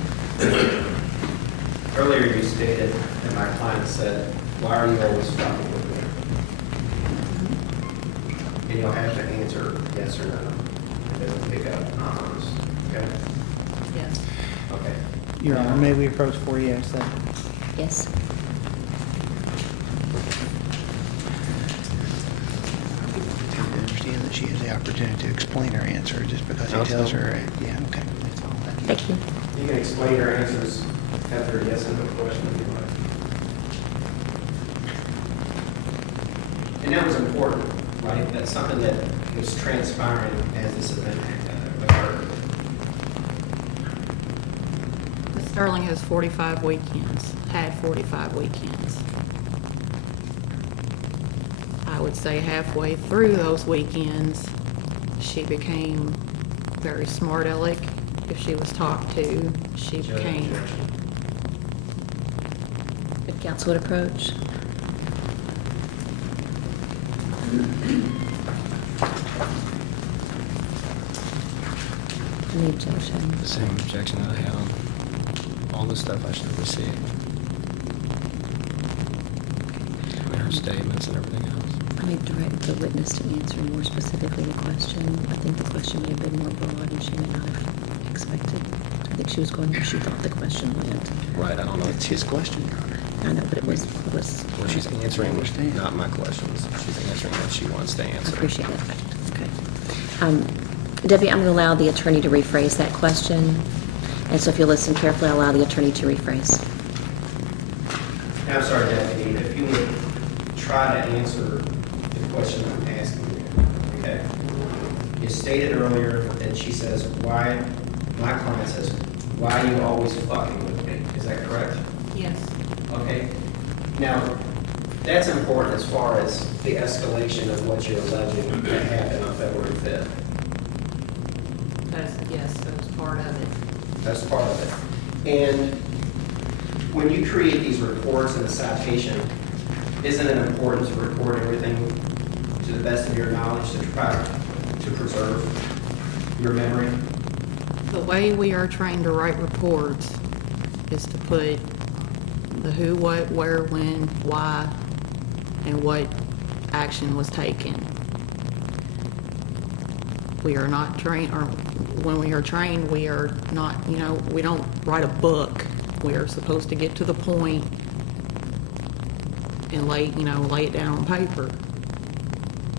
Earlier you stated, and my client said, why are you always fucking with me? And you'll have to answer yes or no. It doesn't pick up honors, okay? Yes. Okay. Your Honor, may we approach 4ES then? Yes. To understand that she has the opportunity to explain her answer just because he tells her, yeah, okay, that's all. Thank you. You can explain your answers after a yes and no question if you like. And that was important, right? That's something that was transpiring as this event occurred. Ms. Sterling has 45 weekends, had 45 weekends. I would say halfway through those weekends, she became very smart aleck. If she was talked to, she became. If counsel would approach. Any objection? The same objection that I had on all the stuff I should have received. I mean, her statements and everything else. I may direct the witness to answer more specifically the question. I think the question may have been more broad and she may not have expected. I think she was going where she thought the question went. Right, I don't know. It's his question, Your Honor. I know, but it was. Well, she's answering Understand. not my questions. She's answering what she wants to I answer. appreciate that. Okay. Debbie, I'm going to allow the attorney to rephrase that question. And so if you'll listen carefully, I'll allow the attorney to rephrase. I'm sorry, Deputy, if you would try to answer the question I'm asking you, okay? You stated earlier that she says, why, my client says, why are you always fucking with me? Is that correct? Yes. Okay. Now, that's important as far as the escalation of what you're alleging that happened on February 5th. Yes, that was part of it. That's part of it. And when you create these reports and a citation, isn't it important to record everything to the best of your knowledge to try to preserve your memory? The way we are trained to write reports is to put the who, what, where, when, why, and what action was taken. We are not trained, or when we are trained, we are not, we don't write a book. We are supposed to get to the point and lay it down on paper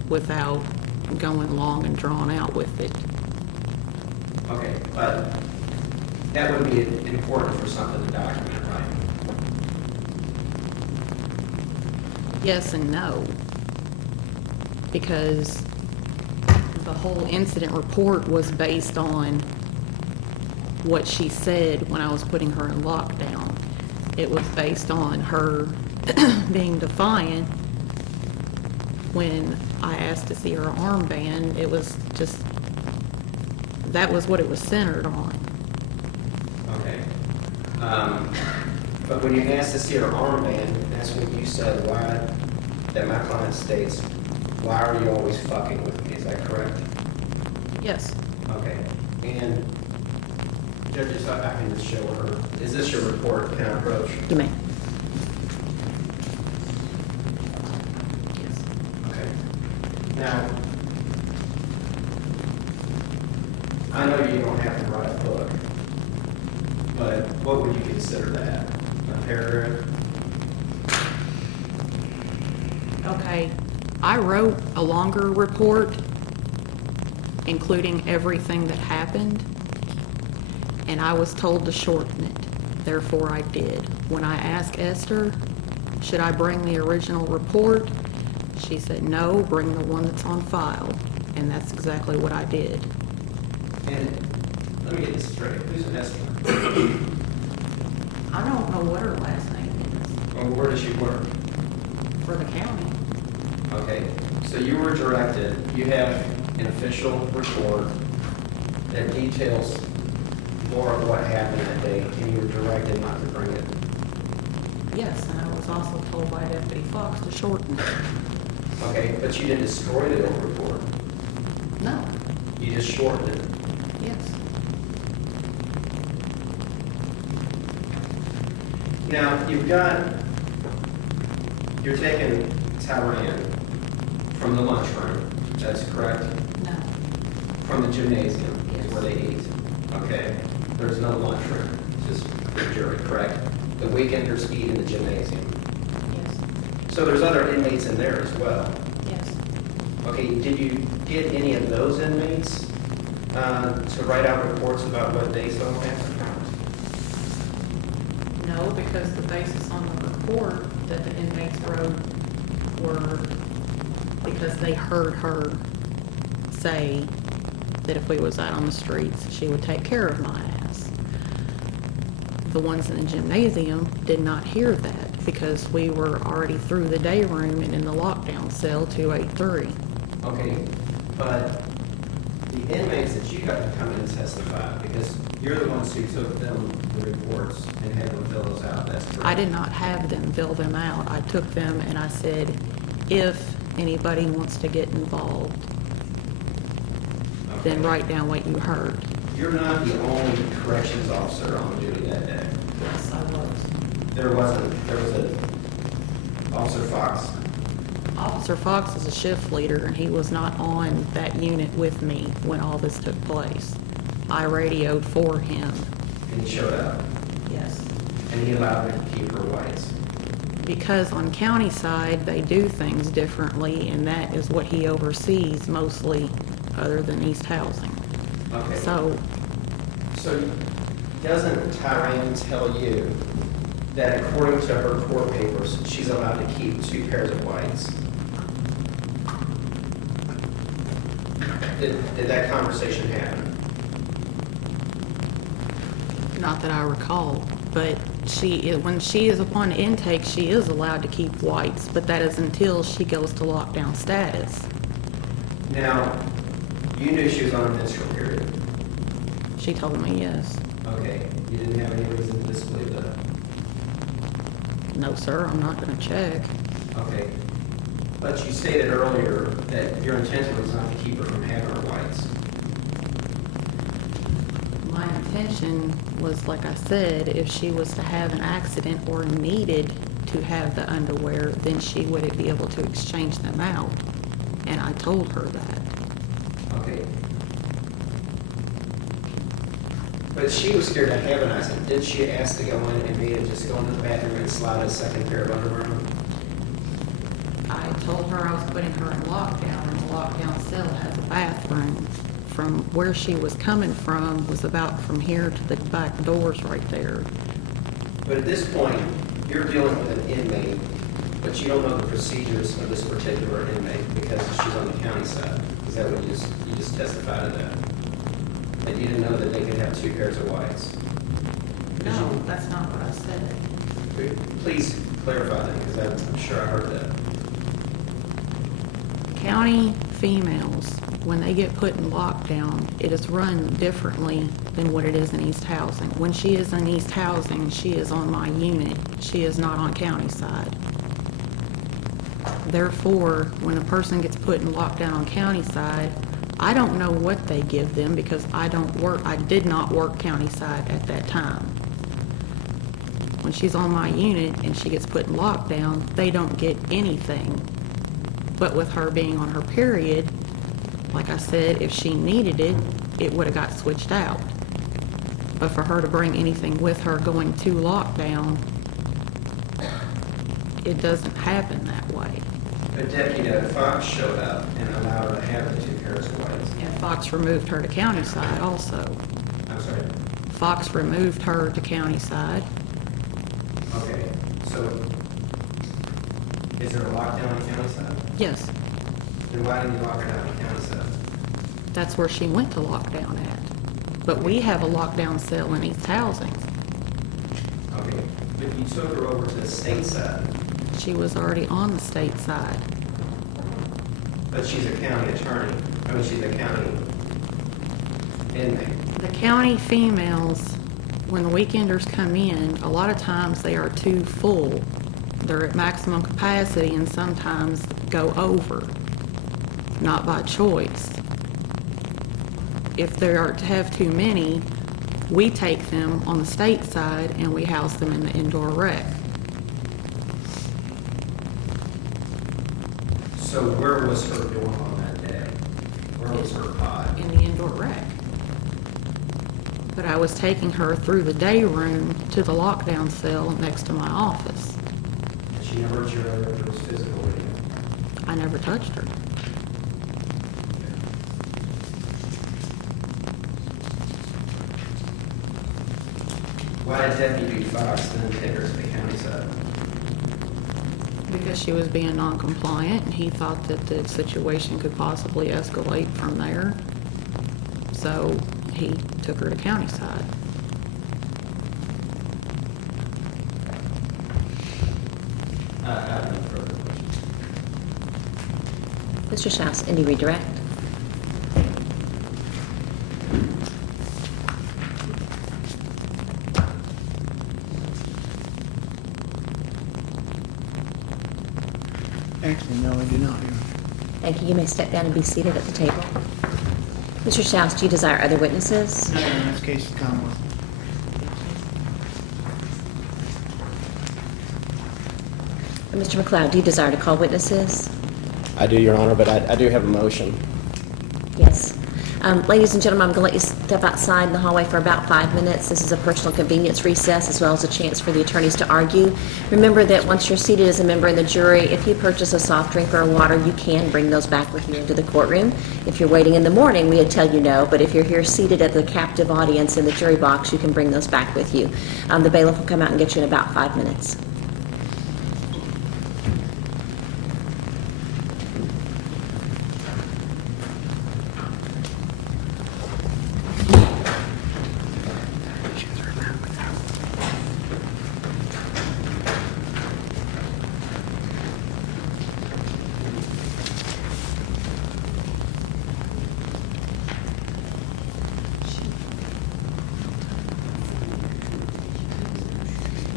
without going long and drawn out with it. Okay, but that would be important for something to document, right? Yes and no. Because the whole incident report was based on what she said when I was putting her in lockdown. It was based on her being defiant when I asked to see her armband. It was just, that was what it was centered on. Okay. But when you asked to see her armband, that's when you said that my client states, why are you always fucking with me? Is that correct? Yes. Okay. And judges, I can just show her. Is this your report? Can I approach? You may. Yes. Okay. Now, I know you don't have to write a book, but what would you consider that? A paragraph? Okay, I wrote a longer report, including everything that happened, and I was told to shorten it. Therefore, I did. When I asked Esther, should I bring the original report, she said, no, bring the one that's on file. And that's exactly what I did. And let me get this straight. Who's Esther? I don't know what her last name is. Or where does she work? For the county. Okay, so you were directed, you have an official report that details more of what happened that day, and you were directed not to bring it. Yes, and I was also told by Deputy Fox to shorten it. Okay, but you didn't destroy the old report. No. You just shortened it. Yes. Now, you're taking Tyran from the lunchroom, that's correct? No. From the gymnasium Yes. is where they eat. Okay, there's no lunchroom, just for the jury, correct? The weekenders eat in the gymnasium. Yes. So there's other inmates in there as well. Yes. Okay, did you get any of those inmates to write out reports about what they saw happen? No, because the basis on the report that the inmates wrote were because they heard her say that if we was out on the streets, she would take care of my ass. The ones in the gymnasium did not hear that because we were already through the day room and in the lockdown cell 283. Okay, but the inmates that you got to come in and testify, because you're the ones who took them the reports and had them fill those out, that's correct? I did not have them fill them out. I took them and I said, if anybody wants to get involved, then write down what you heard. You're not the only corrections officer on duty that day. Yes, I was. There was a Officer Fox. Officer Fox is a shift leader, and he was not on that unit with me when all this took place. I radioed for him. And he showed up. Yes. And he allowed her to keep her whites. Because on county side, they do things differently, and that is what he oversees mostly, other than East Housing. Okay. So, doesn't Tyran tell you that according to her court papers, she's allowed to keep 2 pairs of whites? Did that conversation happen? not that I recall, but when she is upon intake, she is allowed to keep whites, but that is until she goes to lockdown status. Now, you knew she was on a menstrual period. She told me yes. Okay, you didn't have any reason to disbelieve that? No, sir, I'm not going to check. Okay, but you stated earlier that your intention was not to keep her from having her whites. My intention was, like I said, if she was to have an accident or needed to have the underwear, then she would be able to exchange them out. And I told her that. Okay, But she was scared to heaven. I said, did she ask to go in and me to just go into the bathroom and slide a second pair of underwear on? I told her I was putting her in lockdown, and the lockdown cell has a bathroom. From where she was coming from was about from here to the back doors right there. But at this point, you're dealing with an inmate, but you don't know the procedures of this particular inmate because she's on the county side. Is that what you just testified to that? That you didn't know that they could have 2 pairs of whites? No, that's not what I said. Please clarify that, because I'm sure I heard that. County females, when they get put in lockdown, it is run differently than what it is in East Housing. When she is in East Housing, she is on my unit. She is not on county side. Therefore, when a person gets put in lockdown on county side, I don't know what they give them because I did not work county side at that time. When she's on my unit and she gets put in lockdown, they don't get anything. But with her being on her period, like I said, if she needed it, it would have got switched out. But for her to bring anything with her going to lockdown, it doesn't happen that way. But Deputy Fox showed up and allowed her to have the 2 pairs of whites. And Fox removed her to county side also. I'm sorry. Fox removed her to county side. Okay, so is there a lockdown on county side? Yes, Then why didn't you lock her down on county side? that's where she went to lockdown at. But we have a lockdown cell in East Housing. Okay, but you took her over to the state side, She was already on the state side. but she's a county attorney. I mean, she's a county inmate. The county females, when the weekenders come in, a lot of times they are too full. They're at maximum capacity and sometimes go over, not by choice. If they are to have too many, we take them on the state side and we house them in the indoor rec. So where was her dorm on that day? Where was her pod? In the indoor rec. But I was taking her through the day room to the lockdown cell next to my office. She never hurt you or if it was physical with you? I never touched her. Why did Deputy Fox then take her to the county side? Because she was being non-compliant, and he thought that the situation could possibly escalate from there. So he took her to county side. I have no further questions. Mr. Schaus, any redirect? Actually, no, I do not, Your Honor. Thank you. You may step down and be seated at the table. Mr. Schaus, do you desire other witnesses? No, in this case, it's Commonwealth. Mr. McLeod, do you desire to call witnesses? I do, Your Honor, but I do have a motion. Yes. Ladies and gentlemen, I'm going to let you step outside in the hallway for about 5 minutes. This is a personal convenience recess as well as a chance for the attorneys to argue. Remember that once you're seated as a member in the jury, if you purchase a soft drink or a water, you can bring those back with you into the courtroom. If you're waiting in the morning, we'd tell you no, but if you're here seated at the captive audience in the jury box, you can bring those back with you. The bailiff will come out and get you in about 5 minutes.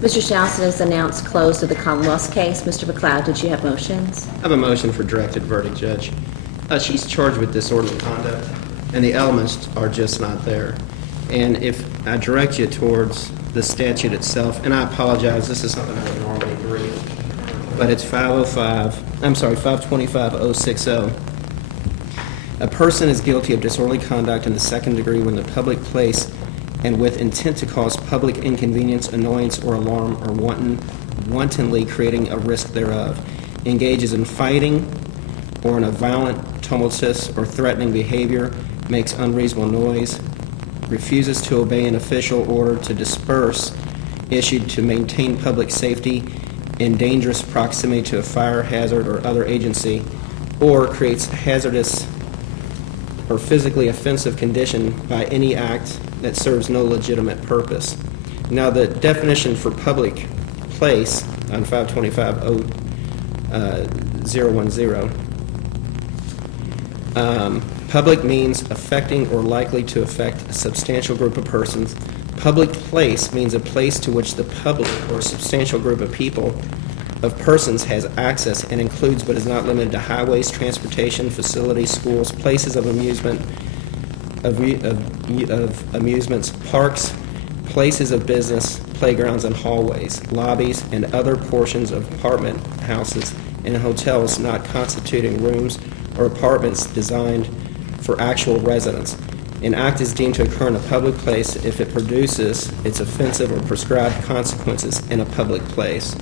Mr. Shalson has announced closed of the Commonwealth's case. Mr. McLeod, did you have motions? I have a motion for directed verdict, Judge. She's charged with disorderly conduct, and the elements are just not there. And if I direct you towards the statute itself, and I apologize, this is something I would normally read, but it's 525-060. A person is guilty of disorderly conduct in the second degree when the public place and with intent to cause public inconvenience, annoyance, or alarm, or wantonly creating a risk thereof, engages in fighting or in a violent, tumultuous, or threatening behavior, makes unreasonable noise, refuses to obey an official order to disperse issued to maintain public safety in dangerous proximity to a fire hazard or other agency, or creates hazardous or physically offensive condition by any act that serves no legitimate purpose. Now, the definition for public place on 525.010, public means affecting or likely to affect a substantial group of persons. Public place means a place to which the public or a substantial group of people, of persons, has access and includes but is not limited to highways, transportation, facilities, schools, places of amusement, of amusements, parks, places of business, playgrounds and hallways, lobbies, and other portions of apartment houses and hotels not constituting rooms or apartments designed for actual residence. An act is deemed to occur in a public place if it produces its offensive or prescribed consequences in a public place.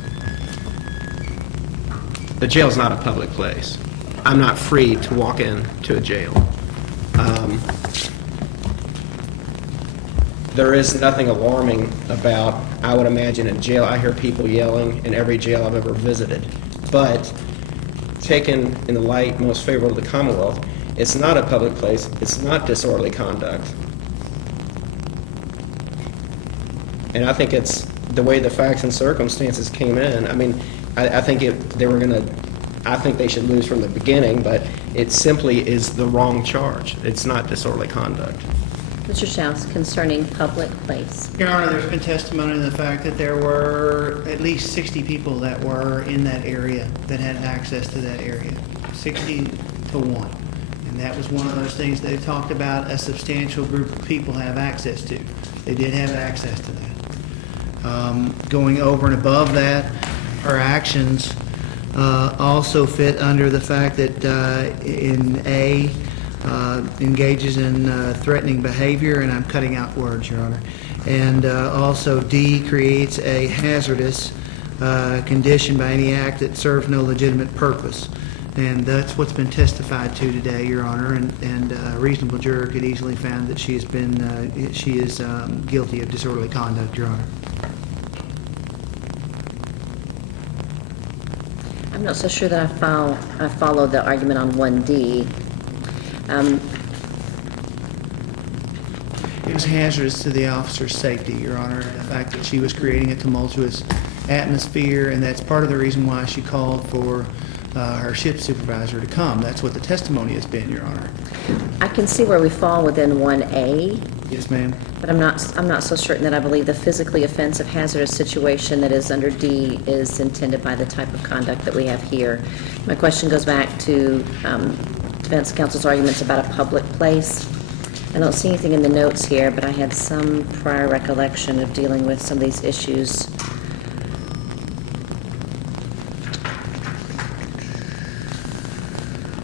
The jail's not a public place. I'm not free to walk into a jail. There is nothing alarming about, I would imagine, in jail. I hear people yelling in every jail I've ever visited. But taken in the light most favorable to the Commonwealth, it's not a public place. It's not disorderly conduct. And I think it's the way the facts and circumstances came in. I mean, I think I think they should lose from the beginning, but it simply is the wrong charge. It's not disorderly conduct. Mr. Schaus, concerning public place. Your Honor, there's been testimony to the fact that there were at least 60 people that were in that area that had access to that area, 60 to 1. And that was one of those things they talked about a substantial group of people have access to. They did have access to that. Going over and above that, her actions also fit under the fact that in A, engages in threatening behavior, and I'm cutting out words, Your Honor. And also D, creates a hazardous condition by any act that serves no legitimate purpose. And that's what's been testified to today, Your Honor, and a reasonable juror could easily find that she is guilty of disorderly conduct, Your Honor. I'm not so sure that I follow the argument on 1D. It was hazardous to the officer's safety, Your Honor, the fact that she was creating a tumultuous atmosphere, and that's part of the reason why she called for her shift supervisor to come. That's what the testimony has been, Your Honor. I can see where we fall within 1A. Yes, ma'am. But I'm not so certain that I believe the physically offensive hazardous situation that is under D is intended by the type of conduct that we have here. My question goes back to defense counsel's arguments about a public place. I don't see anything in the notes here, but I had some prior recollection of dealing with some of these issues.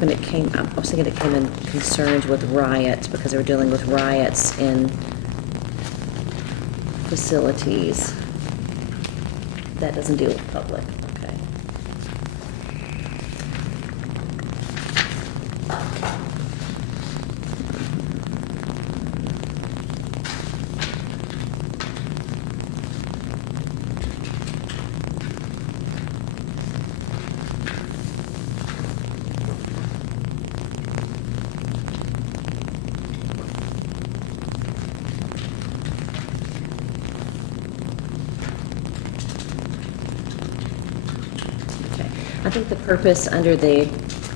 When it came, I was thinking it came in concerns with riots, because they were dealing with riots in facilities. That doesn't deal with public, okay. I think the purpose under the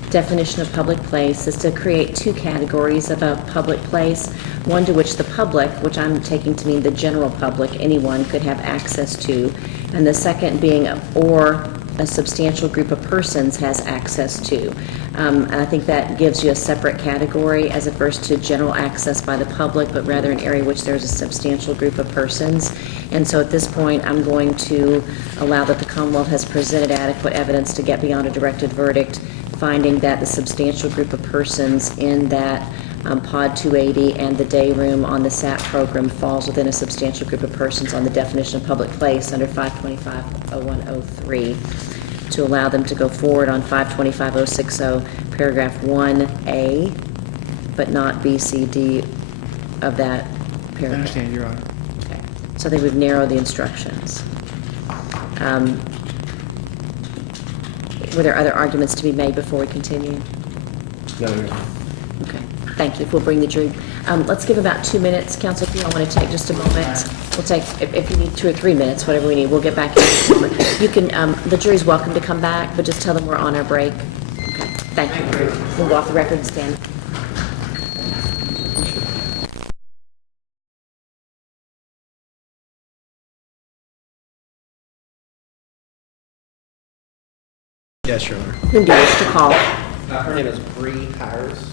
definition of public place is to create two categories of a public place. One to which the public, which I'm taking to mean the general public, anyone could have access to, and the second being or a substantial group of persons has access to. And I think that gives you a separate category as opposed to general access by the public, but rather an area which there's a substantial group of persons. And so at this point, I'm going to allow that the Commonwealth has presented adequate evidence to get beyond a directed verdict, finding that the substantial group of persons in that Pod 280 and the day room on the SAP program falls within a substantial group of persons on the definition of public place under 525.0103 to allow them to go forward on 525.060, paragraph 1A, but not B, C, D of that I paragraph. understand, Your Honor. Okay. So I think we've narrowed the instructions. Were there other arguments to be made before we continue? No, Your Honor. Okay, thank you. We'll bring the jury. Let's give about 2 minutes. Counsel, if you all want to take just a moment, we'll take, if you need 2 or 3 minutes, whatever we need, we'll get back in. You can, the jury's welcome to come back, but just tell them we're on our break. Okay, thank you. We'll go off the record and stand. Yes, Your Honor. Whom do you wish to call? Her name is Bree Hires.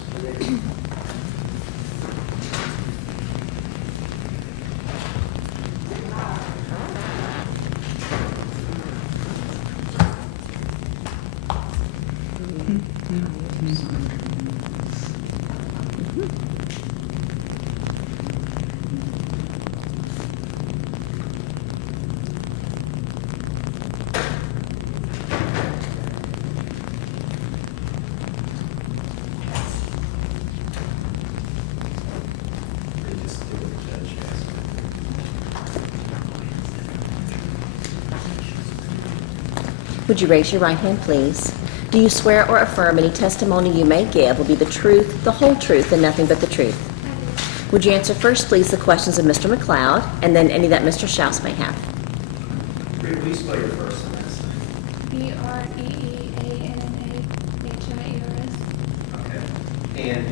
Would you raise your right hand, please? Do you swear or affirm any testimony you may give will be the truth, the whole truth, and nothing but the truth? Would you answer first, please, the questions of Mr. McLeod, and then any that Mr. Schaus may have? Bree, will you spell your first and last name? BreeAnnaHiers. Okay. And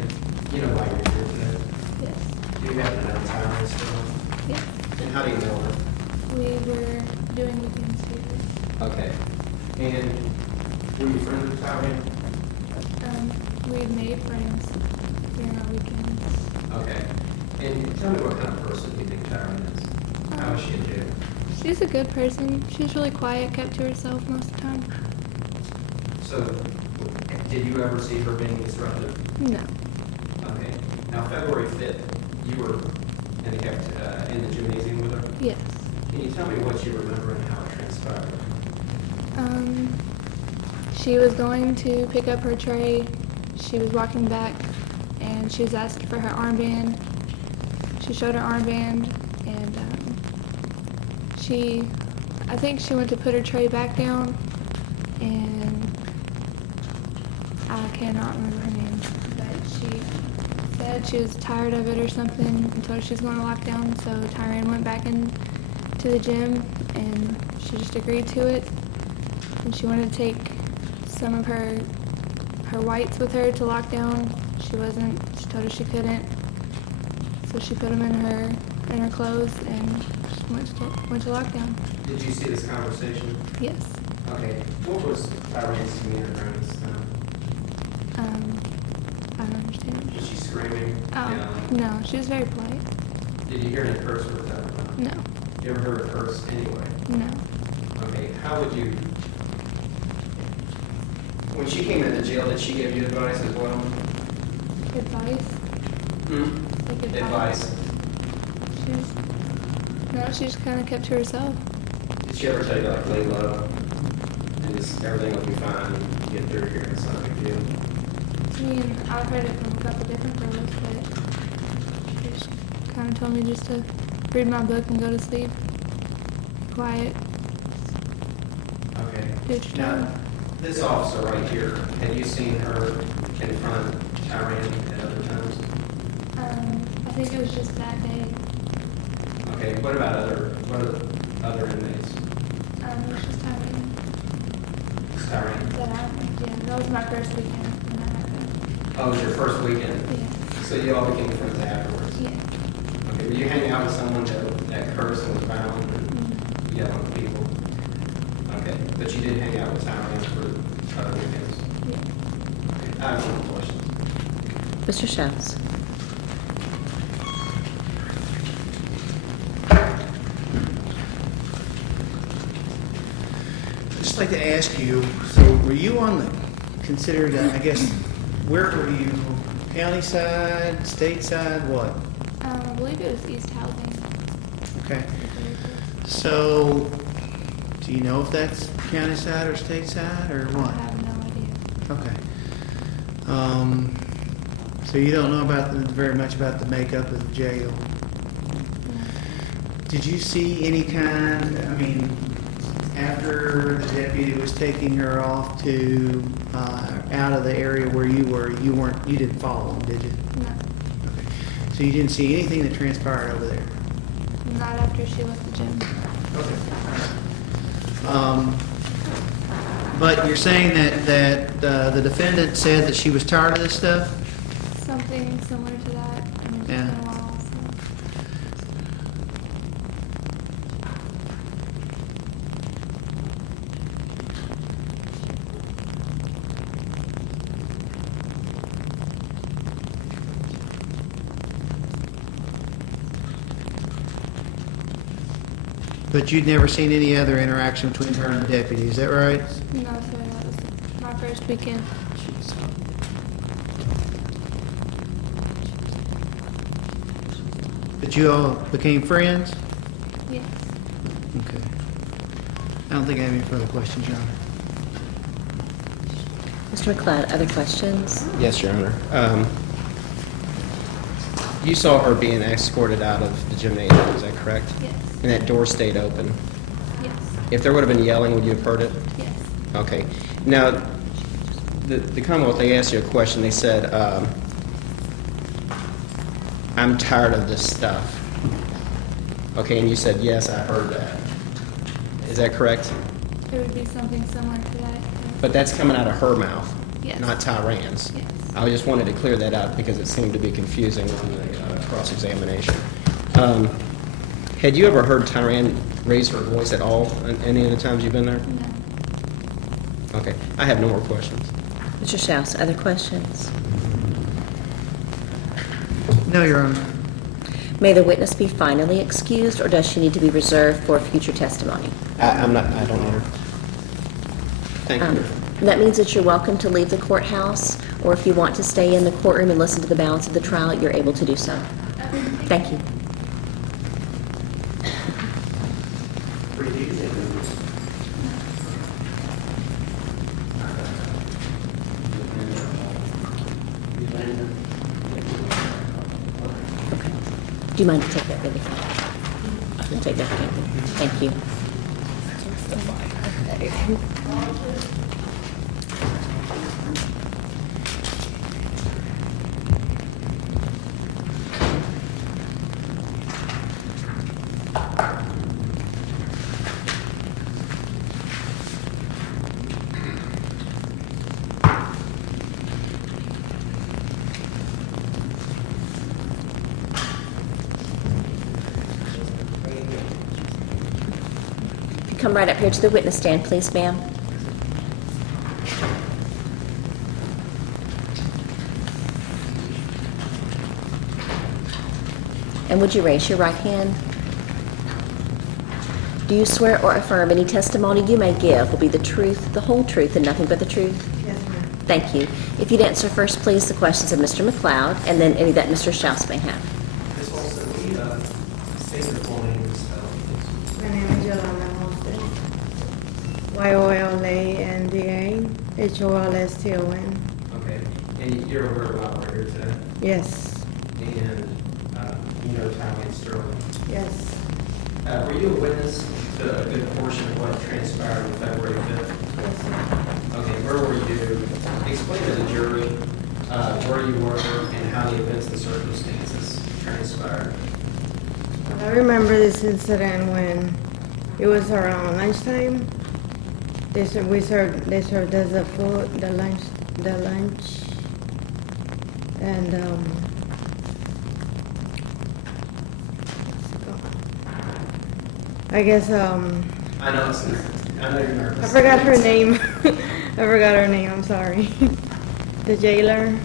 you know why you're here today? Yes. Do you happen to know Tyron still? Yes. And how do you know her? We were doing weekends together. Okay. And were you friends with Tyron? We made friends during our weekends. Okay. And tell me what kind of person you think Tyron is. How is she in jail? She's a good person. She's really quiet, kept to herself most of the time. So, did you ever see her being disruptive? No. Okay. Now, February 5th, you were in the gymnasium with her? Yes. Can you tell me what you remember and how it transpired? She was going to pick up her tray. She was walking back, and she was asked for her armband. She showed her armband, and I think she went to put her tray back down, and I cannot remember her name, but she said she was tired of it or something and told her she was going to lock down, so Tyron went back into the gym, and she just agreed to it, and she wanted to take some of her whites with her to lock down. She told her she couldn't, so she put them in her clothes and went to lockdown. Did you see this conversation? Yes. Okay. What was Tyron's demeanor during this time? I don't understand. Was she screaming? Oh, no, she was very polite. Did you hear any curse words out of her mouth? No. You ever heard her curse anyway? No. Okay. How would you... When she came into jail, did she give you advice as well? Advice? Like Advice. She just kind of kept to herself. Did she ever tell you to like lay low and just everything will be fine and get through here and it's not a big deal? I mean, I've heard it from a couple different girls, but she just kind of told me just to read my book and go to sleep. Quiet. Okay. Do what you're Now, told. this officer right here, have you seen her confront Tyron at other times? I think it was just that day. Okay, what about other inmates? It was just Tyron. Tyron? That was my first weekend when that happened. Oh, it was your first weekend? Yeah. So you all became friends afterwards? Yeah. Okay, were you hanging out with someone that cursed and was violent and yelling at people? Okay, but you did hang out with Tyron for other weekends? Yeah. Okay, I have no more questions. Mr. Schaus. I'd just like to ask you, so were you on the, considered, I guess, where were you County side, state side, what? I believe it was East Housing. Okay. So, do you know if that's county side or state side or I what? have no idea. Okay. So you don't know very much about the makeup of the jail. Did you see any kind, I mean, after the deputy was taking her off to, out of the area where you were, you didn't follow him, did you? No, Okay. So you didn't see anything that transpired over there? not after she left the gym. Okay. But you're saying that the defendant said that she was tired of this stuff? Something similar to that. I mean, it's Yeah. been a while, so. But you'd never seen any other interaction between her and the deputy, is that right? No, sir, that was my first weekend. That you all became friends? Yes. Okay. I don't think I have any further questions, Your Honor. Mr. McLeod, other questions? Yes, Your Honor. You saw her being escorted out of the gymnasium, is that correct? Yes. And that door stayed open? Yes. If there would have been yelling, would you have heard it? Yes. Okay. Now, the Commonwealth, they asked you a question. They said, I'm tired of this stuff. Okay, and you said, yes, I heard that. Is that correct? It would be something similar to that. Yes. But that's coming out of her mouth, Yes. not Tyran's. Yes. I just wanted to clear that up because it seemed to be confusing on the cross-examination. Had you ever heard Tyran raise her voice at all any of the times you've been there? No. Okay, I have no more questions. Mr. Schaus, other questions? No, Your Honor. May the witness be finally excused, or does she need to be reserved for future testimony? I don't know. Thank you. That means that you're welcome to leave the courthouse, or if you want to stay in the courtroom and listen to the balance of the trial, you're able to do so. Thank you. Okay. Do you mind to take that with you? I'll take that. Thank you. Come right up here to the witness stand, please, ma'am. And would you raise your right hand? Do you swear or affirm any testimony you may give will be the truth, the whole truth, and nothing but the truth? Yes, ma'am. Thank you. If you'd answer first, please, the questions of Mr. McLeod, and then any that Mr. Schaus may have. Ms. Olson, will you state your full name and spell it, My name is Yolanda Holston. YOLANDA HOLSTON. please? Okay, and you're aware of why we're here today? Yes, And you know Tyran Sterling. yes, Were you a witness to a good portion of what transpired on February 5th? yes, sir. Okay, where were you? Explain to the jury where you were and how the events and circumstances transpired. I remember this incident when it was around lunchtime. They served us the food, the lunch, and I guess I know I know you're nervous. I forgot her name. I forgot her name. I'm sorry. The jailer.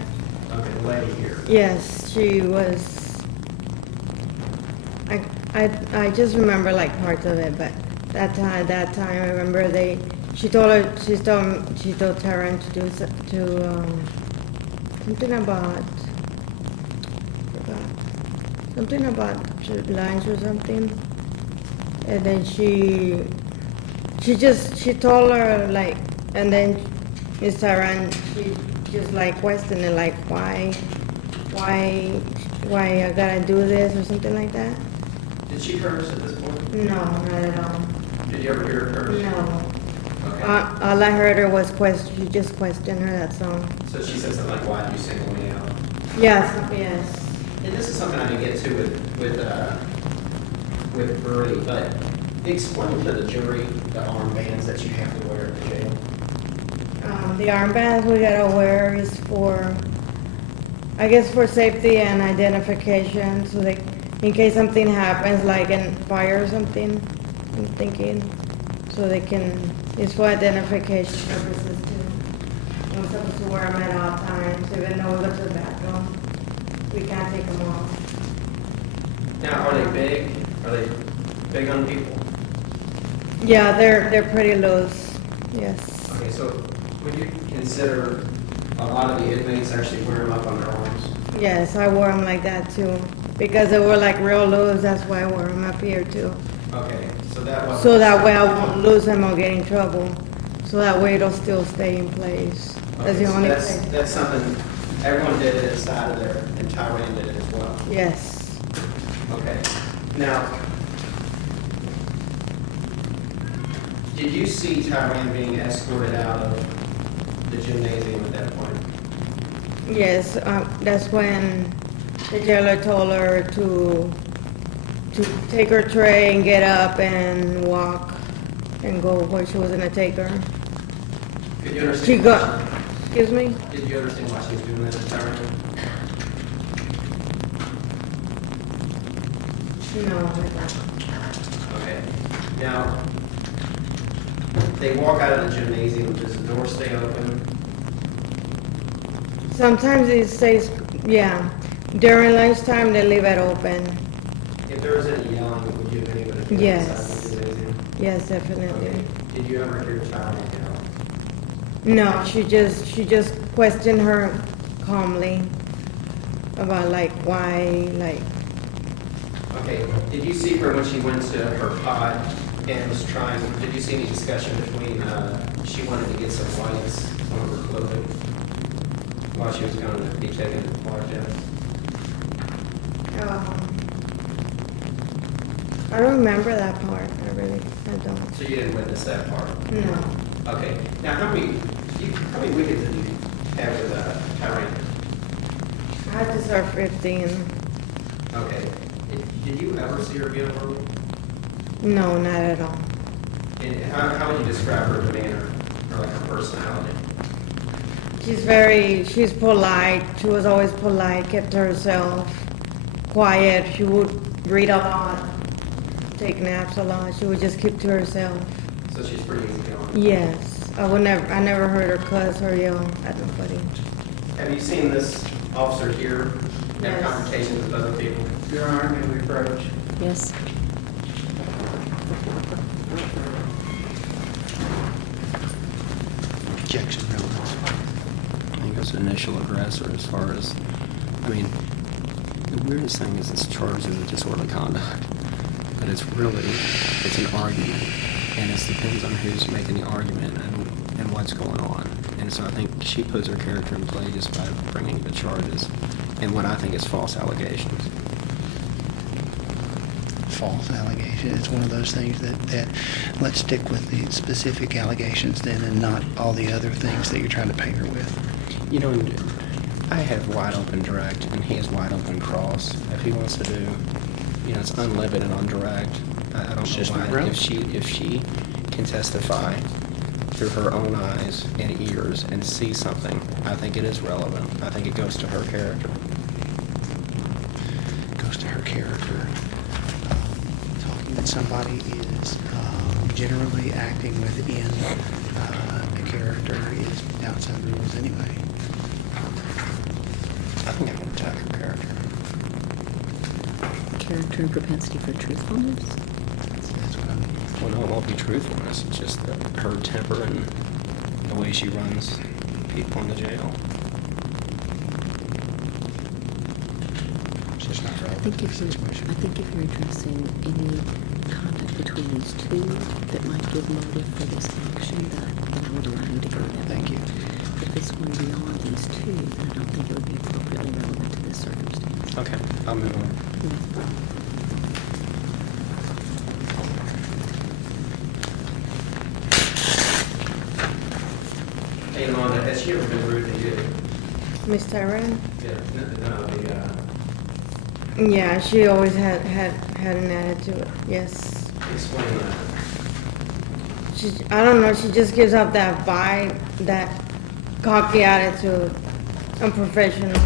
Okay, the lady here. Yes, she was. I just remember like parts of it, but that time I remember she told Taryn to do something about something about lunch or something. And then she told her like, and then Miss Taran, she just like questioning like why I gotta do this or something like that. Did she curse at this point? No, not at all. Did you ever hear her curse? No. Okay. All I heard her was she just questioned her, that's all. So she said something like, why did you single me out? Yes. And this is something I didn't get to with Birdie, but explain to the jury the armbands that you have to wear at the jail. The armbands we gotta wear is for, I guess, for safety and identification, so they, in case something happens, like in fire or something, I'm thinking, so they can, it's for identification purposes too. We're supposed to wear them at all times, even though we go to the bathroom, we can't take them off. Now, are they big? Are they big on people? Yeah, they're pretty loose, yes. Okay, so would you consider a lot of the inmates actually wear them up on their arms? Yes, I wore them like that too, because they were like real loose, that's why I wore them up here too. Okay, so that was. So that way I won't lose them or get in trouble. So that way it'll still stay in place. That's the only thing. That's something, everyone did it inside of there, and Tyran did it as well. Yes. Okay. Now, did you see Tyran being escorted out of the gymnasium at that point? Yes, that's when the jailer told her to take her tray and get up and walk and go where she was gonna take her. Could you understand? She got, excuse me? Did you understand why she was doing that to Tyran? No, I don't. Okay. Now, they walk out of the gymnasium, does the door stay open? Sometimes it stays, yeah. During lunchtime, they leave it open. If there was any yelling, would you have been able to hear Yes. inside the gymnasium? Yes, definitely. Okay. Did you ever hear Tyran yell? No, she just questioned her calmly about like why, like, Okay, did you see her when she went to her pod and was trying, did you see any discussion between, she wanted to get some whites on her clothing while she was going to be taken to the bar test? I don't remember that part. I don't. So you didn't witness that part? No. Okay, now how many wickets did you have with Tyran? I had to serve 15. Okay, did you ever see her get verbal? No, not at all. And how would you describe her demeanor, or like her personality? She's polite. She was always polite, kept to herself, quiet. She would read a lot, take naps a lot. She would just keep to herself. So she's pretty easygoing? Yes. I never heard her cuss or yell at nobody. Have you seen this officer here have Yes. confrontations with other people? Your Honor, may we approach? Yes. Objection, relevance. I think it's initial aggressor as far as, I mean, the weirdest thing is it's charged as a disorderly conduct, but it's an argument, and it depends on who's making the argument and what's going on. And so I think she puts her character in play just by bringing the charges and what I think is false allegations. False allegation. It's one of those things that let's stick with the specific allegations then and not all the other things that you're trying to paint her with. You know, and I have wide open direct, and he has wide open cross. If he wants to do, you know, it's unlimited on direct. I don't It's just know not why. relevant. If she can testify through her own eyes and ears and see something, I think it is relevant. I think it goes to her character. Goes to her character. Talking that somebody is generally acting within a character is outside the rules anyway. I think I can attack her character. Character and propensity for truthfulness? That's what I mean. Well, no, it won't be truthfulness. It's just her temper and the way she runs people in the jail. So think if you're addressing any conduct between these two that might give motive for this action, then I would allow you to go that way. Thank you. If it's going beyond these two, then I don't think it would be appropriately relevant to this circumstance. Okay, I'll move on. Hey, Yolanda, has she ever been rude to you? Miss Tyrone? Yeah, no, Yeah, she always had an attitude, yes. explain that. I don't know, she just gives off that vibe, that cocky attitude, unprofessional.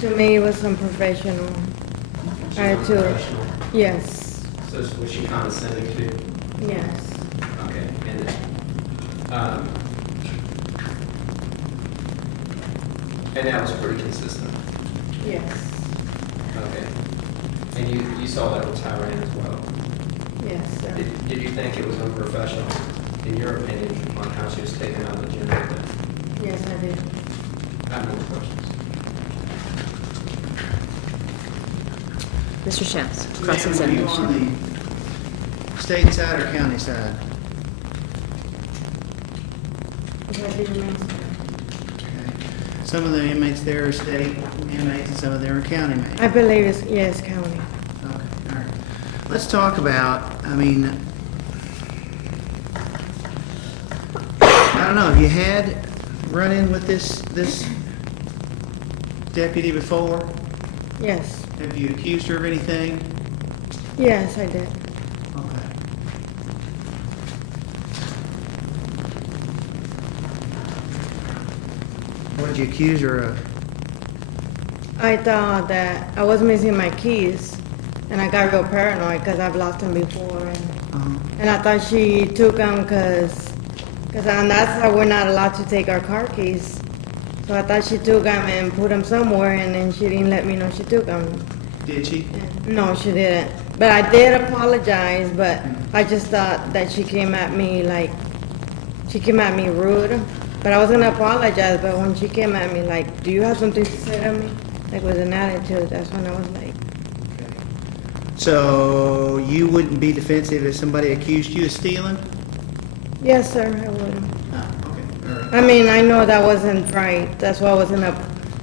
To me, it was unprofessional attitude. Unprofessional? Yes, So was she condescending to you? yes. Okay, and that was pretty consistent? Yes, Okay. And you saw that with Tyrone as well? yes, sir. Did you think it was unprofessional, in your opinion, on how she was taking on the gender thing? Yes, I did. I have more questions. Mr. Schaus, Ma'am, are you cross-examination. on the state side or county side? If I did mention- Okay. Some of the inmates there are state inmates and some of them are county inmates. I believe it's, yes, county. Okay, all right. Let's talk about, I mean, I don't know, have you had run-in with this deputy before? Yes, Have you accused her of anything? yes, I did. Okay. What did you accuse her of? I thought that I was missing my keys, and I got real paranoid because I've lost them before. And I thought she took them because on that side we're not allowed to take our car keys. So I thought she took them and put them somewhere, and then she didn't let me know she took them. Did she? No, she didn't. But I did apologize, but I just thought that she came at me rude. But I was gonna apologize, but when she came at me like, do you have something to say to me? Like with an attitude, that's when I was like, So you wouldn't be defensive if somebody accused you of stealing? yes, sir, I would. Oh, okay, all right. I mean, I know that wasn't right. That's why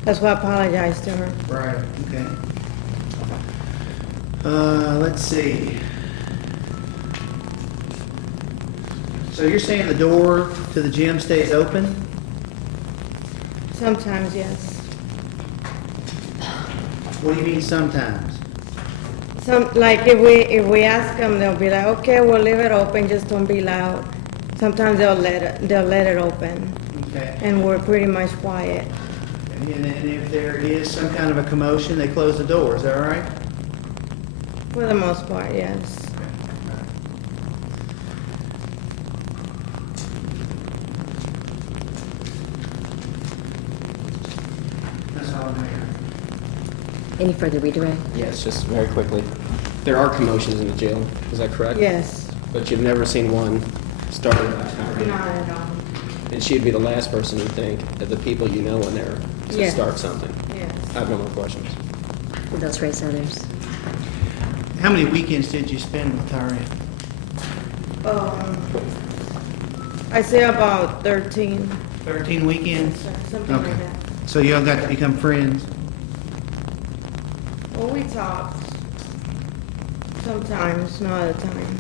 that's why I apologized to her. Right, okay. Let's see. So you're saying the door to the gym stays open? Sometimes, yes. What do you mean sometimes? Like if we ask them, they'll be like, okay, we'll leave it open, just don't be loud. Sometimes they'll let it open, Okay. and we're pretty much quiet. And if there is some kind of a commotion, they close the door, is that all right? For the most part, yes. That's all I'm hearing. Any further redirect? Yes, just very quickly. There are commotions in the jail, is that correct? Yes. But you've never seen one started by Not Tyrone? at all. And she'd be the last person you think, of the people you know in there, to Yes. start something? Yes. I have no more questions. Did those raise others? How many weekends did you spend with Tyrone? I say about 13. 13 weekends? Something like Okay. that. So y'all got to become friends? Well, we talked. Sometimes, not all the time.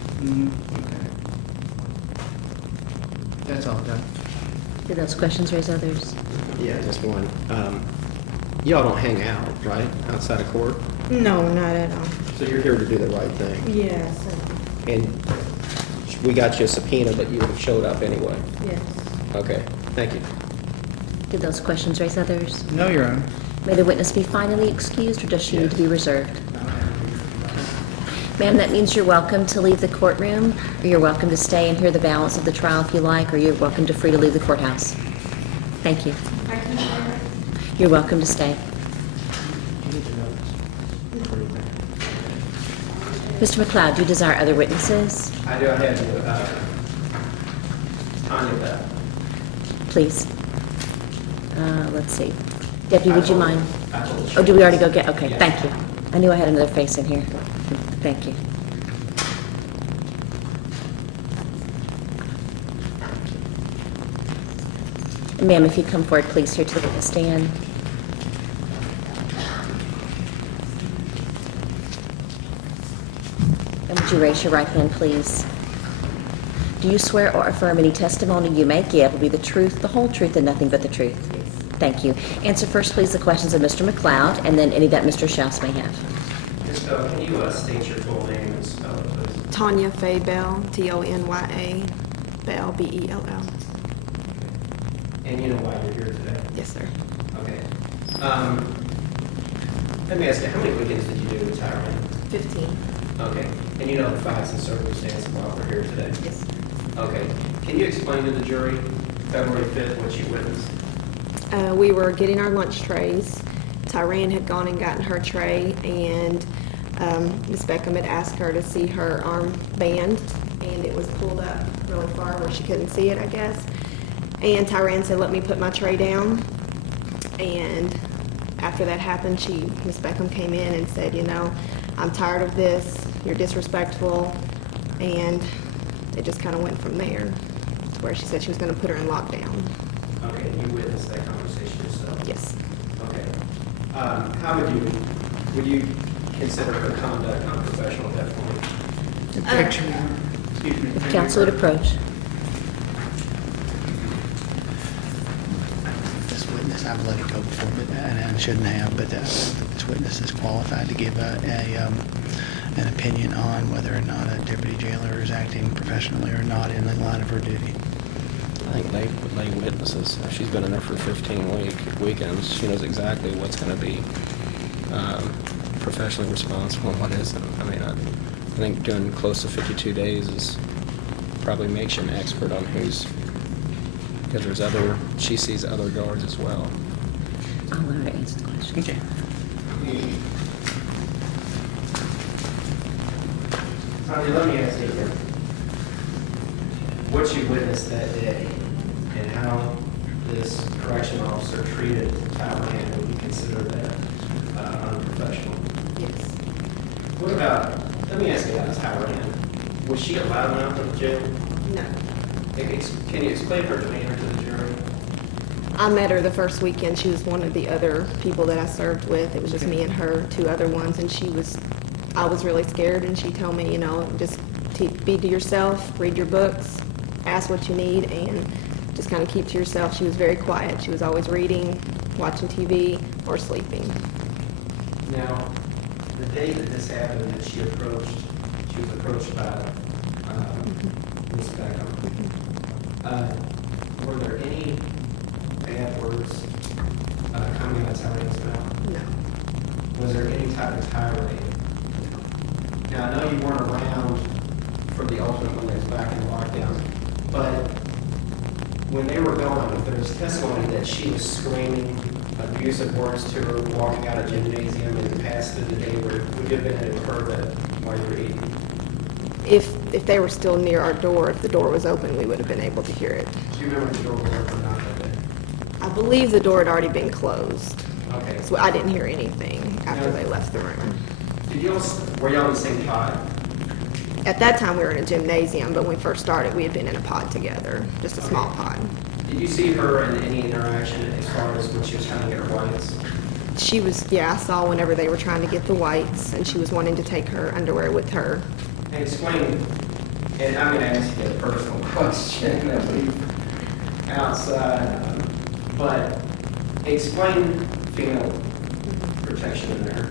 Okay. That's all done. Did those questions raise others? Yeah, just one. Y'all don't hang out, right, outside of court? No, not at all. So you're here to do the right thing? Yes, And we got you a subpoena, but you would have showed up anyway? yes. Okay, thank you. Did those questions raise others? No, Your Honor. May the witness be finally excused, or does she need to be reserved? Ma'am, that means you're welcome to leave the courtroom, or you're welcome to stay and hear the balance of the trial if you like, or you're welcome to free to leave the courthouse. Thank you. You're welcome to stay. Mr. McLeod, do you desire other witnesses? I do, I have you, Tanya Beth. Please. Let's see. Deputy, would you mind? I told you. Oh, did we already go get, okay, Yeah. thank you. I knew I had another face in here. Thank you. Ma'am, if you come forward, please, here to the witness stand. And would you raise your right hand, please? Do you swear or affirm any testimony you may give will be the truth, the whole truth, and nothing but the truth? Thank you. Answer first, please, the questions of Mr. McLeod, and then any that Mr. Schaus may have. Ms. Bell, can you state your full name and spell it, please? Tanya Faye Bell, Tony, Bell, Bell. And you know why you're here today? Yes, sir. Okay. Let me ask you, how many weekends did you do with Tyrone? 15. Okay. And you know the facts and circumstances while we're here today? Yes. Okay. Can you explain to the jury, February 5th, what you witnessed? We were getting our lunch trays. Tyran had gone and gotten her tray, and Ms. Beckham had asked her to see her armband, and it was pulled up really far where she couldn't see it, I guess. And Tyran said, "Let me put my tray down." And after that happened, Ms. Beckham came in and said, "You know, I'm tired of this. You're disrespectful." And it just kind of went from there to where she said she was going to put her in lockdown. Okay, you witnessed that conversation yourself? Yes. Okay. How would you consider her conduct unprofessional at that point? Objection, Your Honor. Excuse me. If counsel would approach. This witness, I've let it go before, but, and I shouldn't have, but this witness is qualified to give an opinion on whether or not a deputy jailer is acting professionally or not in the line of her duty. I think lay witnesses, if she's been in there for 15 weekends, she knows exactly what's going to be professionally responsible and what isn't. I mean, I think doing close to 52 days probably makes you an expert on who's, because she sees other guards as well. I'll let her answer the question. Okay. Tanya, let me ask you again. What you witnessed that day and how this correction officer treated Tyran, would you consider that unprofessional? Yes. What about, let me ask you about Tyran. Was she allowed out of the jail? No. Can you explain her demeanor to the jury? I met her the first weekend. She was one of the other people that I served with. It was just me and her, two other ones, and I was really scared, and she told me, you know, just be to yourself, read your books, ask what you need, and just kind of keep to yourself. She was very quiet. She was always reading, watching TV, or sleeping. Now, the day that this happened, that she was approached by Ms. Beckham. Were there any bad words coming out of Tyran's mouth? No. Was there any type of tirade? Now, I know you weren't around for the ultimate when they was back in lockdown, but when they were gone, there was testimony that she was screaming abusive words to her, walking out of gymnasium and past the neighbor. Would you have been able to hear that while you were eating? If they were still near our door, if the door was open, we would have been able to hear it. Do you remember the door was open or not that day? I believe the door had already been closed. Okay. So I didn't hear anything after they left the room. Were y'all in the same pod? At that time, we were in a gymnasium, but when we first started, we had been in a pod together, just a small pod. Did you see her in any interaction as far as when she was trying to get her whites? I saw whenever they were trying to get the whites, and she was wanting to take her underwear with her. And explain, and I'm going to ask you a personal question that we outside, but explain female protection in there.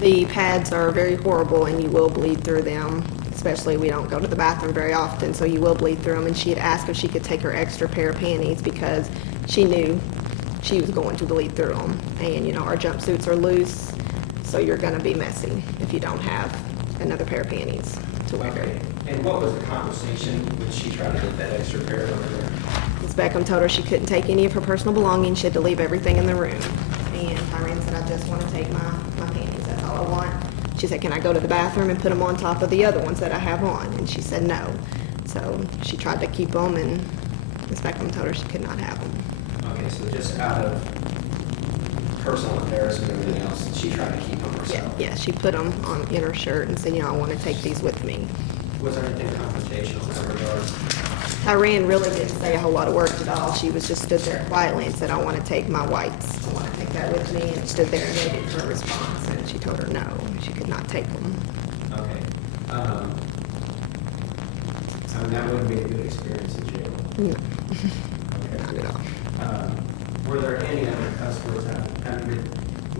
The pads are very horrible, and you will bleed through them. Especially, we don't go to the bathroom very often, so you will bleed through them. And she had asked if she could take her extra pair of panties because she knew she was going to bleed through them. And, you know, our jumpsuits are loose, so you're going to be messy if you don't have another pair of panties to wear. Okay. And what was the conversation when she tried to get that extra pair of underwear? Ms. Beckham told her she couldn't take any of her personal belongings. She had to leave everything in the room. And Tyran said, "I just want to take my panties. That's all I want." She said, "Can I go to the bathroom and put them on top of the other ones that I have on?" And she said no. So she tried to keep them, and Ms. Beckham told her she could not have them. Okay, so just out of personal embarrassment and everything else, she tried to keep them herself. Yeah, she put them on in her shirt and said, I want to take these with me. Was there anything confrontational in that regard? Tyrann really didn't say a whole lot of words at all. She was just stood there quietly and said, I want to take my whites. I want to take that with me, and stood there and waited for a response. And she told her no, she could not take them. Okay. I mean, that wouldn't be a good experience in jail. No, Okay. not at all. Were there any other customers?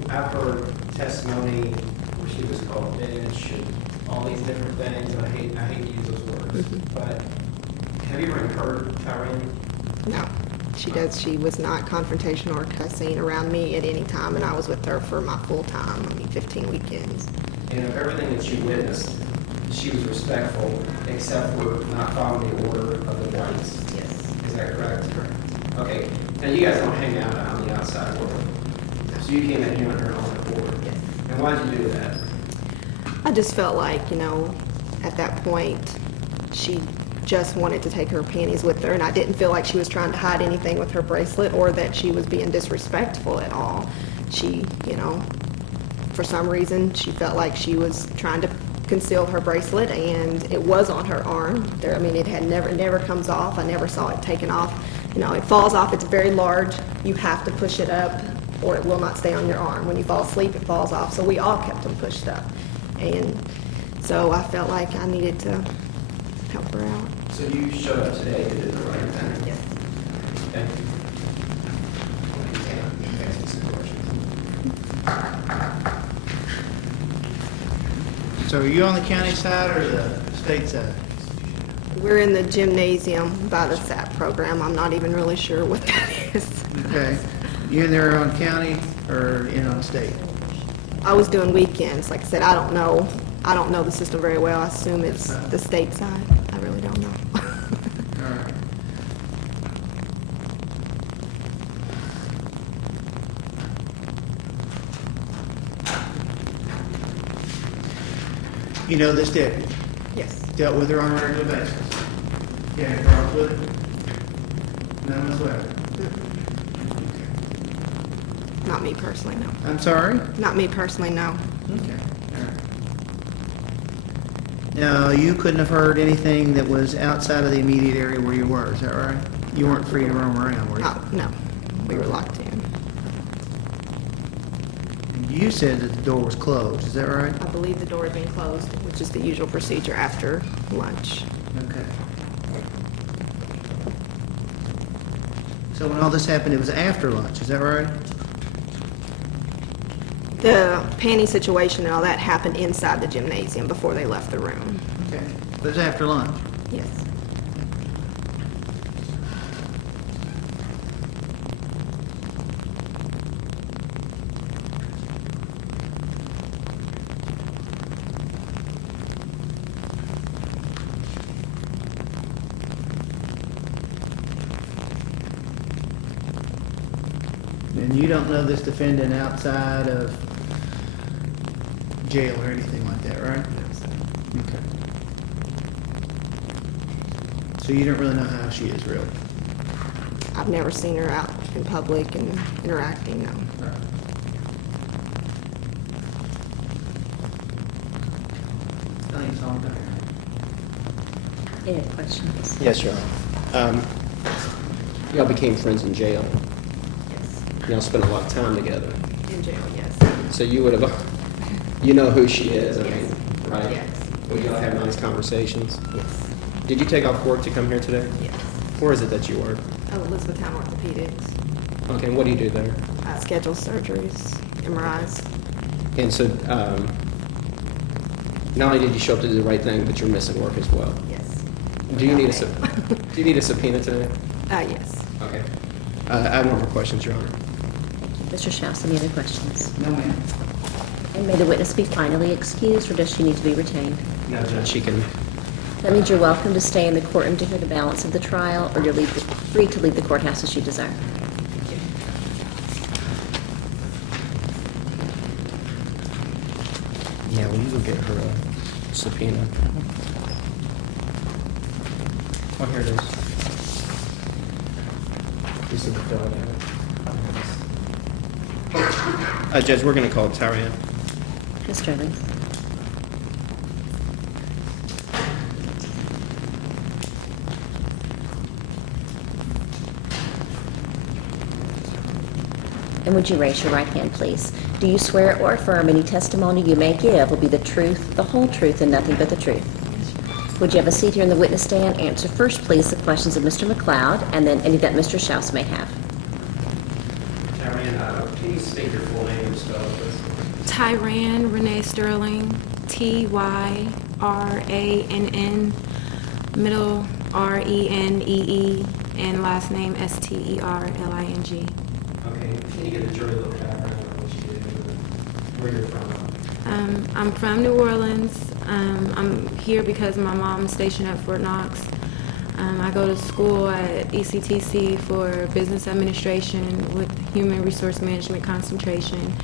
I've heard testimony where she was called bitch and all these different things, and I hate to use those words. But have you ever heard Tyrann? No, she was not confrontational or cussing around me at any time, and I was with her for my full time, 15 weekends. And of everything that you witnessed, she was respectful, except for not following the order of the whites. Yes. Is that correct? Correct. Okay. Now, you guys don't hang out on the outside world. So you came in here on her own accord. Yes. And why did you do that? I just felt like, at that point, she just wanted to take her panties with her, and I didn't feel like she was trying to hide anything with her bracelet or that she was being disrespectful at all. She, for some reason, she felt like she was trying to conceal her bracelet, and it was on her arm. It had never comes off. I never saw it taken off. It falls off. It's very large. You have to push it up, or it will not stay on your arm. When you fall asleep, it falls off. So we all kept them pushed up, and so I felt like I needed to help her out. So you showed up today to do the right thing? Yes. Thank you. Ask me some questions. So are you on the county side or the state side? We're in the gymnasium by the SAP program. I'm not even really sure what that is. Okay. You in there on county or in on state? I was doing weekends. Like I said, I don't know the system very well. I assume it's the state side. I really don't know. All right. You know this deputy? Yes. Dealt with her on a regular basis? Yeah, any problems with it? None whatsoever? Not me personally, no. I'm sorry? Not me personally, no. Okay. All right. Now, you couldn't have heard anything that was outside of the immediate area where you were, is that right? You weren't free to roam around, were you? Oh, no. We were locked in. You said that the door was closed, is that right? I believe the door had been closed, which is the usual procedure after lunch. Okay. So when all this happened, it was after lunch, is that right? The panty situation and all that happened inside the gymnasium before they left the room. Okay. But it was after lunch? Yes. And you don't know this defendant outside of jail or anything like that, right? Okay. So you don't really know how she is, really? I've never seen her out in public and interacting, no. Right. I think it's all done. Any questions? Yes, Your Honor. Y'all became friends in jail. Yes. Y'all spent a lot of time together. In jail, yes. So you would have, you know who she is, I mean, Yes. right? Yes. Well, y'all have nice conversations. Yes. Did you take off work to come here today? Yes. Where is it that you work? Elizabethtown Orthopedics. Okay, and what do you do there? Schedule surgeries, MRIs. And so, not only did you show up to do the right thing, but you're missing work as well. Yes. Do you need a subpoena today? Yes. Okay. I have no more questions, Your Honor. Mr. Schaus, any other questions? No, ma'am. And may the witness be finally excused, or does she need to be retained? No, Judge, she can. That means you're welcome to stay in the courtroom to hear the balance of the trial, or you're free to leave the courthouse as you desire. Yeah, will you go get her a subpoena? Oh, here it is. This is the fill out. Judge, we're going to call Tyran. Mr. Evans? And would you raise your right hand, please? Do you swear or affirm any testimony you may give will be the truth, the whole truth, and nothing but the truth? Would you have a seat here in the witness stand? Answer first, please, the questions of Mr. McLeod, and then any that Mr. Schaus may have. Tyran, can you state your full name and spell it, please? Tyran Renee Sterling, Tyrann, middle Renee, and last name Sterling. Okay, can you give the jury a little background on what you did and where you're from? I'm from New Orleans. I'm here because my mom's stationed at Fort Knox. I go to school at ECTC for business administration with human resource management concentration.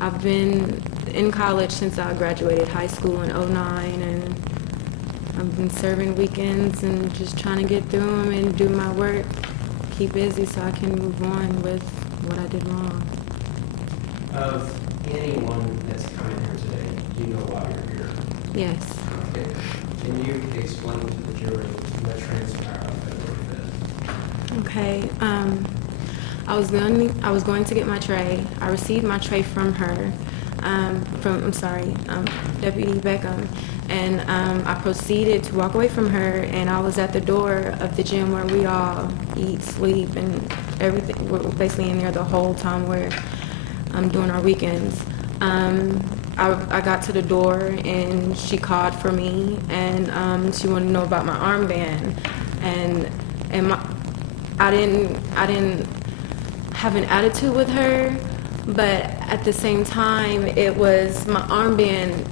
I've been in college since I graduated high school in '09, and I've been serving weekends and just trying to get through them and do my work, keep busy so I can move on with what I did wrong. Of anyone that's coming here today, do you know why you're here? Yes. Okay. Can you explain to the jury what transpired on February 5th? Okay. I was going to get my tray. I received my tray from her, Deputy Beckham, and I proceeded to walk away from her, and I was at the door of the gym where we all eat, sleep, and everything. We're basically in there the whole time we're doing our weekends. I got to the door, and she called for me, and she wanted to know about my armband, and I didn't have an attitude with her, but at the same time, it was my armband.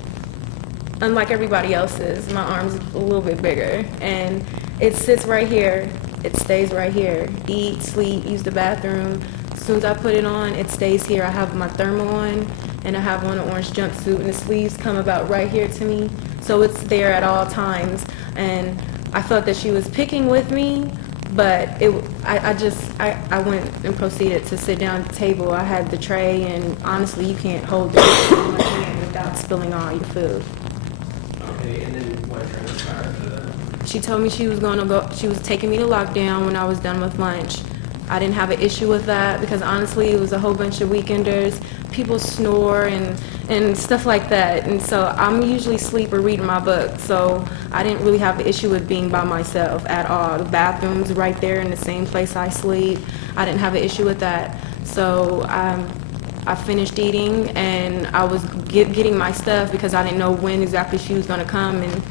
Unlike everybody else's, my arm's a little bit bigger, and it sits right here. It stays right here. Eat, sleep, use the bathroom. As soon as I put it on, it stays here. I have my thermal on, and I have on an orange jumpsuit, and the sleeves come about right here to me, so it's there at all times. And I felt that she was picking with me, but I went and proceeded to sit down at the table. I had the tray, and honestly, you can't hold it in my hand without spilling all your food. Okay, and then what transpired after that? She told me she was taking me to lockdown when I was done with lunch. I didn't have an issue with that because honestly, it was a whole bunch of weekenders. People snore and stuff like that. And so I'm usually asleep or reading my book. So I didn't really have an issue with being by myself at all. The bathroom's right there in the same place I sleep. I didn't have an issue with that. So I finished eating, and I was getting my stuff because I didn't know when exactly she was going to come. And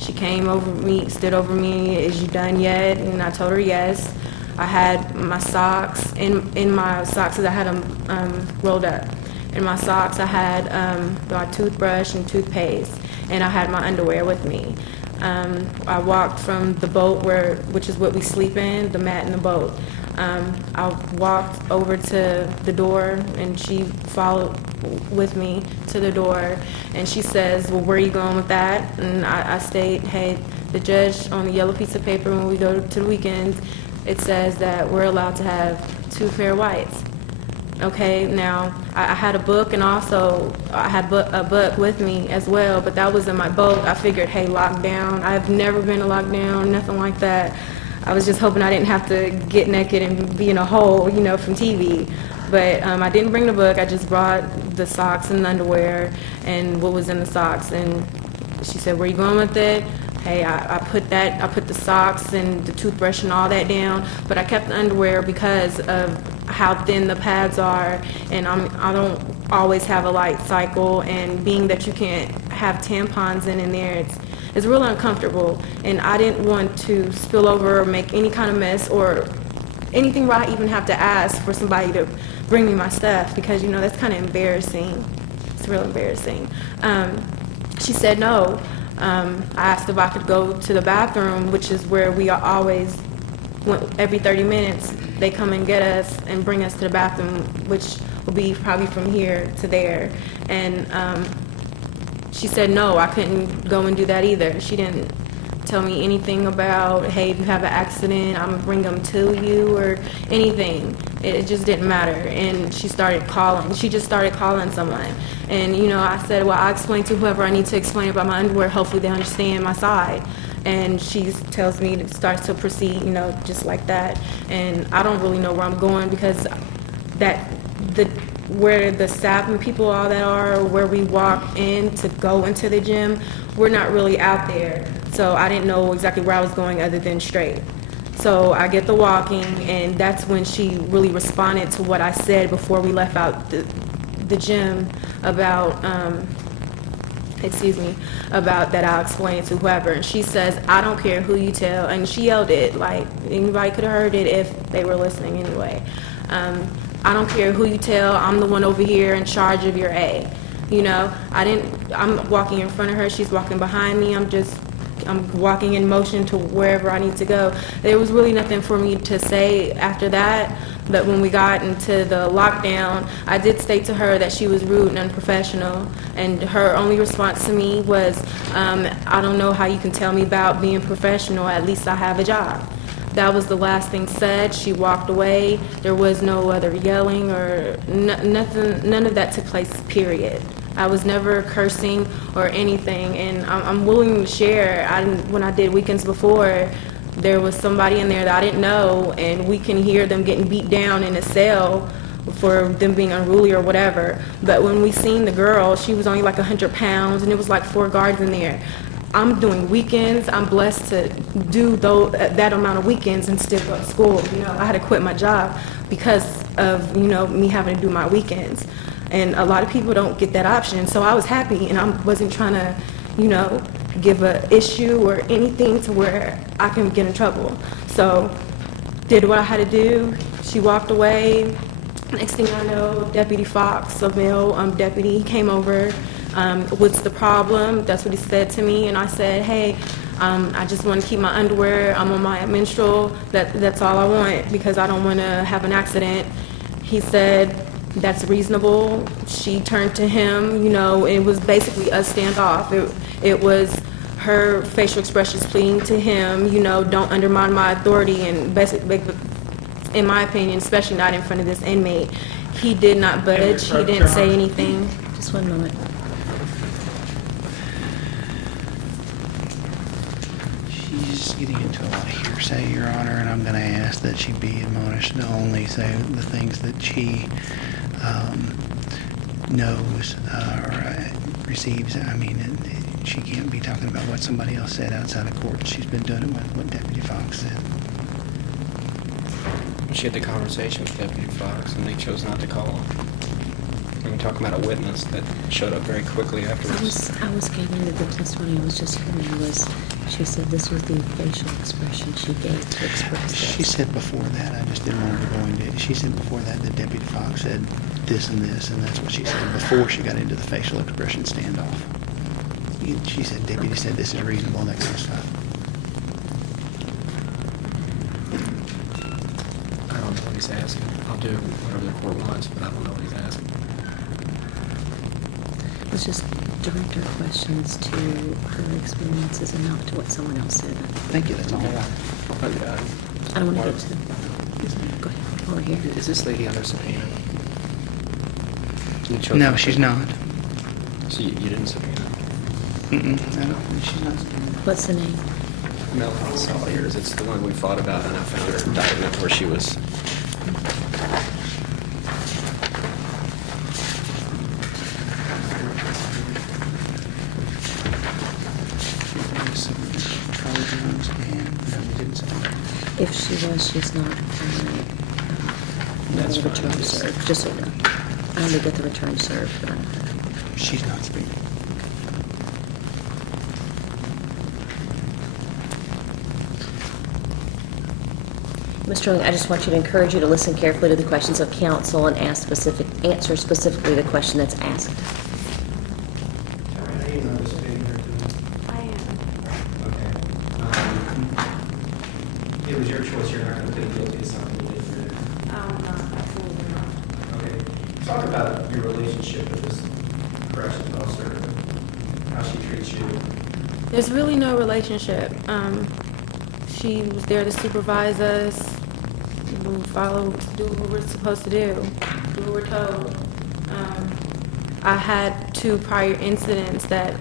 she came over me, stood over me, "Is you done yet?" And I told her yes. I had my socks, in my socks, I had them rolled up. In my socks, I had my toothbrush and toothpaste, and I had my underwear with me. I walked from the boat, which is what we sleep in, the mat in the boat. I walked over to the door, and she followed with me to the door, and she says, "Well, where are you going with that?" And I state, "Hey, the judge on the yellow piece of paper when we go to the weekends, it says that we're allowed to have 2 pair of whites." Okay, now I had a book, and also I had a book with me as well, but that was in my boat. I figured, hey, lockdown. I've never been to lockdown, nothing like that. I was just hoping I didn't have to get naked and be in a hole, from TV. But I didn't bring the book. I just brought the socks and the underwear and what was in the socks. And she said, "Where are you going with it?" Hey, I put the socks and the toothbrush and all that down, but I kept the underwear because of how thin the pads are, and I don't always have a light cycle, and being that you can't have tampons in there, it's real uncomfortable, and I didn't want to spill over or make any kind of mess or anything where I even have to ask for somebody to bring me my stuff, because that's kind of embarrassing. It's real embarrassing. She said no. I asked if I could go to the bathroom, which is where we are always, every 30 minutes, they come and get us and bring us to the bathroom, which will be probably from here to there. And she said no, I couldn't go and do that either. She didn't tell me anything about, hey, if you have an accident, I'm gonna bring them to you or anything. It just didn't matter. And she started calling. She just started calling someone. And, you know, I said, well, I'll explain to whoever I need to explain about my underwear. Hopefully they understand my side. And she tells me to start to proceed, you know, just like that. And I don't really know where I'm going because where the SAP people all that are, where we walk in to go into the gym, we're not really out there. So I didn't know exactly where I was going other than straight. So I get the walking, and that's when she really responded to what I said before we left out the gym about, about that I'll explain it to whoever. And she says, I don't care who you tell. And she yelled it, like anybody could have heard it if they were listening anyway. I don't care who you tell, I'm the one over here in charge of your A. You know, I'm walking in front of her, she's walking behind me, I'm walking in motion to wherever I need to go. There was really nothing for me to say after that, but when we got into the lockdown, I did state to her that she was rude and unprofessional, and her only response to me was, I don't know how you can tell me about being professional, at least I have a job. That was the last thing said. She walked away. There was no other yelling or nothing. None of that took place, period. I was never cursing or anything, and I'm willing to share. When I did weekends before, there was somebody in there that I didn't know, and we can hear them getting beat down in a cell for them being unruly or whatever. But when we seen the girl, she was only like 100 pounds, and it was like 4 guards in there. I'm doing weekends. I'm blessed to do that amount of weekends and still go to school. You know, I had to quit my job because of, you know, me having to do my weekends. And a lot of people don't get that option. So I was happy, and I wasn't trying to, you know, give a issue or anything to where I can get in trouble. So did what I had to do. She walked away. Next thing I know, Deputy Fox, a male deputy, came over. What's the problem? That's what he said to me, and I said, hey, I just want to keep my underwear. I'm on my menstrual. That's all I want because I don't want to have an accident. He said, that's reasonable. She turned to him, you know, it was basically a standoff. It was her facial expressions pleading to him, you know, don't undermine my authority, and basically, in my opinion, especially not in front of this inmate. He did not budge. He didn't say anything. Just one moment. She's getting into a lot of hearsay, Your Honor, and I'm going to ask that she be admonished to only say the things that she knows or receives. I mean, she can't be talking about what somebody else said outside of court. She's been doing it with what Deputy Fox said. She had the conversation with Deputy Fox, and they chose not to call him. I mean, talking about a witness that showed up very quickly afterwards. I was getting into the testimony I was just hearing was, she said this was the facial expression she gave to express this. She said before that, I just didn't want her to go into it. She said before that Deputy Fox said this, and that's what she said before she got into the facial expression standoff. She said, Deputy said this is reasonable, that kind of stuff. I don't know what he's asking. I'll do whatever the court wants, but I don't know what he's asking. Let's just direct our questions to her experiences and not to what someone else said. Thank you, that's all. I don't want to get to them. Go ahead, over here. Is this lady under subpoena? No, she's not. So you didn't subpoena? She's not. What's the name? Melanie Sawyers. It's the one we fought about, and I found her indictment where she was. If she was, she's not. That's the fine. return served, just so you know. I only get the return served, but I'm not. She's not speaking. Mr. Ling, I just want you to encourage you to listen carefully to the questions of counsel and answer specifically the question that's asked. Are you participating here too? I am. Okay. It was your choice. You're not going to plead guilty to something you didn't do. Absolutely not. Okay. Talk about your relationship with this corrections officer, how she treats you. There's really no relationship. She was there to supervise us, do what we're supposed to do what we're told. I had 2 prior incidents that